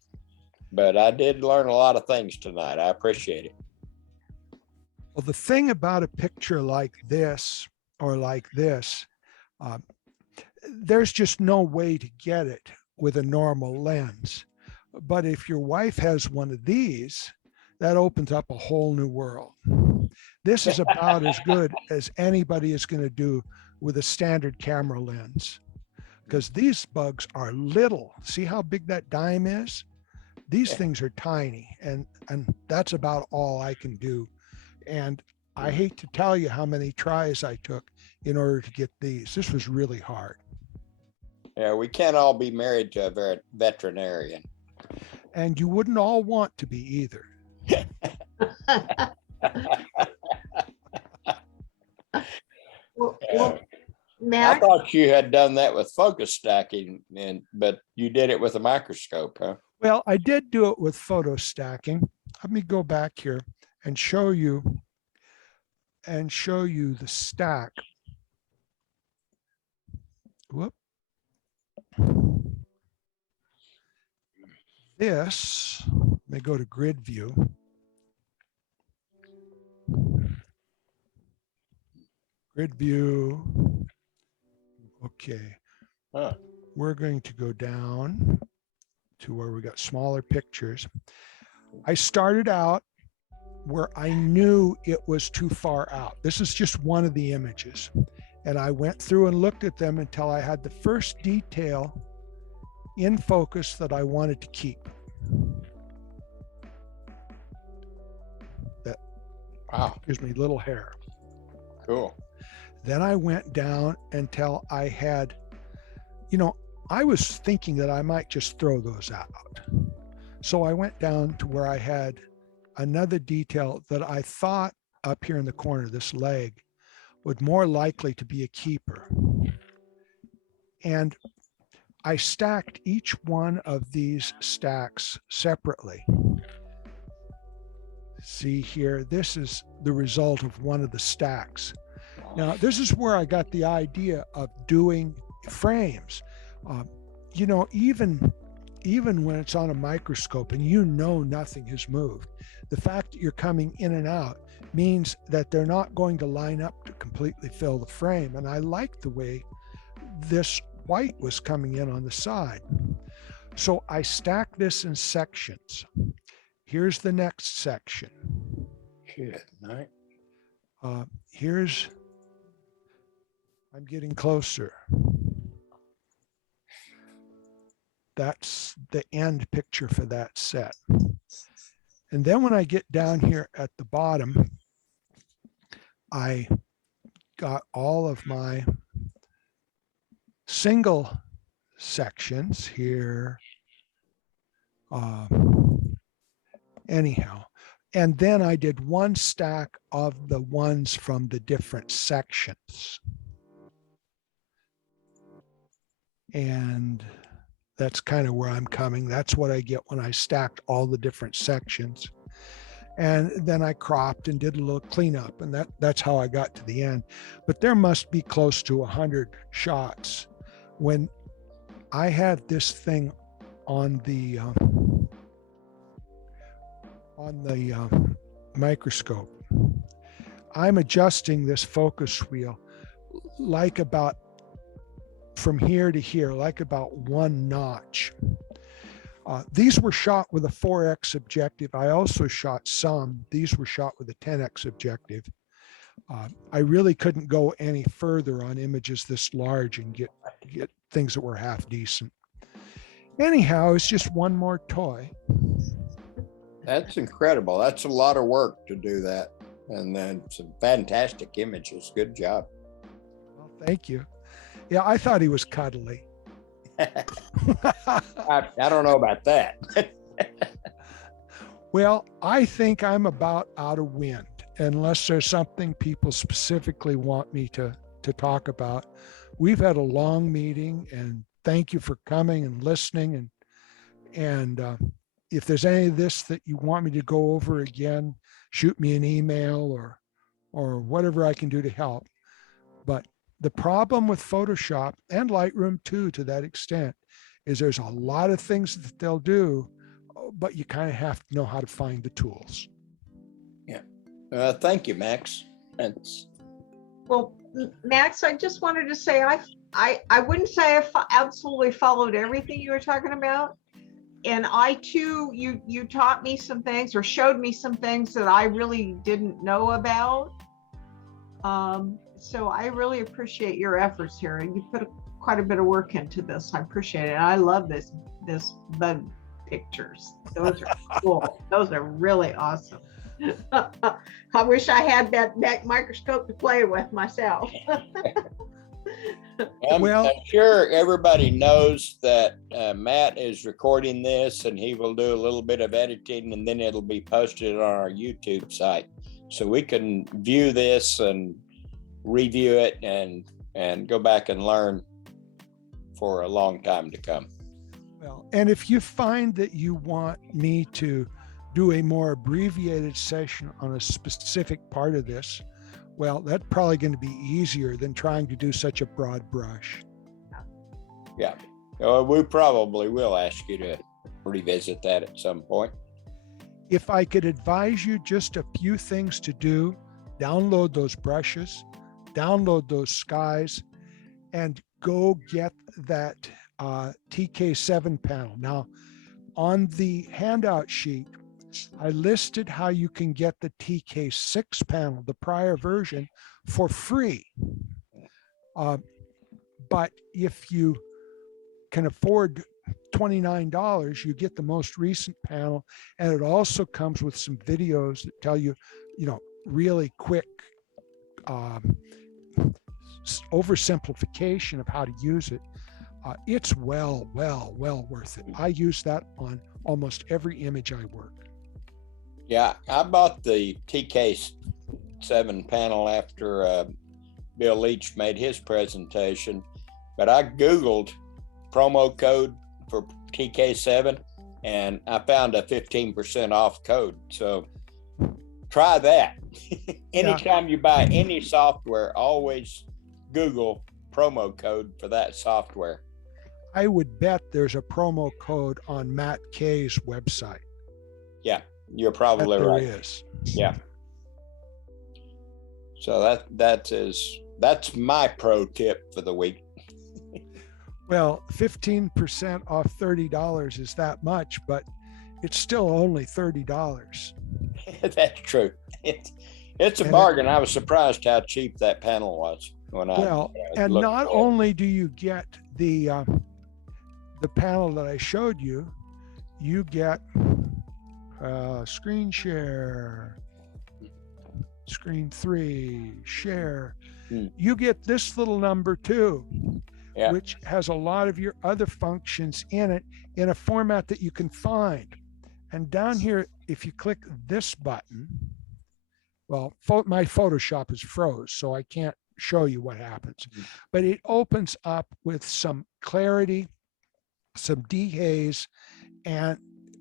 But I did learn a lot of things tonight. I appreciate it. Well, the thing about a picture like this or like this, there's just no way to get it with a normal lens. But if your wife has one of these, that opens up a whole new world. This is about as good as anybody is going to do with a standard camera lens. because these bugs are little. See how big that dime is? These things are tiny, and that's about all I can do. And I hate to tell you how many tries I took in order to get these. This was really hard. Yeah, we can't all be married to a veterinarian. And you wouldn't all want to be either. Well, I Max, thought you had done that with focus stacking, but you did it with a microscope, huh? Well, I did do it with photo stacking. Let me go back here and show you the stack. Whoop. This, let me go to grid view. Grid view. Okay. Huh. We're going to go down to where we got smaller pictures. I started out where I knew it was too far out. This is just one of the images. And I went through and looked at them until I had the first detail in focus that I wanted to keep. That, wow, excuse me, little hair. Cool. Then I went down until I had, I was thinking that I might just throw those out. So I went down to where I had another detail that I thought up here in the corner, this leg, would more likely to be a keeper. And I stacked each one of these stacks separately. See here, this is the result of one of the stacks. Now, this is where I got the idea of doing frames. Even when it's on a microscope and nothing has moved, the fact that you're coming in and out means that they're not going to line up to completely fill the frame. And I like the way this white was coming in on the side. So I stack this in sections. Here's the next section. Good night. I'm getting closer. That's the end picture for that set. And then when I get down here at the bottom, I got all of my single sections here. Anyhow, and then I did one stack of the ones from the different sections. And that's kind of where I'm coming. That's what I get when I stacked all the different sections. And then I cropped and did a little cleanup, and that's how I got to the end. But there must be close to 100 shots. When I had this thing on the microscope, I'm adjusting this focus wheel like about from here to here, like about 1 notch. These were shot with a 4x objective. I also shot some. These were shot with a 10x objective. I really couldn't go any further on images this large and get things that were half decent. Anyhow, it's just one more toy. That's incredible. That's a lot of work to do that. And then some fantastic images. Good job. Well, thank you. Yeah, I thought he was cuddly. I don't know about that. Well, I think I'm about out of wind, unless there's something people specifically want me to talk about. We've had a long meeting, and thank you for coming and listening. And if there's any of this that you want me to go over again, shoot me an email or whatever I can do to help. But the problem with Photoshop and Lightroom too, to that extent, is there's a lot of things that they'll do, but you kind of have to know how to find the tools. Yeah. Thank you, Max. Well, Max, I just wanted to say I wouldn't say I absolutely followed everything you were talking about. And I too, you taught me some things or showed me some things that I really didn't know about. So I really appreciate your efforts here, and you put quite a bit of work into this. I appreciate it. I love this bug pictures. Those are cool. Those are really awesome. I wish I had that microscope to play with myself. I'm Well- sure everybody knows that Matt is recording this and he will do a little bit of editing and then it'll be posted on our YouTube site. So we can view this and review it and go back and learn for a long time to come. Well, and if you find that you want me to do a more abbreviated session on a specific part of this, well, that's probably going to be easier than trying to do such a broad brush. Yeah, we probably will ask you to revisit that at some point. If I could advise you just a few things to do, download those brushes, download those skies, and go get that TK7 panel. Now, on the handout sheet, I listed how you can get the TK6 panel, the prior version, for free. But if you can afford $29, you get the most recent panel, and it also comes with some videos that tell you, really quick oversimplification of how to use it. It's well worth it. I use that on almost every image I work. Yeah, I bought the TK7 panel after Bill Leach made his presentation, but I Googled promo code for TK7 and I found a 15% off code. So try that. Anytime you buy any software, always Google promo code for that software. I would bet there's a promo code on Matt Kay's website. Yeah, you're probably There right. is. Yeah. So that's my pro tip for the week. Well, 15% off $30 is that much, but it's still only $30. That's true. It's a And bargain. I was surprised how cheap that panel was when I and looked not at it. only do you get the panel that I showed you, you get screen share, screen 3, share. You get this little number too, which has a lot of your other functions in it in a format that you can find. And down here, if you click this button, well, my Photoshop is froze, so I can't show you what happens, but it opens up with some clarity, some dehaze, and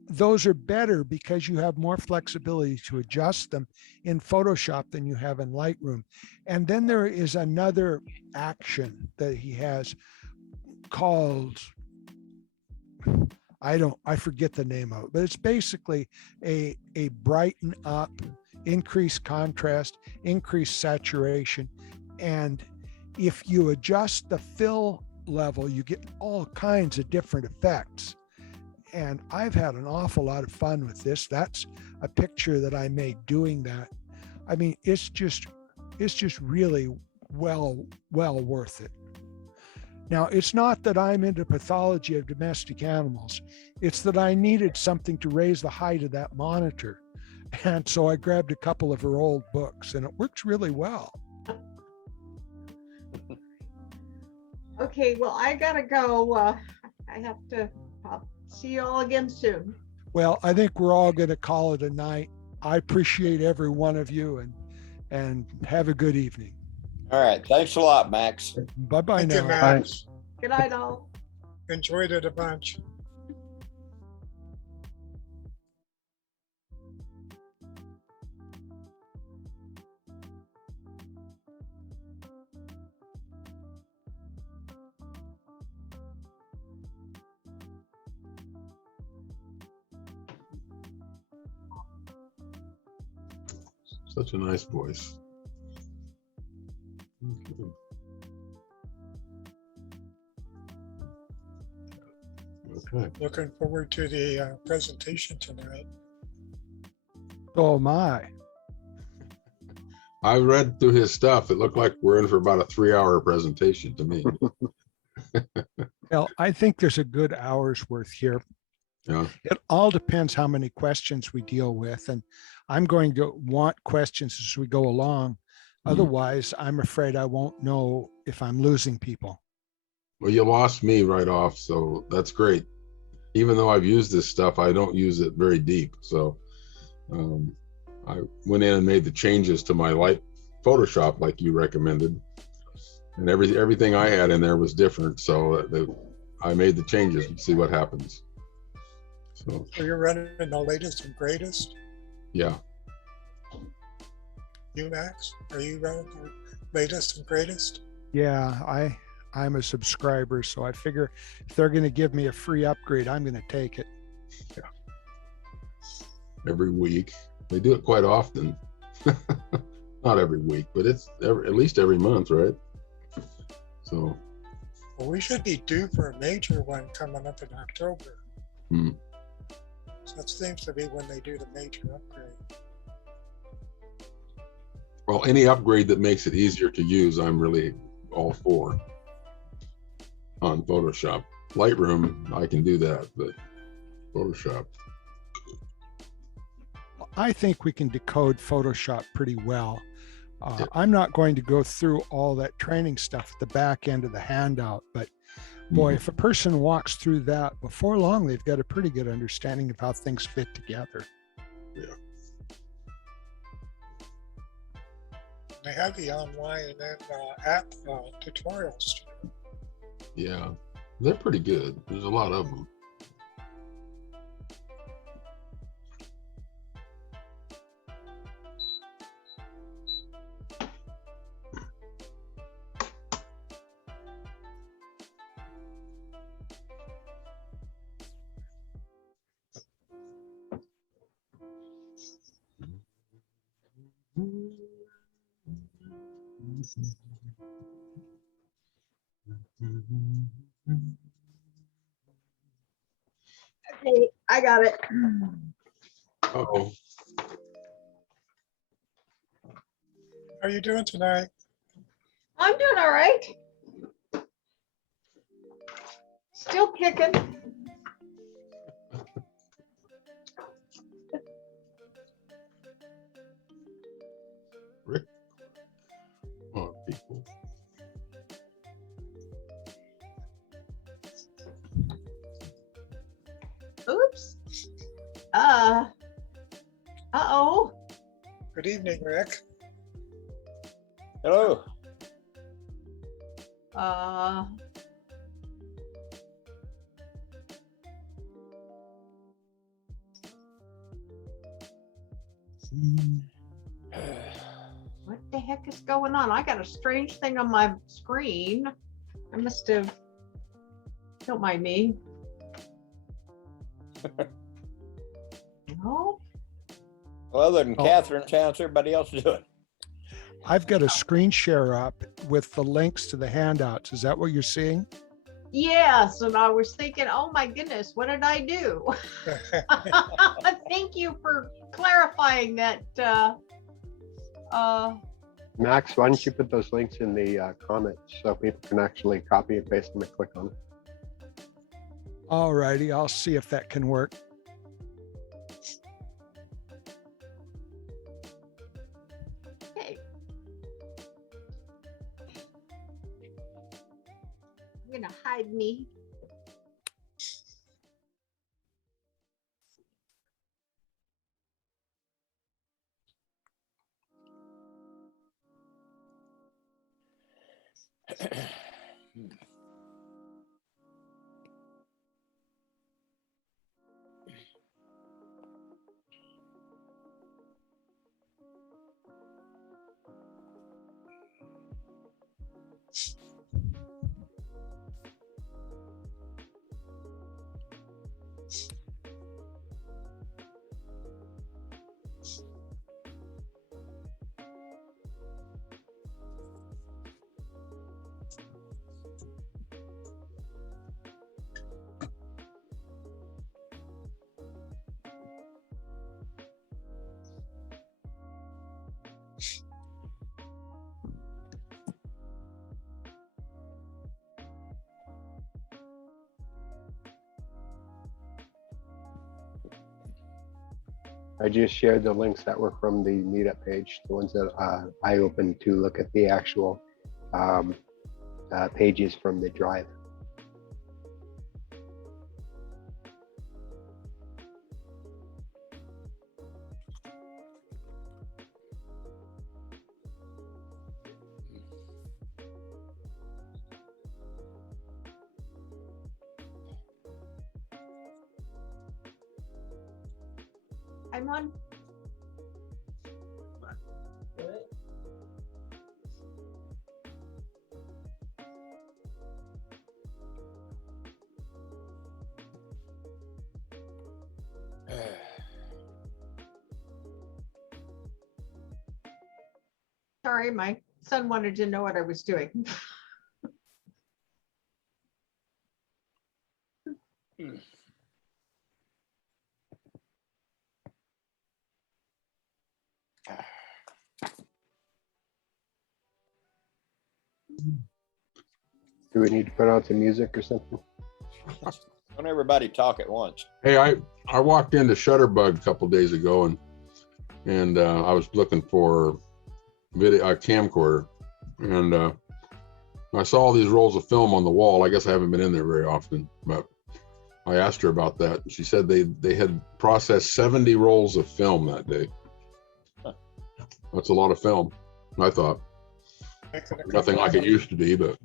those are better because you have more flexibility to adjust them in Photoshop than you have in Lightroom. And then there is another action that he has called, I forget the name of it, but it's basically a brighten up, increase contrast, increase saturation. And if you adjust the fill level, you get all kinds of different effects. And I've had an awful lot of fun with this. That's a picture that I made doing that. I mean, it's just really well worth it. Now, it's not that I'm into pathology of domestic animals. It's that I needed something to raise the height of that monitor. And so I grabbed a couple of her old books, and it works really well. Okay, well, I gotta go. I'll see you all again soon. Well, I think we're all going to call it a night. I appreciate every one of you, and have a good evening. All right. Thanks a lot, Max. Bye-bye Thank you, now. Max. Good night, all. Enjoyed it a bunch. Such a nice voice. Okay. Looking forward to the presentation tonight. Oh my. I read through his stuff. It looked like we're in for about a 3-hour presentation to me. Well, I think there's a good hour's worth here. Yeah. It all depends how many questions we deal with. And I'm going to want questions as we go along. Mhm. Otherwise, I'm afraid I won't know if I'm losing people. Well, you lost me right off, so that's great. Even though I've used this stuff, I don't use it very deep. So I went in and made the changes to my light Photoshop like you recommended, and everything I had in there was different. So I made the changes and see what happens. So So you're running the latest and greatest, yeah, you Max? Are you running the latest and greatest? Yeah, I'm a subscriber, so I figure if they're going to give me a free upgrade, I'm going to take it. every week. They do it quite often. Not every week, but it's at least every month, right? So Well, we should be due for a major one coming up in October. Hmm. So that seems to be when they do the major upgrade. well, any upgrade that makes it easier to use, I'm really all for on Photoshop. Lightroom, I can do that, but Photoshop. I think we can decode Photoshop pretty well. Yeah. I'm not going to go through all that training stuff at the back end of the handout, but boy, Mhm. if a person walks through that before long, they've got a pretty good understanding of how things fit together. They have the online and app tutorials. Yeah, they're pretty good. There's a lot of them. Okay, I got it. Oh, How are you doing tonight? I'm doing all right. Still kicking. Rick. Oh, people. Oops. Uh-oh. Good evening, Rick. Hello. Uh, what the heck is going on? I got a strange thing on my screen. I must have, don't mind me. No, Well, other than Oh. Catherine's house, everybody else is doing. I've got a screen share up with the links to the handouts. Is that what you're seeing? yes, and I was thinking, oh my goodness, what did I do? Thank you for clarifying that. Max, why don't you put those links in the comments so people can actually copy and paste them and click on it? All righty, I'll see if that can work. Okay. I'm gonna hide me. I just shared the links that were from the meetup page, the ones that I opened to look at the actual pages from the drive. I'm on. Sorry, my son wanted to know what I was doing. Do we need to put on some music or something? Don't everybody talk at once. Hey, I walked into Shutterbug a couple days ago and I was looking for a camcorder, and I saw all these rolls of film on the wall. I guess I haven't been in there very often, but I asked her about that. She said they had processed 70 rolls of film that day. Huh. That's a lot of film, I thought. Nothing like it used to be, but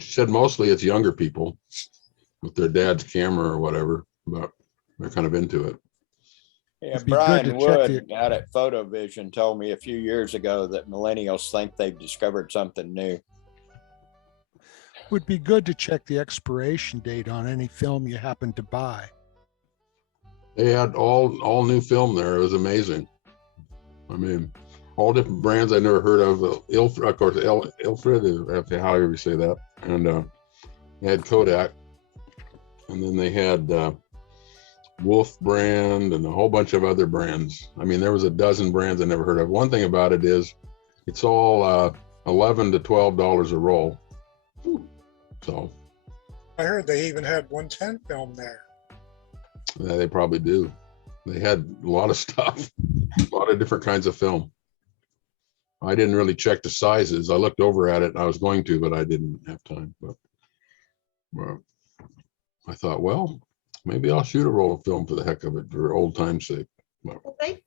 she said mostly it's younger people with their dad's camera or whatever, but they're kind of into it. Yeah, It'd be good Brian to check Wood out at PhotoVision told me a few years ago that millennials think they've discovered something new. Would be good to check the expiration date on any film you happen to buy. They had all new film there. It was amazing. I mean, all different brands I never heard of. Ilford, of course, Ilford, however you say that. And they had Kodak. And then they had Wolf brand and a whole bunch of other brands. I mean, there was a dozen brands I never heard of. One thing about it is it's all $11 to $12 a roll. So I heard they even had 110 film there. yeah, they probably do. They had a lot of stuff, a lot of different kinds of film. I didn't really check the sizes. I looked over at it and I was going to, but I didn't have time. But I thought, well, maybe I'll shoot a roll of film for the heck of it, for old time's sake. But, Well, they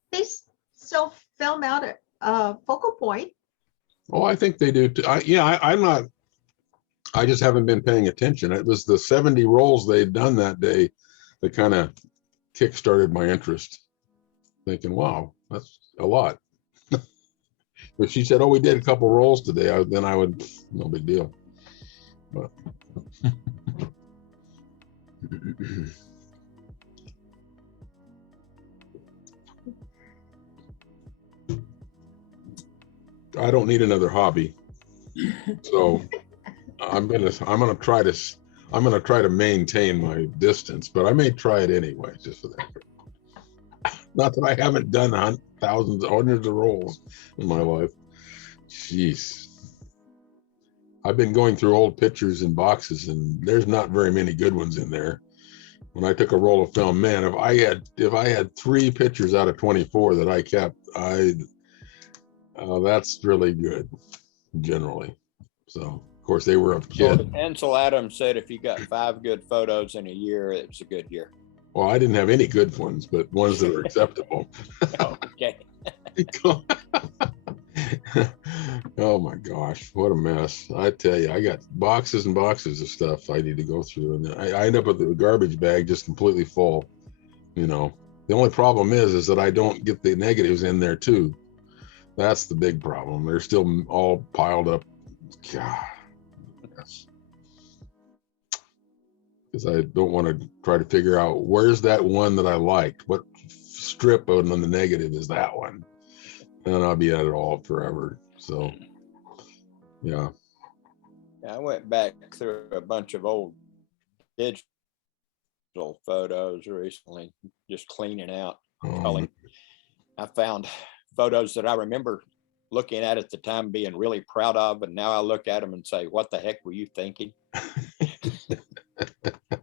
still film out at Focal Point. oh, I think they do too. I'm not. I just haven't been paying attention. It was the 70 rolls they'd done that day that kind of kick-started my interest. Thinking, wow, that's a lot. If she said, oh, we did a couple rolls today, then I would, no big deal. But I don't need another hobby. So I'm gonna try to maintain my distance, but I may try it anyway, just for that. Not that I haven't done thousands, hundreds of rolls in my life. Jeez. I've been going through old pictures and boxes, and there's not very many good ones in there. When I took a roll of film, man, if I had 3 pictures out of 24 that I kept, that's really good, generally. So, of course, they were a kid. Ansel Adams said if you got 5 good photos in a year, it was a good year. Well, I didn't have any good ones, but ones that are acceptable. Okay. Oh my gosh, what a mess. I tell you, I got boxes and boxes of stuff I need to go through, and I end up with the garbage bag just completely full. You know, the only problem is that I don't get the negatives in there too. That's the big problem. They're still all piled up. God, because I don't want to try to figure out where's that one that I liked. What strip on the negative is that one? And I'll be at it all forever. So, yeah. I went back through a bunch of old digital photos recently, just cleaning out, culling. I found photos that I remember looking at the time being really proud of, and now I look at them and say, what the heck were you thinking?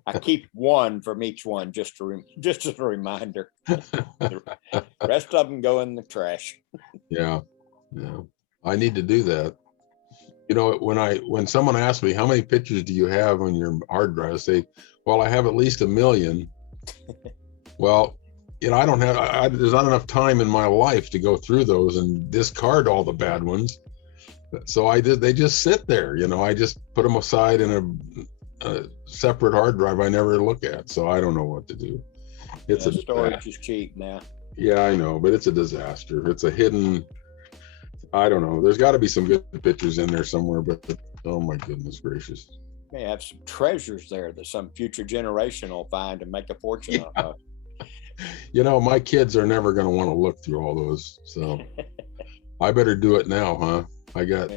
I keep one from each one just as a reminder. The rest of them go in the trash. Yeah. I need to do that. You know, when someone asks me how many pictures do you have on your hard drive, I say, well, I have at least 1 million. Well, you know, I don't have. There's not enough time in my life to go through those and discard all the bad ones. So they just sit there. You know, I just put them aside in a separate hard drive I never look at. So I don't know what to do. It's storage is cheap now. Yeah, I know, but it's a disaster. It's a hidden. I don't know. There's got to be some good pictures in there somewhere, but oh my goodness gracious. May have some treasures there that some future generation will find and make a fortune out of. You know, my kids are never going to want to look through all those. So I better do it now, huh? I got,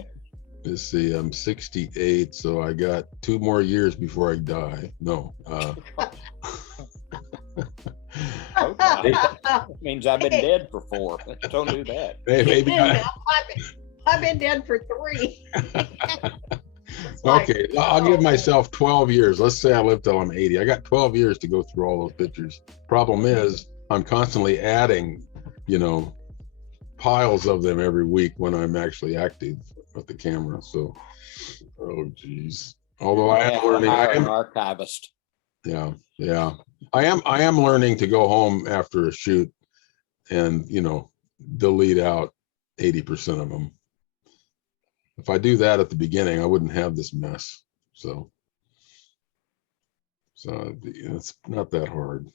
let's see, I'm 68, so I got 2 more years before I die. No. Okay. Means I've been dead for 4. Don't do that. Maybe I've been dead for 3. Okay, I'll give myself 12 years. Let's say I live till I'm 80. I got 12 years to go through all those pictures. Problem is, I'm constantly adding, you know, piles of them every week when I'm actually active with the camera. So, oh geez. Although I am learning, I am an archivist. Yeah. I am learning to go home after a shoot and, you know, delete out 80% of them. If I do that at the beginning, I wouldn't have this mess. So it's not that hard.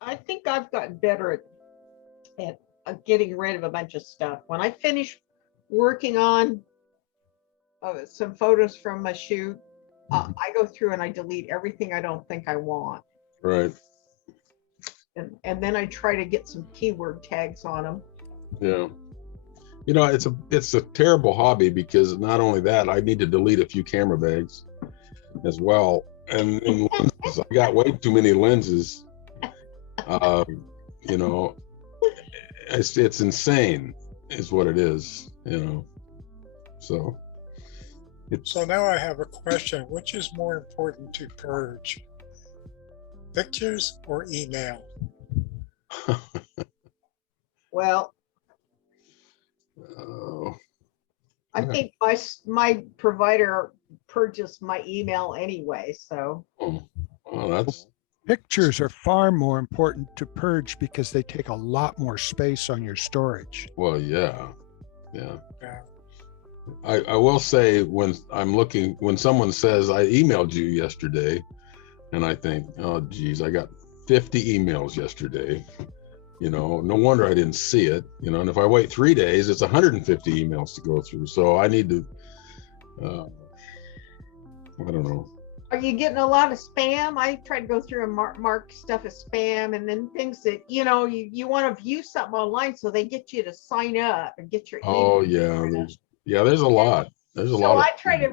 I think I've gotten better at getting rid of a bunch of stuff. When I finish working on some photos from my shoot, I go through and I delete everything I don't think I want. Right. And then I try to get some keyword tags on them. Yeah. You know, it's a terrible hobby because not only that, I need to delete a few camera bags as well. And lenses, I got way too many lenses. You know, it's insane is what it is, you know. So now I have a question. Which is more important to purge? Pictures or email? Well, I think my provider purchased my email anyway, so. Well, that's. Pictures are far more important to purge because they take a lot more space on your storage. Well, yeah. I will say when someone says I emailed you yesterday, and I think, oh geez, I got 50 emails yesterday. You know, no wonder I didn't see it. You know, and if I wait 3 days, it's 150 emails to go through. So I need to. I don't know. Are you getting a lot of spam? I try to go through and mark stuff as spam, and then things that, you know, you want to view something online, so they get you to sign up and get your email. Oh yeah, there's a lot. There's a lot. So I try to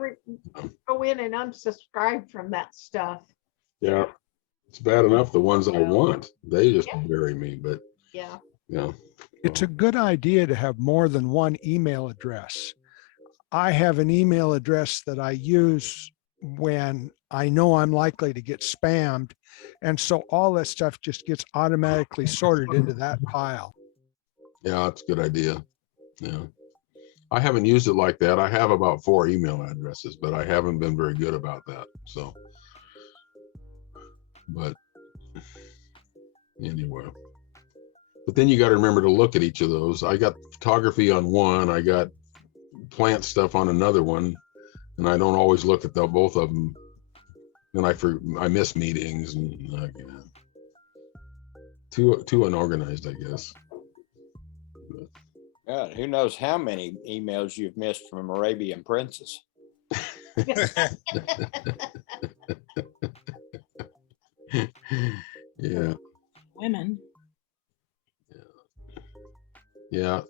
go in and unsubscribe from that stuff. Yeah, it's bad enough the ones I want, they just bury me. But yeah, it's a good idea to have more than one email address. I have an email address that I use when I know I'm likely to get spammed. And so all that stuff just gets automatically sorted into that pile. Yeah, it's a good idea. Yeah. I haven't used it like that. I have about 4 email addresses, but I haven't been very good about that. So, but anyway. But then you got to remember to look at each of those. I got photography on one, I got plant stuff on another one, and I don't always look at both of them. And I miss meetings and too unorganized, I guess. God, who knows how many emails you've missed from Arabian Princess? Yeah. Women. Yeah.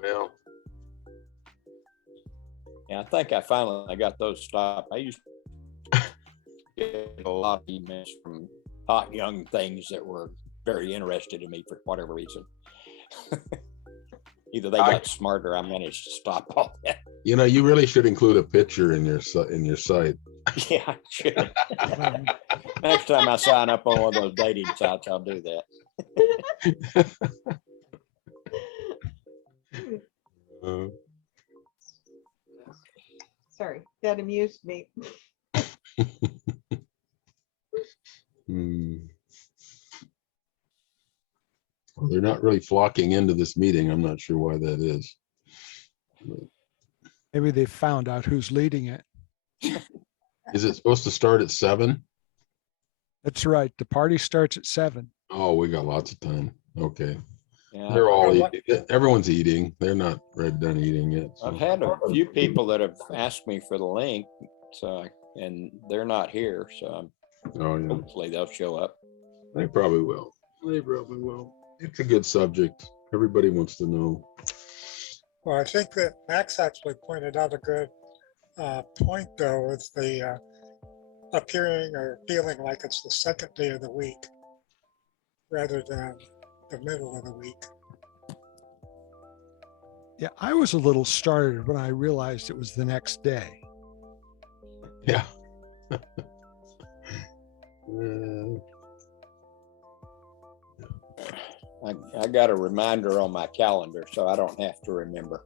Well. Yeah, I think I finally got those stopped. I used to get a lot of emails from hot young things that were very interested in me for whatever reason. Either they got smarter, I managed to stop all that. You know, you really should include a picture in your site. Yeah, I should. Next time I sign up on one of those dating sites, I'll do that. Sorry, that amused me. Well, they're not really flocking into this meeting. I'm not sure why that is. Maybe they found out who's leading it. Is it supposed to start at 7? That's right. The party starts at 7. Oh, we got lots of time. Okay. Yeah, They're all eating. Everyone's eating. They're not done eating yet. So. I've had a few people that have asked me for the link, so and they're not here, so hopefully they'll show up. They probably will. They probably will. It's a good subject. Everybody wants to know. Well, I think that Max actually pointed out a good point, though, with the appearing or feeling like it's the second day of the week rather than the middle of the week. Yeah, I was a little startled when I realized it was the next day. Yeah. I got a reminder on my calendar, so I don't have to remember.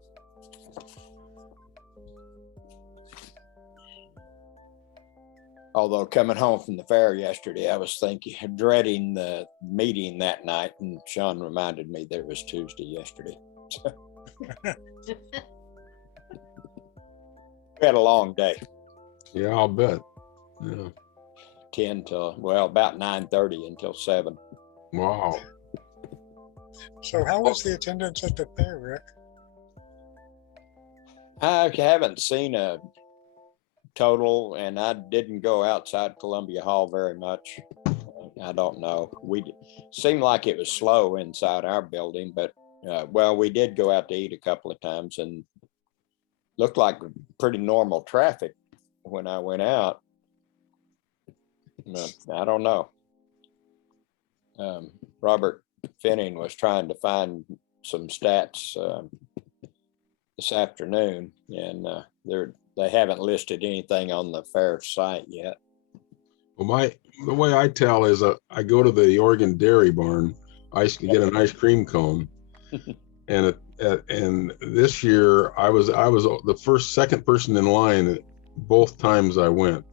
Although coming home from the fair yesterday, I was dreading the meeting that night, and Sean reminded me there was Tuesday yesterday. We had a long day. Yeah, I'll bet. Yeah. 10 till, well, about 9:30 until 7. Wow. So how was the attendance at the fair, Rick? I haven't seen a total, and I didn't go outside Columbia Hall very much. I don't know. Seemed like it was slow inside our building, but well, we did go out to eat a couple of times and looked like pretty normal traffic when I went out. I don't know. Robert Finning was trying to find some stats this afternoon, and they haven't listed anything on the fair site yet. Well, the way I tell is I go to the Oregon Dairy Barn. I get an ice cream cone, and this year I was the second person in line both times I went,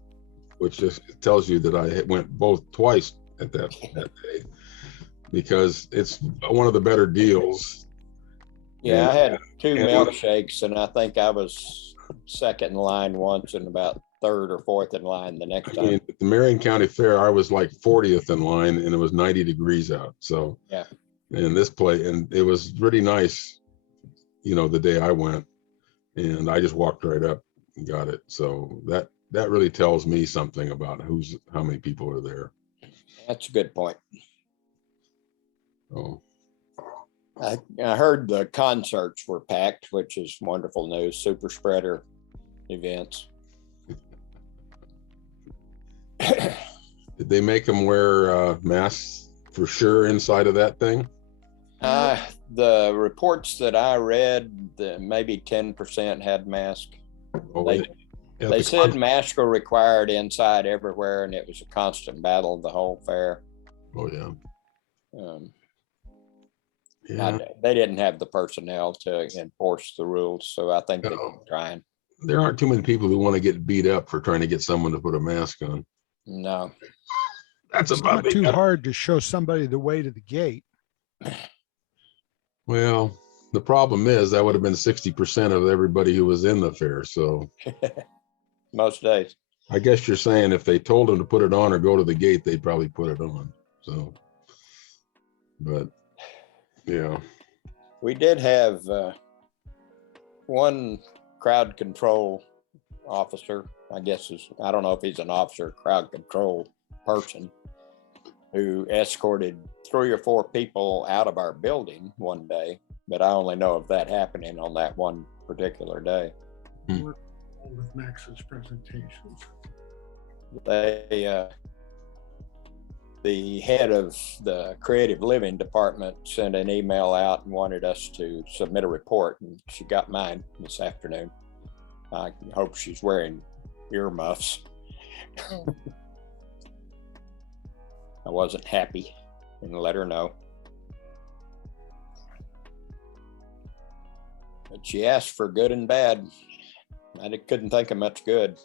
which just tells you that I went twice at that day, because it's one of the better deals. Yeah, I had 2 milkshakes, and I think I was second in line once and about third or fourth in line the next time. At the Marion County Fair, I was like 40th in line, and it was 90 degrees out. So yeah, and it was really nice, the day I went, and I just walked right up and got it. So that really tells me something about how many people are there. That's a good point. Oh. I heard the concerts were packed, which is wonderful news. Super spreader events. Did they make them wear masks for sure inside of that thing? The reports that I read, maybe 10% had masks. Oh, they said masks were required inside everywhere, and it was a constant battle the whole fair. Oh yeah. They didn't have the personnel to enforce the rules, so I think they're trying. There aren't too many people who want to get beat up for trying to get someone to put a mask on. No. It's not too hard to show somebody the way to the gate. Well, the problem is that would have been 60% of everybody who was in the fair. So most days. I guess you're saying if they told them to put it on or go to the gate, they'd probably put it on. So, but yeah. We did have one crowd control officer, I guess I don't know if he's an officer, crowd control person, who escorted 3 or 4 people out of our building one day, but I only know of that happening on that one particular day. With Max's presentations. The head of the creative living department sent an email out and wanted us to submit a report, and she got mine this afternoon. I hope she's wearing earmuffs. I wasn't happy and let her know. But she asked for good and bad. Couldn't think of much good.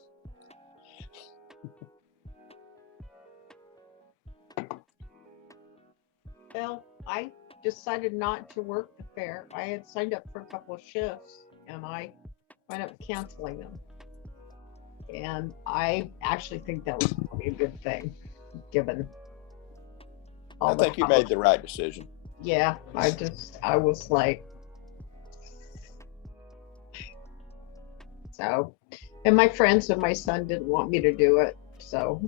Well, I decided not to work the fair. I had signed up for a couple of shifts and I wound up canceling them. And I actually think that was probably a good thing, given I think you made the right decision. Yeah, I was like, so, and my friends and my son didn't want me to do it, so.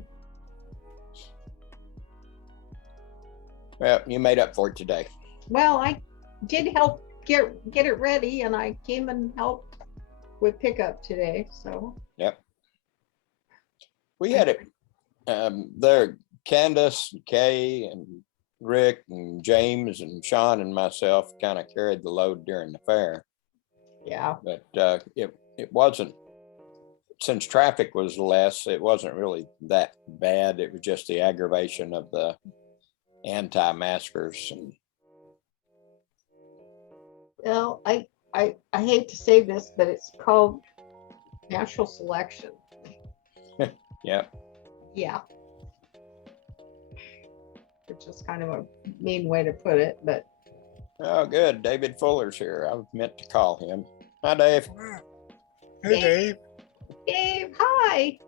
Well, you made up for it today. Well, I did help get it ready, and I came and helped with pickup today, so. Yep. We had it there, Candace, Kay, and Rick, and James, and Sean, and myself kind of carried the load during the fair. Yeah. But it wasn't, since traffic was less, it wasn't really that bad. It was just the aggravation of the anti-maskers. And Well, I hate to say this, but it's called natural selection. yeah, Yeah. Which is kind of a mean way to put it, but. oh, good. David Fuller's here. I meant to call him. Hi, Dave. Hey, Dave. Dave, hi.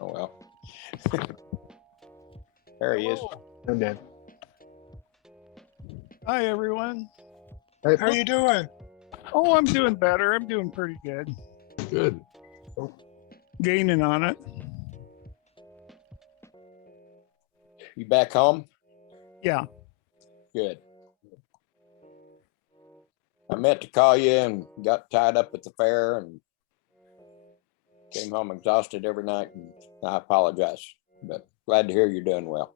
Oh, well. There he is. Hey, Dan. Hi, everyone. Hey, How you doing? Oh, I'm doing better. I'm doing pretty good. Good. Gaining on it. You back home? Yeah. Good. I meant to call you and got tied up at the fair and came home exhausted every night, and I apologize, but glad to hear you're doing well.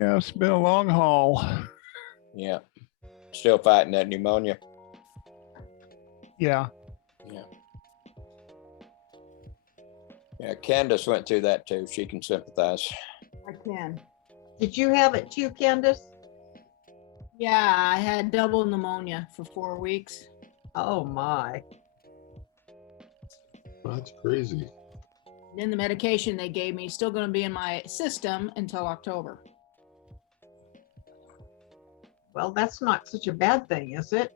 Yeah, it's been a long haul. Yeah. Still fighting that pneumonia. Yeah. Yeah. Yeah, Candace went through that too. She can sympathize. I can. Did you have it too, Candace? Yeah, I had double pneumonia for 4 weeks. Oh my. That's crazy. Then the medication they gave me is still going to be in my system until October. Well, that's not such a bad thing, is it?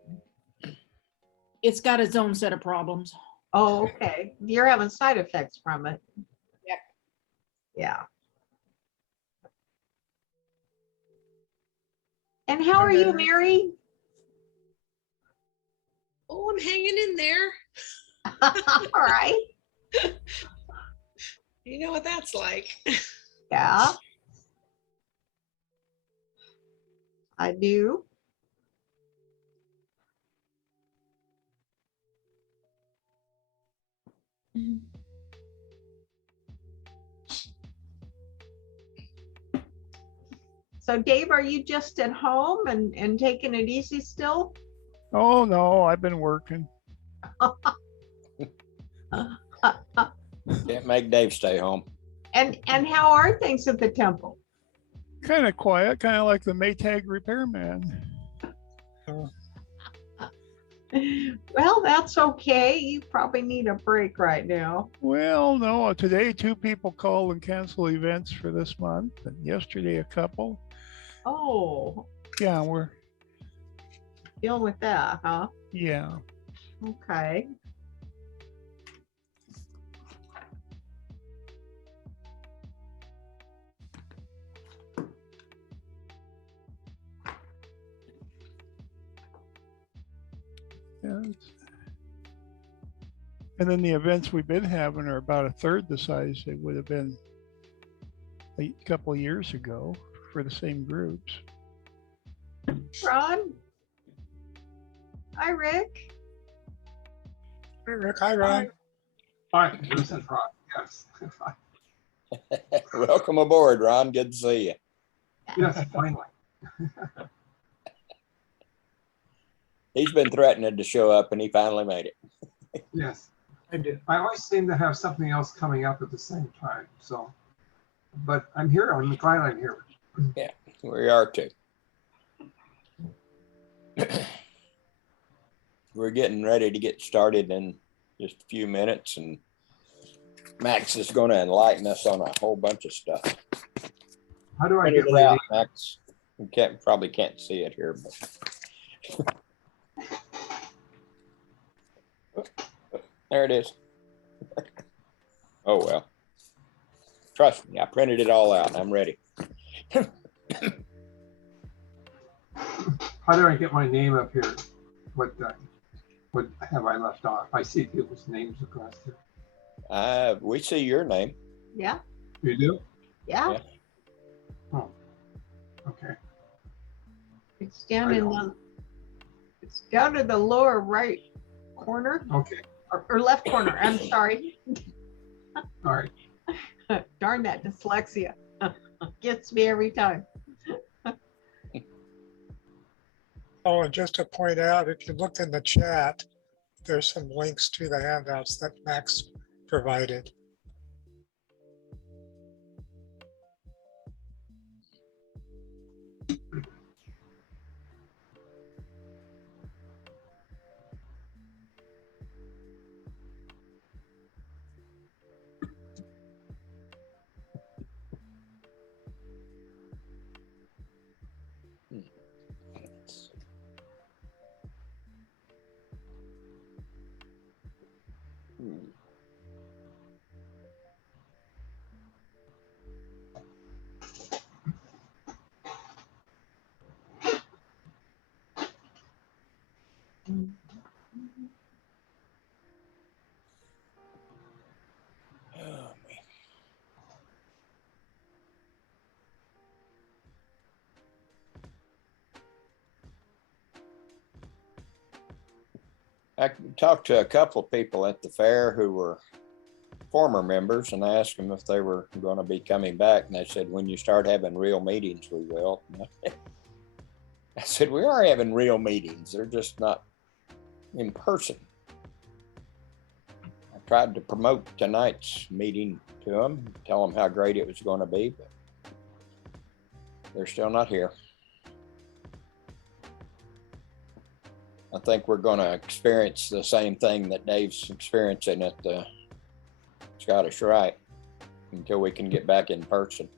It's got its own set of problems. Oh, okay. You're having side effects from it. Yep. Yeah. And how are you, Mary? Oh, I'm hanging in there. All right. You know what that's like. Yeah. I do. So Dave, are you just at home and taking it easy still? Oh, no, I've been working. Can't make Dave stay home. And how are things at the temple? Kind of quiet, kind of like the Maytag repairman. Well, that's okay. You probably need a break right now. Well, no, today 2 people called and canceled events for this month, and yesterday a couple. Oh, Yeah, we're, dealing with that, huh? yeah. Okay. Yeah, and then the events we've been having are about a third the size they would have been a couple of years ago for the same groups. Ron? Hi, Rick. Hey, Rick. Hi, Ron. Hi, Vincent. Yes. Welcome aboard, Ron. Good to see you. Yes, finally. He's been threatening to show up and he finally made it. Yes. I did. I always seem to have something else coming up at the same time, so. But I'm here, I'm glad I'm here. We are too. We're getting ready to get started in just a few minutes, and Max is going to enlighten us on a whole bunch of stuff. How do I Figure get it my out, name? Max. You probably can't see it here, but there it is. Oh well. Trust me, I printed it all out. I'm ready. How do I get my name up here? What have I left off? I see people's names across there. We see your name. Yeah, You do? yeah. Yeah. Oh, okay. It's down I in don't. it's down in the lower right corner Okay, or left corner. I'm sorry. all right. Darn that dyslexia. Gets me every time. Oh, and just to point out, if you look in the chat, there's some links to the handouts that Max provided. I talked to a couple of people at the fair who were former members, and I asked them if they were going to be coming back, and they said, when you start having real meetings, we will. I said, we are having real meetings. They're just not in person. I tried to promote tonight's meeting to them, tell them how great it was going to be, but they're still not here. I think we're going to experience the same thing that Dave's experiencing at the Scottish Rite until we can get back in person.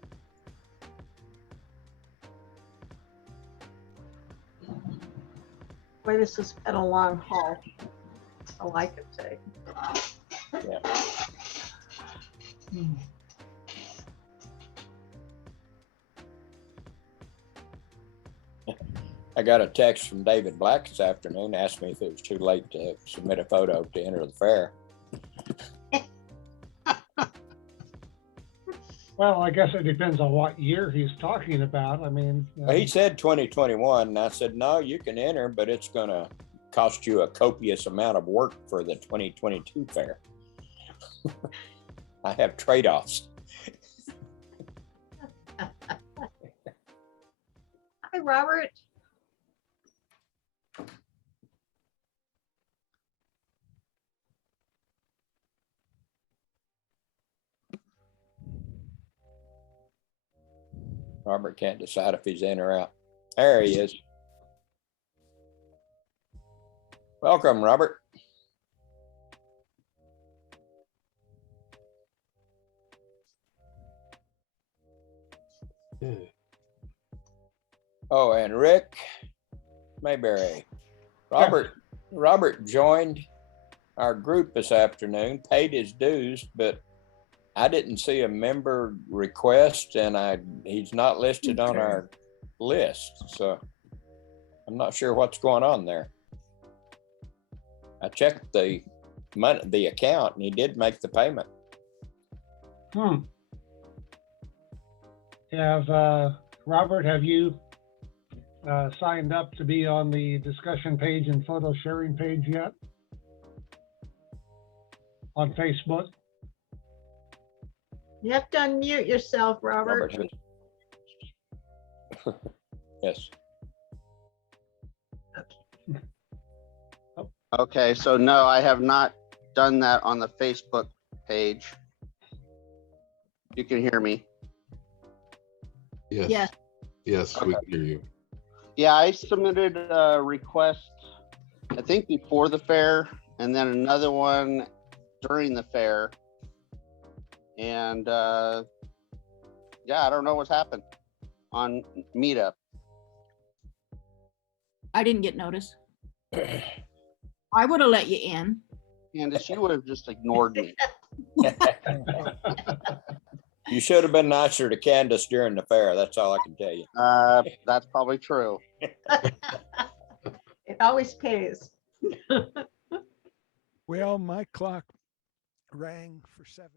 Boy, this has been a long haul. That's all I can say. Yeah. I got a text from David Black this afternoon, asked me if it was too late to submit a photo to enter the fair. Well, I guess it depends on what year he's talking about. I mean, Well, he said 2021, and I said, no, you can enter, but it's going to cost you a copious amount of work for the 2022 fair. I have trade-offs. Hi, Robert. Robert can't decide if he's in or out. There he is. Welcome, Robert. Oh, and Rick Mayberry. Robert joined our group this afternoon, paid his dues, but I didn't see a member request, and he's not listed on our list, so I'm not sure what's going on there. I checked the account, and he did make the payment. Robert, have you signed up to be on the discussion page and photo sharing page yet? On Facebook? You have to unmute yourself, Robert. Yes. Okay, so no, I have not done that on the Facebook page. You can hear me. Yes. Yeah. Yes, we can hear you. Yeah, I submitted a request, I think before the fair, and then another one during the fair. And yeah, I don't know what's happened on Meetup. I didn't get notice. I would have let you in. Candace, you would have just ignored me. You should have been nicer to Candace during the fair. That's all I can tell you. That's probably true. It always pays. Well, my clock rang for 7.